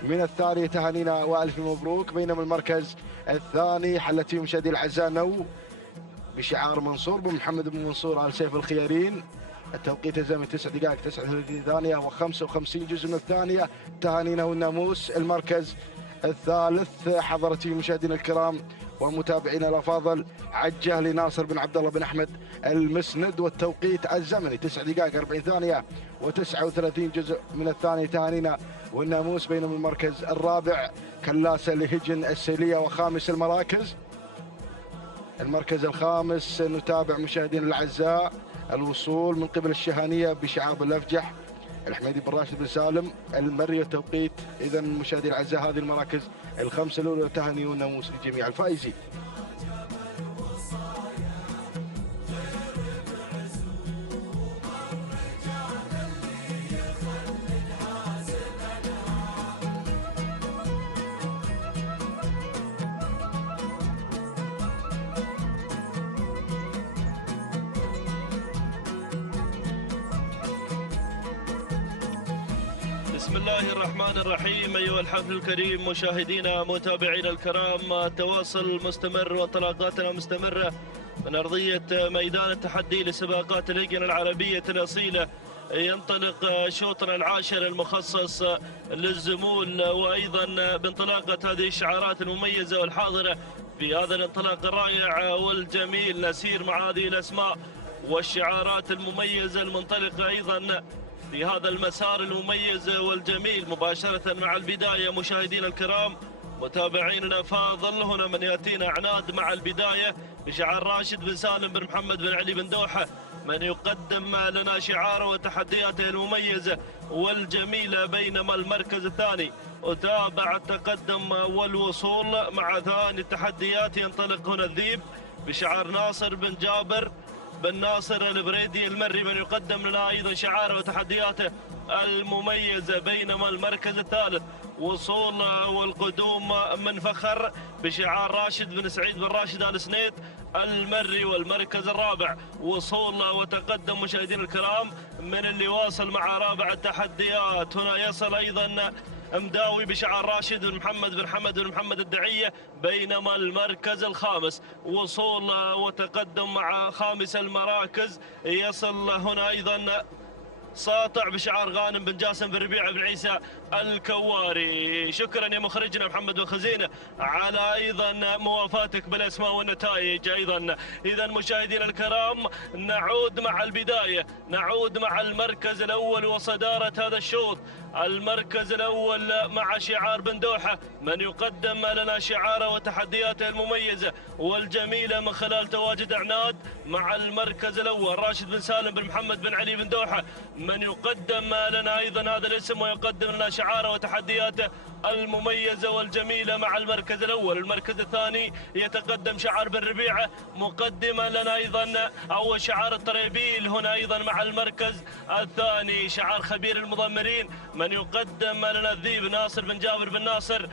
من الثانية. تهانينا وألف مبروك. بينما المركز الثاني حلت فيه مشاهدي الأعزاء نو بشعار منصور بن محمد بن منصور ال سيف الخيارين، التوقيت الزمني 9 دقائق 39 ثانية و55 جزء من الثانية. تهانينا والناموس. المركز الثالث حضرت فيه مشاهدينا الكرام ومتابعينا الافاضل عجه لناصر بن عبد الله بن احمد المسند، والتوقيت الزمني 9 دقائق 40 ثانية و39 جزء من الثانية. تهانينا والناموس. بينما المركز الرابع كلاسه لهجن السيلية وخامس المراكز. المركز الخامس نتابع مشاهدينا الاعزاء الوصول من قبل الشهانيه بشعار الافجح الحميدي بن راشد بن سالم المري، والتوقيت. اذا مشاهدينا الاعزاء هذه المراكز الخمسه الاولى، تهاني والناموس لجميع الفائزين. بسم الله الرحمن الرحيم. أيها الحفل الكريم، مشاهدينا متابعينا الكرام، التواصل مستمر وانطلاقاتنا مستمرة من أرضية ميدان التحدي لسباقات اللجنة العربية الأصيلة. ينطلق شوطنا العاشر المخصص للزمول، وأيضا بانطلاقة هذه الشعارات المميزة والحاضرة في هذا الانطلاق الرائع والجميل. نسير مع هذه الأسماء والشعارات المميزة المنطلقة أيضا في هذا المسار المميز والجميل. مباشرة مع البداية مشاهدينا الكرام متابعيننا فاضل، هنا من يأتينا عناد مع البداية بشعار راشد بن سالم بن محمد بن علي بن دوحة، من يقدم لنا شعاره وتحدياته المميزة والجميلة. بينما المركز الثاني أتابع التقدم والوصول مع ثاني التحديات. ينطلق هنا الذيب بشعار ناصر بن جابر بن ناصر البريدي المري، من يقدم لنا أيضا شعاره وتحدياته المميزة. بينما المركز الثالث وصول والقدوم من فخر بشعار راشد بن سعيد بن راشد آل سنيد المري. والمركز الرابع وصول وتقدم مشاهدينا الكرام من اللي واصل مع رابع التحديات. هنا يصل أيضا مداوي بشعار راشد بن محمد بن حمد بن محمد الدعية. بينما المركز الخامس وصول وتقدم مع خامس المراكز. يصل هنا أيضا ساطع بشعار غانم بن جاسم بن ربيع بن عيسى الكواري. شكرا يا مخرجنا محمد بن خزينة على ايضا موافاتك بالاسماء والنتائج ايضا. اذا مشاهدينا الكرام نعود مع البداية، نعود مع المركز الاول وصدارة هذا الشوط. المركز الاول مع شعار بن دوحة، من يقدم لنا شعاره وتحدياته المميزة والجميلة من خلال تواجد عناد مع المركز الاول راشد بن سالم بن محمد بن علي بن دوحة، من يقدم لنا ايضا هذا الاسم ويقدم لنا شعاره وتحدياته المميزة والجميلة مع المركز الأول. المركز الثاني يتقدم شعار بن ربيعة مقدما لنا أيضا أو شعار الطريبيل هنا أيضا مع المركز الثاني. شعار خبير المضمرين من يقدم لنا الذيب ناصر بن جابر بن ناصر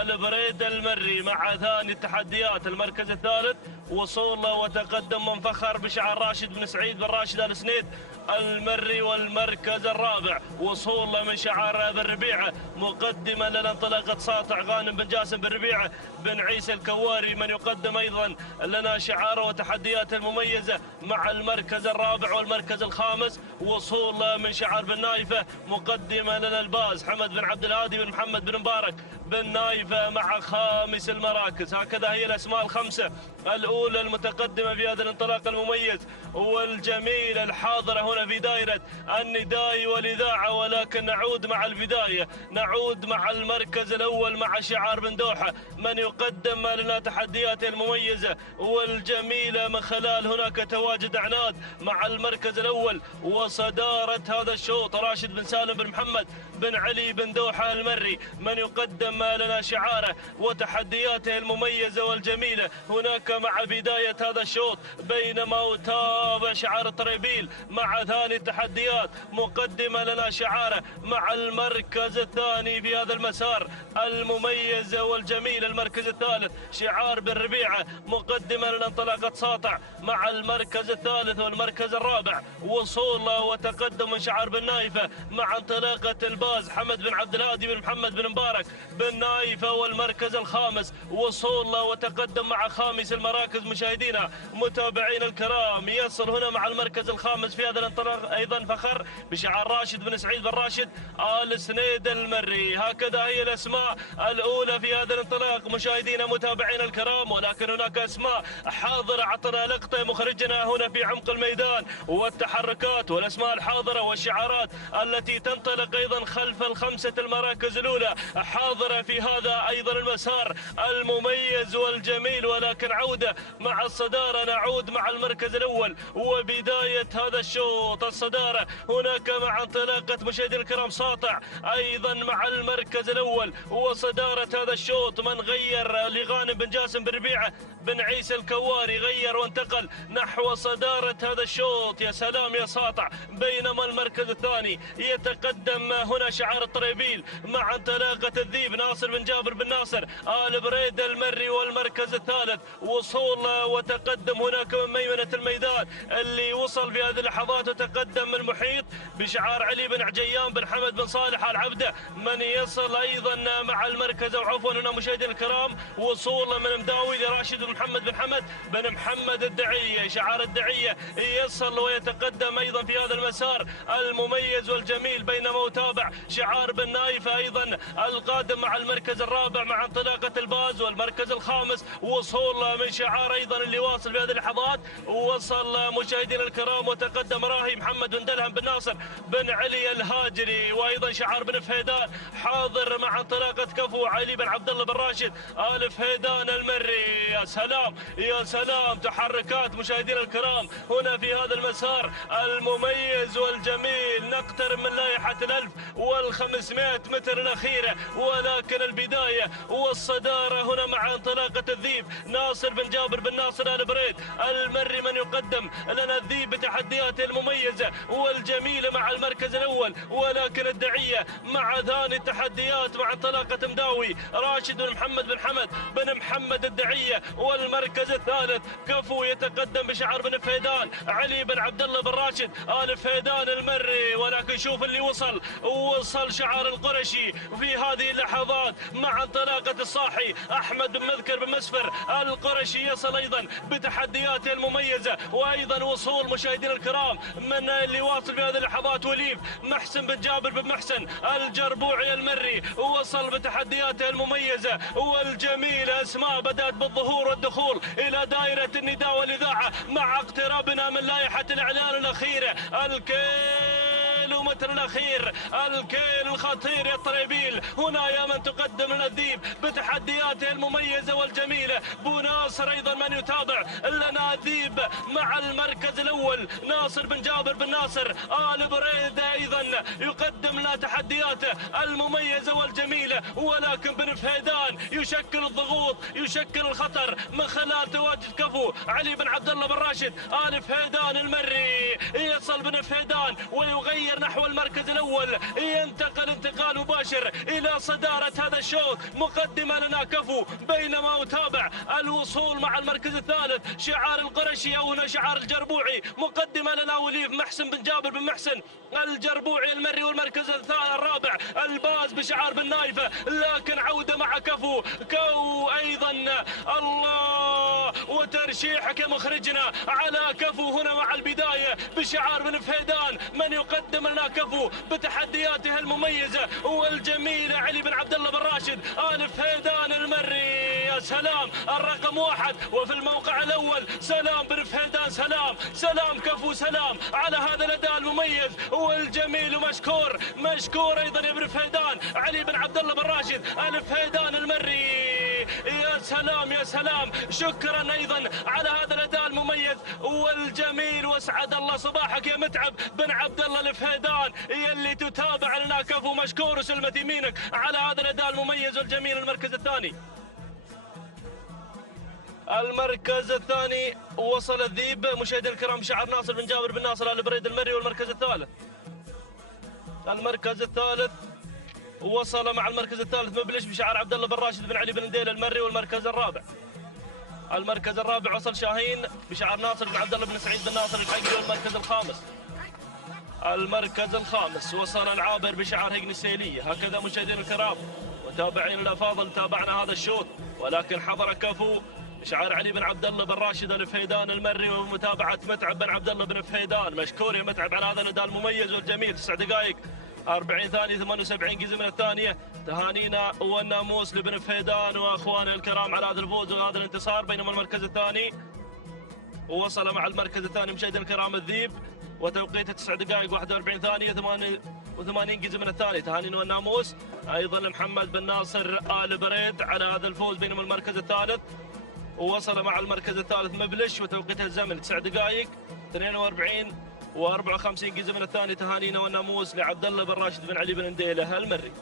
آل بريد المري مع ثاني التحديات. المركز الثالث وصول وتقدم من فخر بشعار راشد بن سعيد بن راشد آل سنيد المري. والمركز الرابع وصول من شعار بن ربيعة مقدما لنا انطلاقة ساطع غانم بن جاسم بن ربيعة بن عيسى الكواري، من يقدم أيضا لنا شعاره وتحدياته المميزة مع المركز الرابع. والمركز الخامس وصول من شعار بن نايفة مقدما لنا الباز حمد بن عبد الهادي بن محمد بن مبارك بن نايفة مع خامس المراكز. هكذا هي الأسماء الخمسة الأولى المتقدمة في هذا الانطلاق المميز والجميل الحاضرة هنا في دائرة النداء والإذاعة. ولكن نعود مع البداية، نعود مع المركز الأول مع شعار بن دوحة، من يقدم لنا تحدياته المميزة والجميلة من خلال هناك تواجد عناد مع المركز الأول وصدارة هذا الشوط راشد بن سالم بن محمد بن علي بن دوحة المري، من يقدم لنا شعاره وتحدياته المميزة والجميلة هناك مع بداية هذا الشوط. بينما أتابع شعار الطريبيل مع ثاني التحديات مقدمة لنا شعاره مع المركز الثاني في هذا المسار المميز والجميل. المركز الثالث شعار بن ربيعة مقدمة لنا انطلاقة ساطع مع المركز الثالث. والمركز الرابع وصول وتقدم من شعار بن نايفة مع انطلاقة الباز حمد بن عبد الهادي بن محمد بن مبارك بن نايفة. والمركز الخامس وصول وتقدم مع خامس المراكز. مشاهدينا متابعينا الكرام يصل هنا مع المركز الخامس في هذا الانطلاق ايضا فخر بشعار راشد بن سعيد بن راشد آل سنيد المري. هكذا هي الاسماء الاولى في هذا الانطلاق مشاهدينا متابعينا الكرام. ولكن هناك اسماء حاضره اعطنا لقطه مخرجنا هنا في عمق الميدان والتحركات والاسماء الحاضره والشعارات التي تنطلق ايضا خلف الخمسه المراكز الاولى حاضره في هذا ايضا المسار المميز والجميل. ولكن عوده مع الصداره، نعود مع المركز الاول وبدايه هذا الشوط. الصداره هناك مع انطلاقه مشاهدينا الكرام ساطع ايضا مع المركز الاول وصداره هذا الشوط. من غير لغانم بن جاسم بن ربيعه بن عيسى الكواري، غير وانتقل نحو صداره هذا الشوط. يا سلام يا ساطع. بينما المركز الثاني يتقدم هنا هنا شعار الطريبيل مع انطلاقة الذيب ناصر بن جابر بن ناصر آل بريد المري والمركز الثالث. وصول وتقدم هناك من ميمنة الميدان اللي وصل في هذه اللحظات وتقدم المحيط بشعار علي بن عجيان بن حمد بن صالح العبده من يصل ايضا مع المركز. وعفوا هنا مشاهدينا الكرام وصول من مداوي لراشد بن محمد بن حمد بن محمد الدعيه. شعار الدعيه يصل ويتقدم ايضا في هذا المسار المميز والجميل، بينما يتابع شعار بن نايفه ايضا القادم مع المركز الرابع مع انطلاقه الباز. والمركز الخامس وصول من شعار ايضا اللي واصل في هذه اللحظات. وصل مشاهدينا الكرام وتقدم راهي محمد بن دلهم بن ناصر بن علي الهاجري. وايضا شعار بن فهيدان حاضر مع انطلاقه كفو علي بن عبد الله بن راشد آل فهيدان المري. يا سلام يا سلام، تحركات مشاهدينا الكرام هنا في هذا المسار المميز والجميل. نقترب من لائحه 1500 متر الاخيره، ولكن البدايه والصداره هنا مع انطلاقه الذيب ناصر بن جابر بن ناصر آل بريد المري من يقدم لنا الذيب بتحدياته المميزه والجميله مع المركز الاول. ولكن الدعيه مع ثاني التحديات مع انطلاقه مداوي راشد بن محمد بن حمد بن محمد الدعيه. والمركز الثالث كفو يتقدم بشعار بن فهيدان علي بن عبد الله بن راشد آل فهيدان المري. ولكن شوف اللي وصل شعار القرشي في هذه اللحظات مع انطلاقه الصاحي احمد بن مذكر بن مسفر القرشي يصل ايضا بتحدياته المميزه. وايضا وصول مشاهدينا الكرام من اللي واصل في هذه اللحظات وليف محسن بن جابر بن محسن الجربوعي المري وصل بتحدياته المميزه والجميله. اسماء بدات بالظهور والدخول الى دائره النداء والاذاعه مع اقترابنا من لائحه الاعلان الاخيره. الكيلومتر الاخير، الكيل الخطير يا طريبيل هنا يا من تقدم لنا الذيب بتحدياته المميزه والجميله. بو ناصر ايضا من يتابع لنا الذيب مع المركز الاول ناصر بن جابر بن ناصر آل بريد ايضا يقدم لنا تحدياته المميزه والجميله. ولكن بن فهيدان يشكل الضغوط يشكل الخطر من خلال تواجد كفو علي بن عبد الله بن راشد آل فهيدان المري. يصل بن فهيدان ويغير نحو المركز الاول، ينتقل انتقال مباشر الى صداره هذا الشوط مقدمه لنا كفو. بينما يتابع الوصول مع المركز الثالث شعار القرشي او هنا شعار الجربوعي مقدمه لنا وليف محسن بن جابر بن محسن الجربوعي المري. والمركز الرابع الباز بشعار بن نايفه. لكن عوده مع كفو ايضا الله وترشيحك يا مخرجنا على كفو هنا مع البدايه بشعار بن فهيدان من يقدم لنا كفو بتحدياته المميزه والجميله علي بن عبد الله بن راشد آل فهيدان المري. يا سلام الرقم 1 وفي الموقع الاول. سلام بن فهيدان، سلام كفو، سلام على هذا الاداء المميز والجميل. ومشكور ايضا يا بن فهيدان علي بن عبد الله بن راشد آل فهيدان المري. يا سلام يا سلام، شكرا ايضا على هذا الاداء المميز والجميل. واسعد الله صباحك يا متعب بن عبد الله الفهيدان يلي تتابع لنا كفو. مشكور وسلمة يمينك على هذا الاداء المميز والجميل. المركز الثاني وصل الذيب مشاهدينا الكرام شعار ناصر بن جابر بن ناصر آل بريد المري. والمركز الثالث وصل مع المركز الثالث مبلش بشعار عبد الله بن راشد بن علي بن نديل المري. والمركز الرابع وصل شاهين بشعار ناصر بن عبد الله بن سعيد بن ناصر الحقي. والمركز الخامس وصل العابر بشعار هجن السيليه. هكذا مشاهدينا الكرام متابعين الافاضل تابعنا هذا الشوط، ولكن حضر كفو شعار علي بن عبد الله بن راشد آل فهيدان المري ومتابعه متعب بن عبد الله بن فهيدان. مشكور يا متعب على هذا الاداء المميز والجميل. 9 دقائق 40 ثانيه 78 جزء من الثانيه. تهانينا والناموس لبن فهيدان واخواننا الكرام على هذا الفوز وهذا الانتصار. بينما المركز الثاني وصل مع المركز الثاني مشاهدينا الكرام الذيب وتوقيته 9 دقائق 41 ثانيه 88 جزء من الثانيه. تهانينا والناموس ايضا لمحمد بن ناصر آل بريد على هذا الفوز. بينما المركز الثالث ووصل مع المركز الثالث مبلش وتوقيته الزمن 9 دقائق 42 و54 جزء من الثاني. تهانينا والناموس لعبد الله بن راشد بن علي بن نديله المري.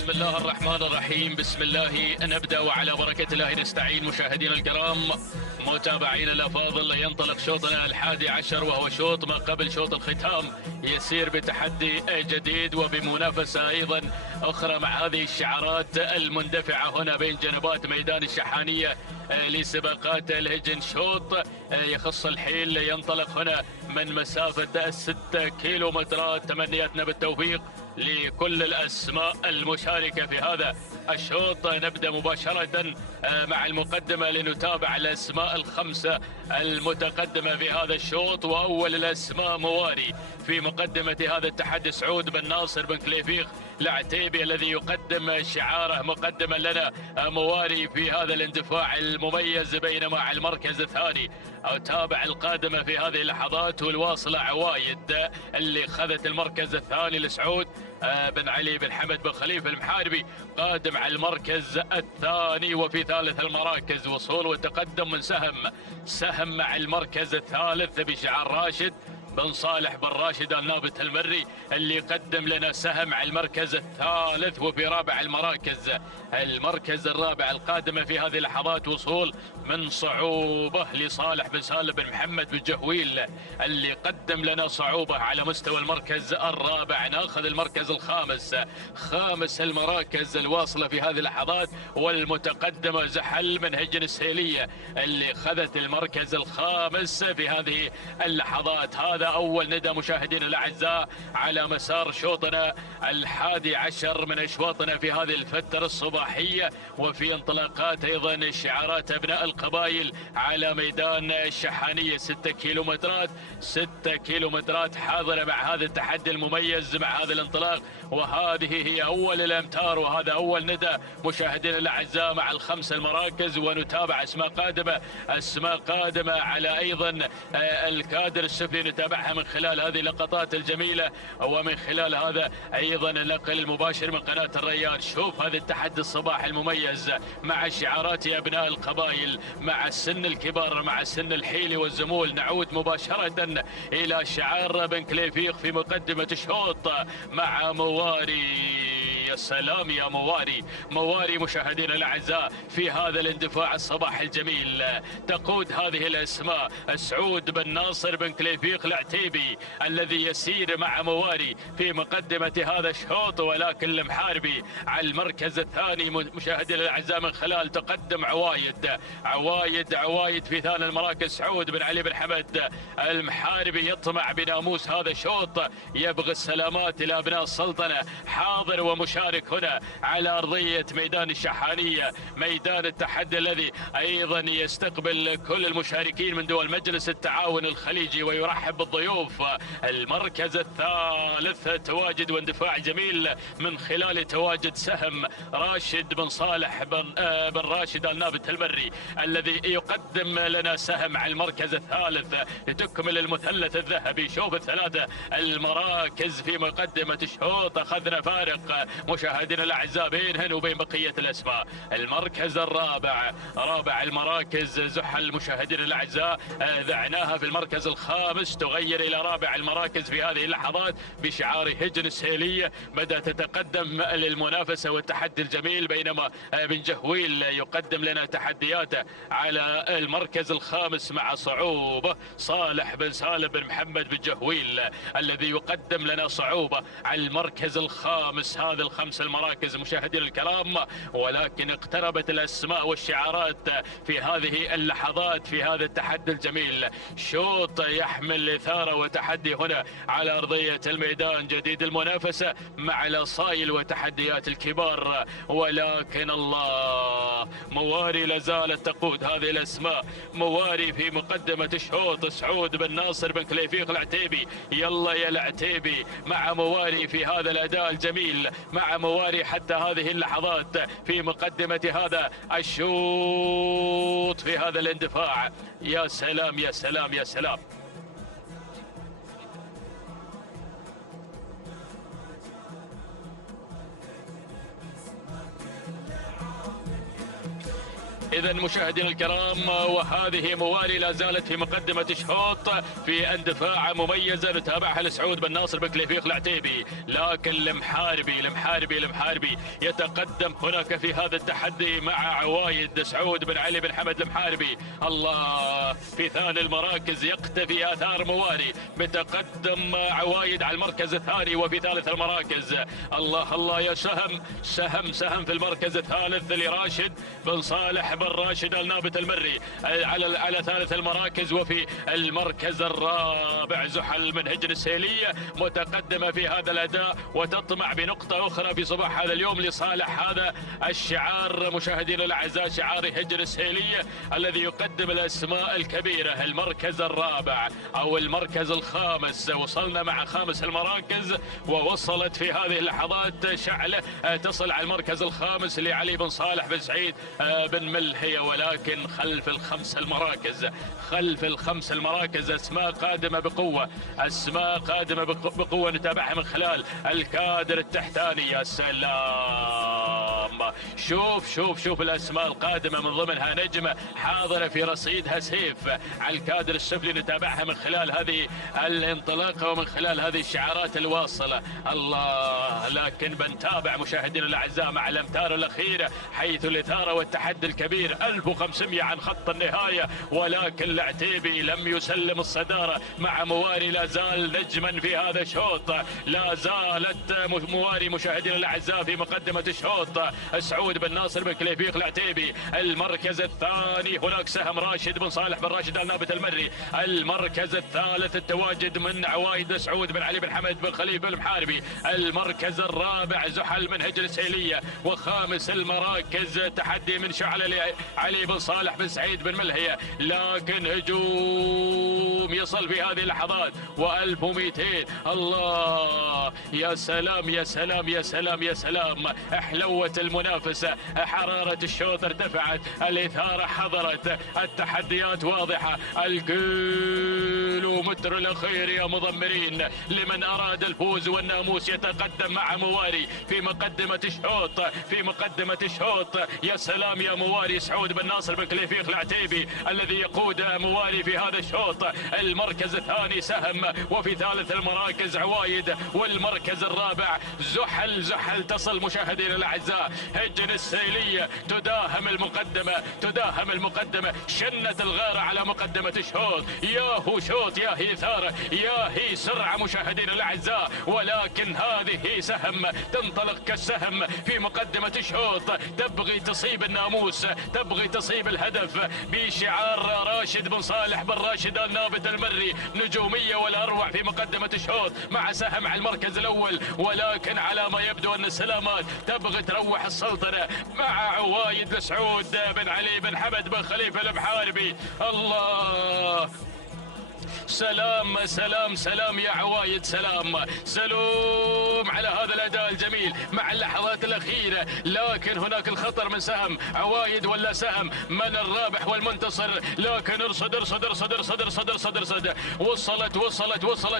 بسم الله الرحمن الرحيم. بسم الله نبدأ وعلى بركة الله نستعين. مشاهدينا الكرام، متابعينا الأفاضل، ينطلق شوطنا 11 وهو شوط ما قبل شوط الختام، يسير بتحدي جديد وبمنافسة أيضا أخرى مع هذه الشعارات المندفعة هنا بين جنبات ميدان الشحانية لسباقات الهجن. شوط يخص الحيل ينطلق هنا من مسافة 6 كيلومترات. تمنياتنا بالتوفيق لكل الأسماء المشاركة في هذا الشوط. نبدأ مباشرة مع المقدمة لنتابع الأسماء الخمسة المتقدمة في هذا الشوط. وأول الأسماء مواري في مقدمة هذا التحدي سعود بن ناصر بن كليفيق العتيبي الذي يقدم شعاره مقدما لنا مواري في هذا الاندفاع المميز. بينما على المركز الثاني أتابع القادمة في هذه اللحظات والواصلة عوايد اللي خذت المركز الثاني لسعود بن علي بن حمد بن خليفة المحاربي، قادم على المركز الثاني. وفي ثالث المراكز وصول وتقدم من سهم مع المركز الثالث بشعار راشد بن صالح بن راشد النابت المري اللي يقدم لنا سهم على المركز الثالث. وفي رابع المركز الرابع القادمة في هذه اللحظات وصول من صعوبة لصالح بن سالم بن محمد بن جهويل اللي قدم لنا صعوبة على مستوى المركز الرابع. ناخذ المركز خامس المراكز الواصلة في هذه اللحظات والمتقدمة زحل من هجن السهيلية اللي خذت المركز الخامس في هذه اللحظات. هذا أول ندى مشاهدينا الأعزاء على مسار شوطنا 11 من أشواطنا في هذه الفترة الصباحية. وفي انطلاقات أيضا شعارات أبناء القبائل على ميدان الشحانية 6 كيلومترات حاضرة مع هذا التحدي المميز مع هذا الانطلاق. وهذه هي أول الأمتار وهذا أول ندى مشاهدينا الأعزاء مع الخمس المراكز. ونتابع أسماء قادمة على أيضا الكادر السفلي، نتابعها من خلال هذه اللقطات الجميلة ومن خلال هذا أيضا النقل المباشر من قناة الريان. شوف هذا التحدي الصباح المميز مع شعارات أبناء القبائل مع السن الكبار مع السن الحيلي والزمول. نعود مباشرة إلى شعار بن كليفيق في مقدمة الشوط مع مواري. يا سلام يا مواري مشاهدينا الأعزاء في هذا الاندفاع الصباح الجميل. تقود هذه الأسماء سعود بن ناصر بن كليفيق العتيبي الذي يسير مع مواري في مقدمة هذا الشوط، ولكن المحاربي على المركز الثاني مشاهدينا الأعزاء من خلال تقدم عوايد في ثاني المراكز. سعود بن علي بن حمد المحاربي يطمع بناموس هذا الشوط، يبغى السلامات إلى أبناء السلطنة، حاضر ومشارك هنا على أرضية ميدان الشحانية، ميدان التحدي الذي أيضا يستقبل كل المشاركين من دول مجلس التعاون الخليجي ويرحب بالضيوف. المركز الثالث تواجد واندفاع جميل من خلال تواجد سهم راشد بن صالح بن راشد النابت المري الذي يقدم لنا سهم على المركز الثالث لتكمل المثلث الذهبي. شوف الثلاثة المراكز في مقدمة الشوط، أخذنا فارق مشاهدينا الأعزاء بينهن وبين بقية الأسماء. المركز رابع المراكز زحل مشاهدينا الأعزاء ذعناها في المركز الخامس، تغير إلى رابع المراكز في هذه اللحظات بشعار هجن السهيلية. بدأت تتقدم للمنافسة والتحدي الجميل، بينما بن جهويل يقدم لنا تحدياته على المركز الخامس مع صعوبة. صالح بن سالم بن محمد بن جهويل الذي يقدم لنا صعوبة على المركز الخامس. هذه الخمس المراكز مشاهدينا الكرام، ولكن اقتربت الأسماء والشعارات في هذه اللحظات في هذا التحدي الجميل. شوط يحمل إثارة وتحدي هنا على أرضية الميدان، جديد المنافسة مع الأصايل وتحديات الكبار، ولكن الله مواري لازالت تقود هذه الأسماء. مواري في مقدمة الشوط سعود بن ناصر بن كليفيق العتيبي، يلا يا العتيبي مع مواري في هذا الأداء الجميل، مع مواري حتى هذه اللحظات في مقدمة هذا الشوط في هذا الاندفاع. يا سلام يا سلام يا سلام. إذا مشاهدينا الكرام، وهذه موالي لا زالت في مقدمة الشوط في اندفاع مميزة نتابعها لسعود بن ناصر بن كليفيق العتيبي، لكن المحاربي يتقدم هناك في هذا التحدي مع عوايد سعود بن علي بن حمد المحاربي. الله، في ثاني المراكز يقتفي آثار موالي بتقدم عوايد على المركز الثاني، وفي ثالث المراكز الله يا سهم في المركز الثالث لراشد بن صالح بن راشد النابت المري على ثالث المراكز. وفي المركز الرابع زحل من هجن السيلية متقدمة في هذا الأداء وتطمع بنقطة أخرى في صباح هذا اليوم لصالح هذا الشعار مشاهدينا الأعزاء، شعار هجن السيلية الذي يقدم الأسماء الكبيرة. المركز الرابع أو المركز الخامس، وصلنا مع خامس المراكز ووصلت في هذه اللحظات شعلة تصل على المركز الخامس لعلي بن صالح بن سعيد بن ملهية، ولكن خلف الخمس المراكز أسماء قادمة بقوة نتابعها من خلال الكادر التحتاني. يا سلام، شوف الأسماء القادمة، من ضمنها نجمة حاضرة في رصيدها سيف على الكادر السفلي، نتابعها من خلال هذه الانطلاقة ومن خلال هذه الشعارات الواصلة. الله، لكن بنتابع مشاهدينا الأعزاء مع الأمتار الأخيرة حيث الإثارة والتحدي الكبير 1500 عن خط النهاية، ولكن العتيبي لم يسلم الصدارة مع مواري لا زال نجما في هذا الشوط. لا زالت مواري مشاهدينا الأعزاء في مقدمة الشوط. سعود بن ناصر بن كليفيق العتيبي المركز الثاني، هناك سهم راشد بن صالح بن راشد النابت المري. المركز الثالث التواجد من عوايد سعود بن علي بن حمد بن خليفة المحاربي. المركز الرابع زحل من هجر السيلية. وخامس المراكز تحدي من شعلة لعلي بن صالح بن سعيد بن ملهية، لكن هجوم يصل في هذه اللحظات و1200. الله، يا سلام، احلوت المنافسة، حرارة الشوط ارتفعت، الإثارة حضرت، التحديات واضحة. الكيلومتر الأخير يا مضمرين لمن أراد الفوز والناموس يتقدم مع مواري في مقدمة الشوط. يا سلام يا مواري، سعود بن ناصر بن كليفيق العتيبي الذي يقود مواري في هذا الشوط. المركز الثاني سهم، وفي ثالث المراكز عوايد، والمركز الرابع زحل تصل مشاهدينا الأعزاء. هجن السيلية تداهم المقدمة، شنت الغارة على مقدمة الشوط. يا هو شوط، يا هي ثارة، يا هي سرعة مشاهدينا الأعزاء، ولكن هذه سهم تنطلق كالسهم في مقدمة الشوط، تبغي تصيب الناموس، تبغي تصيب الهدف بشعار راشد بن صالح بن راشد النابت المري. نجومية والأروع في مقدمة الشوط مع سهم على المركز الأول، ولكن على ما يبدو أن السلامات تبغي تروح السلطنة مع عوايد سعود بن علي بن حمد بن خليفة المحاربي. الله، سلام يا عوايد، سلام على هذا الأداء الجميل مع اللحظات الأخيرة. لكن هناك الخطر من سهم عوايد ولا سهم من الرابح والمنتصر، لكن ارصد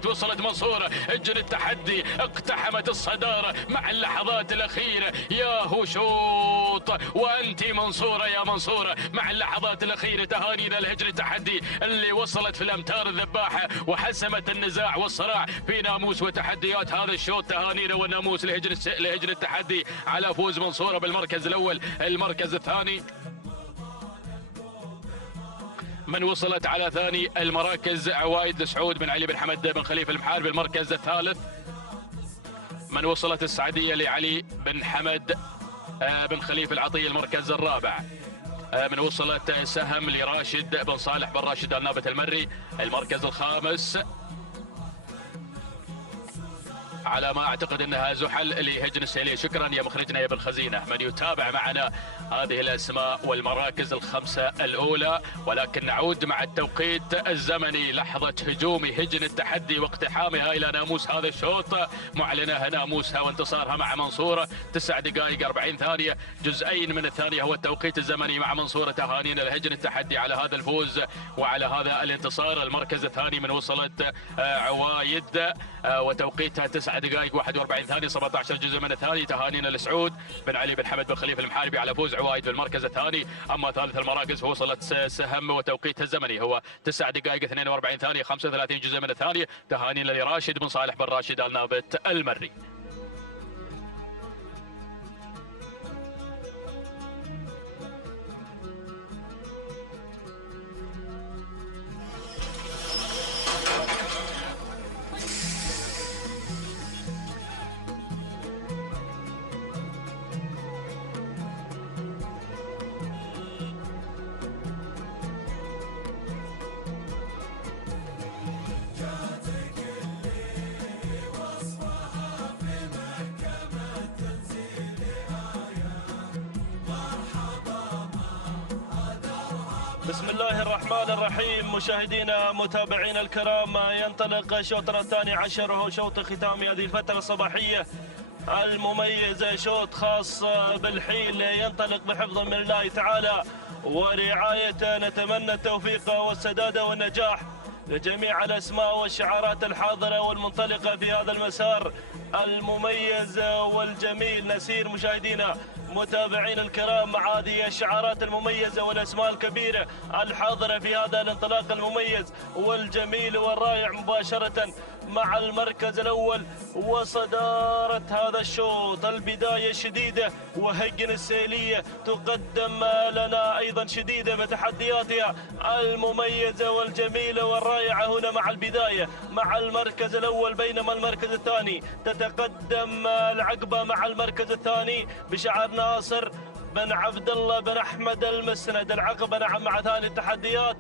وصلت منصورة. هجن التحدي اقتحمت الصدارة مع اللحظات الأخيرة. يا هو شوط، وأنت منصورة يا منصورة مع اللحظات الأخيرة. تهانينا لهجن التحدي اللي وصلت في الأمتار الذباحة وحسمت النزاع والصراع في ناموس وتحديات هذا الشوط. تهانينا والناموس لهجن التحدي على فوز منصورة بالمركز الأول. المركز الثاني من وصلت على ثاني المراكز عوايد سعود بن علي بن حمد بن خليفة المحاربي. المركز الثالث من وصلت السعدية لعلي بن حمد بن خليفة العطية. المركز الرابع من وصلت سهم لراشد بن صالح بن راشد النابت المري. المركز الخامس على ما اعتقد انها زحل لهجن السيلية. شكرا يا مخرجنا يا ابن خزينة. من يتابع معنا هذه الاسماء والمراكز الخمسة الاولى، ولكن نعود مع التوقيت الزمني. لحظة هجوم هجن التحدي واقتحامها الى ناموس هذا الشوط، معلنة ناموسها وانتصارها مع منصورة 9 دقائق 40 ثانية، جزئين من الثانية هو التوقيت الزمني مع منصورة. تهانينا لهجن التحدي على هذا الفوز وعلى هذا الانتصار. المركز الثاني من وصلت عوايد وتوقيتها 9 دقائق 41 ثانية 17 جزء من الثاني. تهانينا لسعود بن علي بن حمد بن خليفة المحاربي على فوز عوايد في المركز الثاني. أما ثالث المراكز فوصلت سهم وتوقيتها الزمني هو 9 دقائق 42 ثانية 35 جزء من الثانية. تهانينا لراشد بن صالح بن راشد النابت المري. بسم الله الرحمن الرحيم. مشاهدينا متابعينا الكرام، ينطلق شوطنا الثاني عشر وهو شوط ختام هذه الفترة الصباحية المميزة، شوط خاص بالحيل ينطلق بحفظ من الله تعالى ورعايته. نتمنى التوفيق والسداد والنجاح لجميع الأسماء والشعارات الحاضرة والمنطلقة في هذا المسار المميز والجميل. نسير مشاهدينا متابعينا الكرام مع هذه الشعارات المميزة والأسماء الكبيرة الحاضرة في هذا الانطلاق المميز والجميل والرائع، مباشرة مع المركز الأول وصدارة هذا الشوط. البداية شديدة وهجن السيلية تقدم لنا أيضا شديدة بتحدياتها المميزة والجميلة والرائعة هنا مع البداية مع المركز الأول، بينما المركز الثاني تتقدم العقبة مع المركز الثاني بشعار ناصر بن عبد الله بن أحمد المسند. العقبة نعم مع ثاني التحديات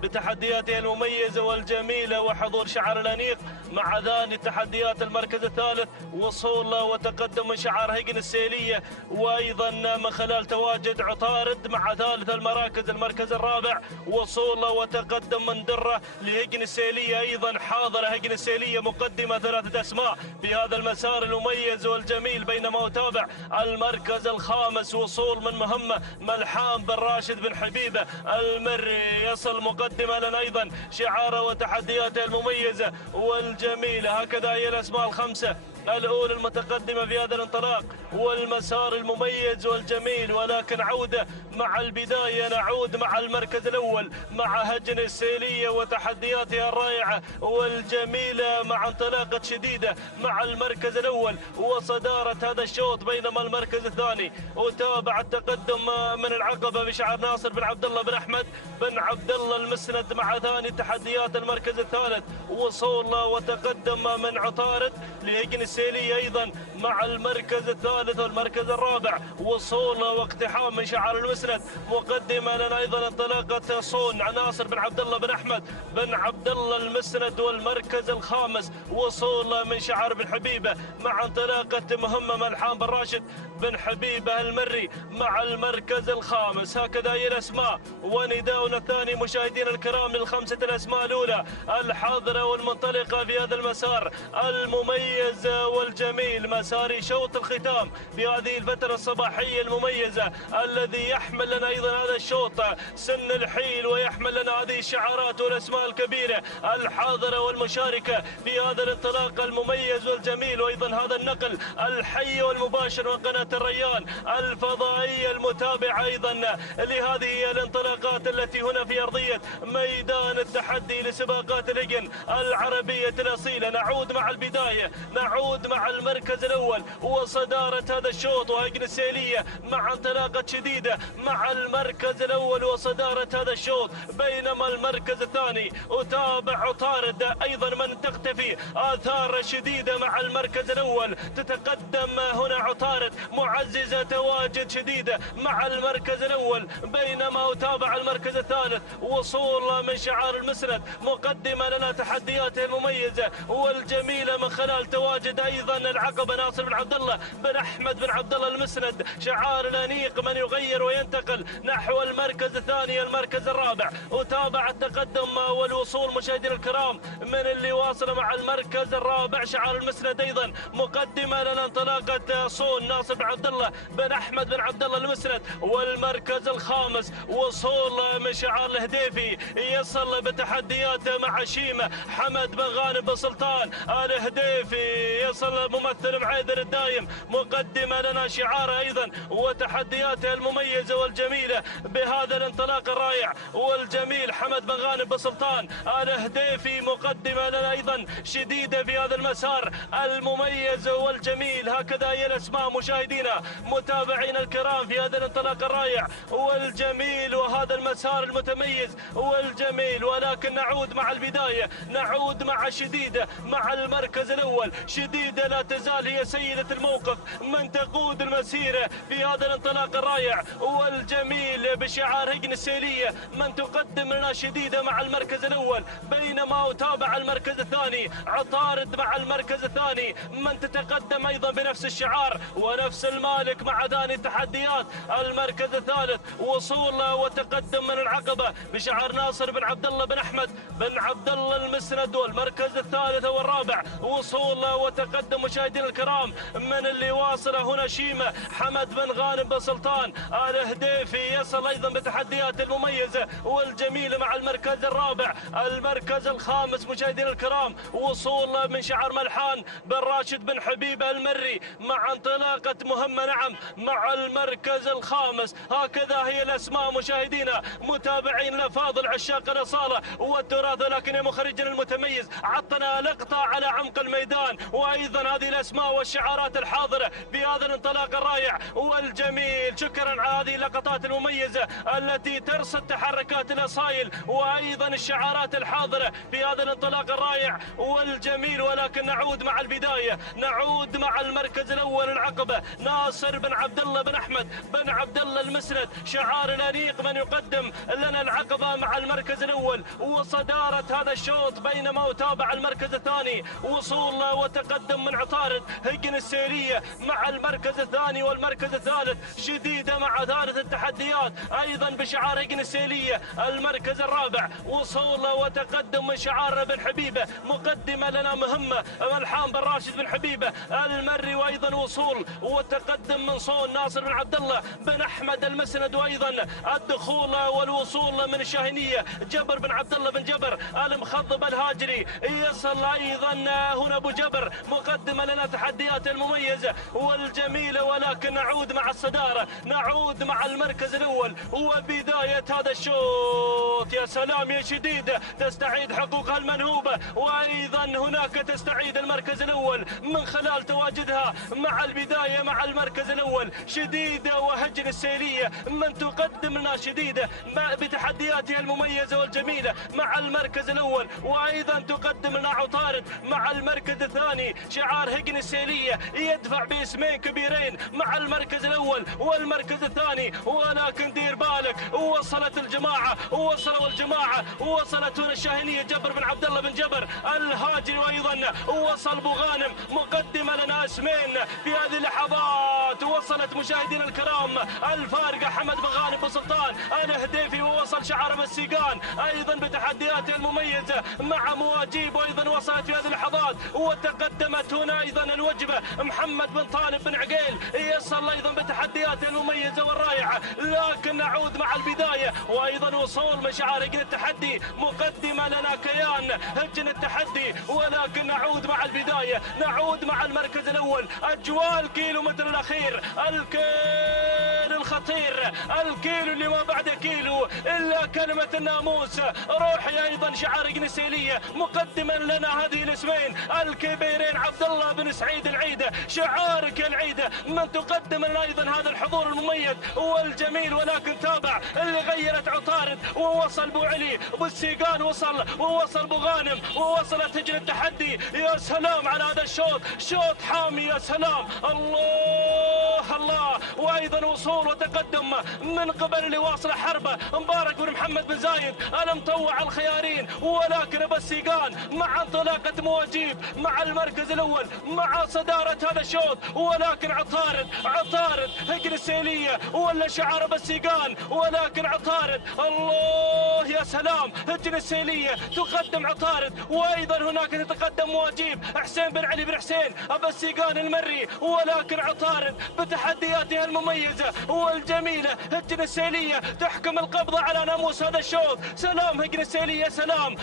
بتحدياتها المميزة والجميلة وحضور شعار الأنيق مع ثاني التحديات. المركز الثالث وصول وتقدم من شعار هيجن السيلية، وأيضا من خلال تواجد عطارد مع ثالث المراكز. المركز الرابع وصول وتقدم من درة لهيجن السيلية، أيضا حاضر هيجن السيلية مقدمة ثلاثة أسماء في هذا المسار المميز والجميل. بينما أتابع المركز الخامس وصول من مهمة ملحام بن راشد بن حبيبة المري، يصل مقدمة لنا أيضا شعاره وتحدياته المميزة والجميلة. هكذا هي الأسماء الخمسة الأولى المتقدمة في هذا الانطلاق والمسار المميز والجميل. ولكن عودة مع البداية، نعود مع المركز الأول مع هجن السيلية وتحدياتها الرائعة والجميلة مع انطلاقة شديدة مع المركز الأول وصدارة هذا الشوط. بينما المركز الثاني وتابع التقدم من العقبة بشعار ناصر بن عبد الله بن أحمد بن عبد الله المسند مع ثاني تحديات. المركز الثالث وصول وتقدم من عطارد لهجن السيلية أيضا مع المركز الثالث. والمركز الرابع وصول واقتحام من شعار المسند مقدمة لنا أيضا انطلاقة صون ناصر بن عبد الله بن أحمد بن عبد الله المسند. والمركز الخامس وصول من شعار بن حبيبة مع انطلاقة مهمة ملحام بن راشد بن حبيبة المري مع المركز الخامس. هكذا هي الأسماء ونداؤنا الثاني مشاهدينا الكرام للخمسة الأسماء الأولى الحاضرة والمنطلقة في هذا المسار المميز والجميل، مسار شوط الختام في هذه الفترة الصباحية المميزة الذي يحمل لنا أيضا هذا الشوط سن الحيل ويحمل لنا هذه الشعارات والأسماء الكبيرة الحاضرة والمشاركة في هذا الانطلاق المميز والجميل. وأيضا هذا النقل الحي والمباشر من قناة الريان الفضائية المتابعة أيضا لهذه الانطلاقات التي هنا في أرضية ميدان التحدي لسباقات الهجن العربية الأصيلة. نعود مع البداية، نعود مع المركز الأول وصدارة هذا الشوط وهجن السيلية مع انطلاقة شديدة مع المركز الأول وصدارة هذا الشوط. بينما المركز الثاني أتابع عطارد أيضا من تختفي آثار شديدة مع المركز الأول. تتقدم هنا عطارد معززة تواجد شديدة مع المركز الأول. بينما أتابع المركز الثالث وصول من شعار المسند مقدمة لنا تحدياته المميزة والجميلة من خلال تواجد أيضا العقبة ناصر ناصر بن عبد الله بن احمد بن عبد الله المسند. شعار الانيق من يغير وينتقل نحو المركز الثاني المركز الرابع. وتابع التقدم والوصول مشاهدينا الكرام من اللي واصل مع المركز الرابع شعار المسند ايضا مقدمه لنا انطلاقه صون ناصر بن عبد الله بن احمد بن عبد الله المسند. والمركز الخامس وصول من شعار الهديفي يصل بتحدياته مع شيمه حمد بن غانم بن سلطان الهديفي. يصل ممثل معيذر الدايم مقدمه لنا شعاره ايضا وتحدياته المميزه والجميله بهذا الانطلاق الرائع والجميل. حمد بن غانم بن سلطان الهديفي مقدمه لنا ايضا شديده في هذا المسار المميز والجميل. هكذا هي الاسماء مشاهدينا متابعينا الكرام في هذا الانطلاق الرائع والجميل وهذا المسار المتميز والجميل. ولكن نعود مع البدايه، نعود مع شديده مع المركز الاول. شديده لا تزال هي سيده الموقف من تقود المسيره في هذا الانطلاق الرائع والجميل بشعار هجن السيليه من تقدم لنا شديده مع المركز الاول. بينما وتابع المركز الثاني عطارد مع المركز الثاني من تتقدم ايضا بنفس الشعار ونفس المالك مع ثاني التحديات. المركز الثالث وصول وتقدم من العقبه بشعار ناصر بن عبد الله بن احمد بن عبد الله المسند. والمركز الثالث والرابع وصول وتقدم مشاهدينا الكرام من اللي واصل هنا شيمه حمد بن غانم بن سلطان الهديفي. يصل ايضا بتحديات المميزه والجميله مع المركز الرابع. المركز الخامس مشاهدينا الكرام وصول من شعار ملحان بن راشد بن حبيب المري مع انطلاقه مهمه نعم مع المركز الخامس. هكذا هي الاسماء مشاهدينا متابعين الافاضل عشاق الاصاله والتراث. لكن يا مخرجنا المتميز عطنا لقطه على عمق الميدان وايضا هذه الاسماء والشعارات الحاضره في هذا الانطلاق الرائع والجميل. شكرا على هذه اللقطات المميزه التي ترصد تحركات الاصايل وايضا الشعارات الحاضره في هذا الانطلاق الرائع والجميل. ولكن نعود مع البدايه، نعود مع المركز الاول العقبه ناصر بن عبد الله بن احمد بن عبد الله المسند. شعار الانيق من يقدم لنا العقبه مع المركز الاول وصداره هذا الشوط. بينما وتابع المركز الثاني وصول وتقدم من عطارد هجن السيريه مع المركز الثاني والمركز الثالث شديده مع ثالث التحديات ايضا بشعار هجن السيريه. المركز الرابع وصول وتقدم من شعار بن حبيبه مقدمه لنا مهمه ملحان بن راشد بن حبيبه المري. وايضا وصول وتقدم من صون ناصر بن عبد الله بن احمد المسند. وايضا الدخول والوصول من الشاهينيه جبر بن عبد الله بن جبر المخضب الهاجري. يصل ايضا هنا ابو جبر مقدمه لنا تحديات المميزه والجميله. ولكن نعود مع الصداره، نعود مع المركز الاول وبدايه هذا الشوط. يا سلام يا شديده تستعيد حقوقها المنهوبه وايضا هناك تستعيد المركز الاول من خلال تواجدها مع البدايه مع المركز الاول. شديده وهجن السيليه من تقدم لنا شديده بتحدياتها المميزه والجميله مع المركز الاول. وايضا تقدم لنا عطارد مع المركز الثاني شعار هجن السيليه يدفع باسمين كبيرين مع المركز الاول والمركز الثاني. ولكن دير بالك وصلت الجماعه وصلوا الجماعه وصلت هنا الشاهينيه جبر بن عبد الله بن جبر الهاجري. وايضا وصل ابو غانم مقدمه لنا اسمين في هذه اللحظات. وصلت مشاهدينا الكرام الفارقه حمد بن غانم بن سلطان الهديفي ووصل شعار مسيقان ايضا بتحدياته المميزه مع مواجيب. وايضا وصلت في هذه اللحظات وتقدمت هنا ايضا الوجبه محمد بن طالب بن عقيل يصل ايضا بتحدياته المميزه والرائعه. لكن نعود مع البدايه وايضا وصول من شعار هجن التحدي مقدمه لنا كيان هجن التحدي. ولكن نعود مع البدايه، نعود مع المركز الاول. اجوال كيلومتر الاخير، الكيلو الخطير، الكيلو اللي ما بعد كيلو الا كلمه الناموس. روحي ايضا شعار هجن السيليه مقدما لنا هذه الاسمين الكبيرين عبد الله بن سعيد العيده. شعارك يا العيده من تقدم لنا ايضا هذا الحضور المميز والجميل. ولكن تابع اللي غيرت عطارد ووصل ابو علي ابو السيقان ووصل ابو غانم ووصلت هجن التحدي. يا سلام على هذا الشوط، شوط حامي. يا سلام، الله الله الله. وايضا وصول وتقدم من قبل اللي واصله حربه مبارك بن محمد بن زايد المطوع الخيارين، ولكن بسيقان مع انطلاقه مواجيب مع المركز الاول مع صداره هذا الشوط، ولكن عطارد هجن السيليه ولا شعار بسيقان، ولكن عطارد الله يا سلام. هجن السيليه تقدم عطارد، وايضا هناك تتقدم مواجيب حسين بن علي بن حسين بسيقان المري، ولكن عطارد بتحدياتها المميزه والجميله. هجن السيليه تحكم القبضه على ناموس هذا الشوط. سلام هجن السيليه،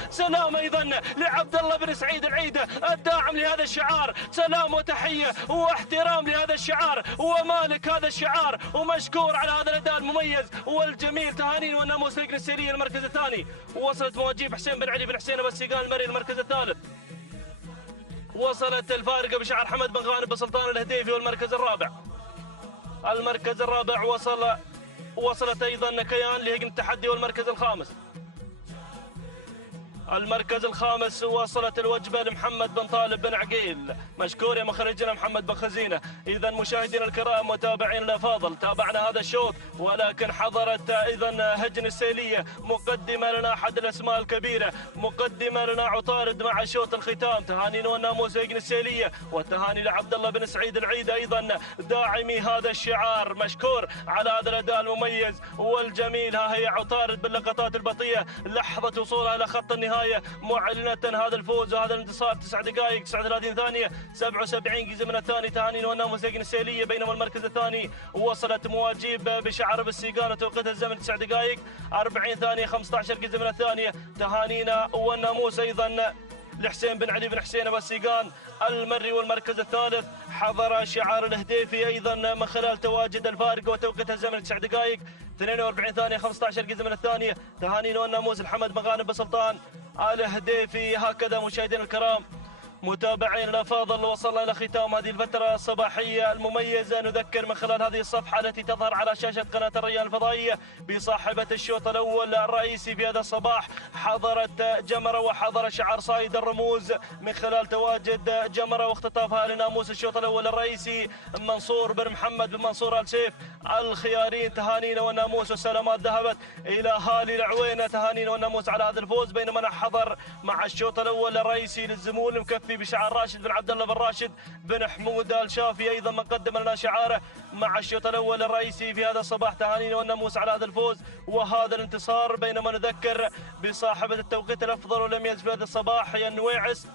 سلام ايضا لعبد الله بن سعيد العيده الداعم لهذا الشعار. سلام وتحيه واحترام لهذا الشعار ومالك هذا الشعار، ومشكور على هذا الاداء المميز والجميل. تهانين والناموس هجن السيليه المركز الثاني. وصلت مواجيب حسين بن علي بن حسين بسيقان المري المركز الثالث. وصلت الفارقه بشعر حمد بن غانم بسلطان الهديفي والمركز الرابع. المركز الرابع وصلت ايضا كيان لهجن التحدي والمركز الخامس. المركز الخامس وصلت الوجبه لمحمد بن طالب بن عقيل. مشكور يا مخرجنا محمد بن خزينه. اذا مشاهدينا الكرام متابعين الافاضل، تابعنا هذا الشوط، ولكن حضرت ايضا هجن السيليه مقدمه لنا احد الاسماء الكبيره، مقدمه لنا عطارد مع شوط الختام. تهانينا والناموس هجن السيليه، والتهاني لعبد الله بن سعيد العيد ايضا داعمي هذا الشعار. مشكور على هذا الاداء المميز والجميل. ها هي عطارد باللقطات البطيئه لحظه وصولها الى خط النهايه معلنة هذا الفوز وهذا الانتصار. 9 دقائق 39 ثانية 77 جزء من الثاني. تهاني والناموس هجن السيليه. بينما المركز الثاني وصلت مواجيب بشعر بالسيقان وتوقيتها الزمن 9 دقائق 40 ثانية 15 جزء من الثانية. تهانينا والناموس ايضا لحسين بن علي بن حسين بسيقان المري والمركز الثالث. حضر شعار الهديفي ايضا من خلال تواجد الفارقه وتوقيتها الزمن 9 دقائق 42 ثانية 15 جزء من الثانية. تهانينا والناموس محمد بن غانم بسلطان الهديفي. هكذا مشاهدينا الكرام متابعين الافاضل، وصلنا الى ختام هذه الفتره الصباحيه المميزه. نذكر من خلال هذه الصفحه التي تظهر على شاشه قناه الريان الفضائيه بصاحبه الشوط الاول الرئيسي في هذا الصباح. حضرت جمره وحضر شعار صايد الرموز من خلال تواجد جمره واختطافها لناموس الشوط الاول الرئيسي منصور بن محمد بن منصور ال سيف الخيارين. تهانينا والناموس والسلامات ذهبت الى هالي العوينه. تهانينا والناموس على هذا الفوز. بينما حضر مع الشوط الاول الرئيسي للزمول المكفي بشعار راشد بن عبد الله بن راشد بن حمود الشافي ايضا من قدم لنا شعاره مع الشوط الاول الرئيسي في هذا الصباح. تهانينا والناموس على هذا الفوز وهذا الانتصار. بينما نذكر بصاحبه التوقيت الافضل ولم يزل في هذا الصباح هي النويعس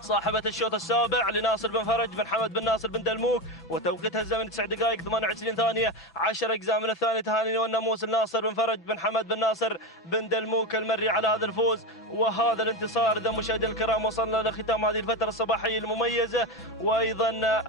صاحبة الشوط السابع لناصر بن فرج بن حمد بن ناصر بن دلموك، وتوقيتها الزمن 9 دقائق 28 ثانية 10 أجزاء من الثانية. تهانينا والناموس الناصر بن فرج بن حمد بن ناصر بن دلموك المري على هذا الفوز وهذا الانتصار. إذا مشاهدينا الكرام وصلنا لختام هذه الفترة الصباحية المميزة، وأيضا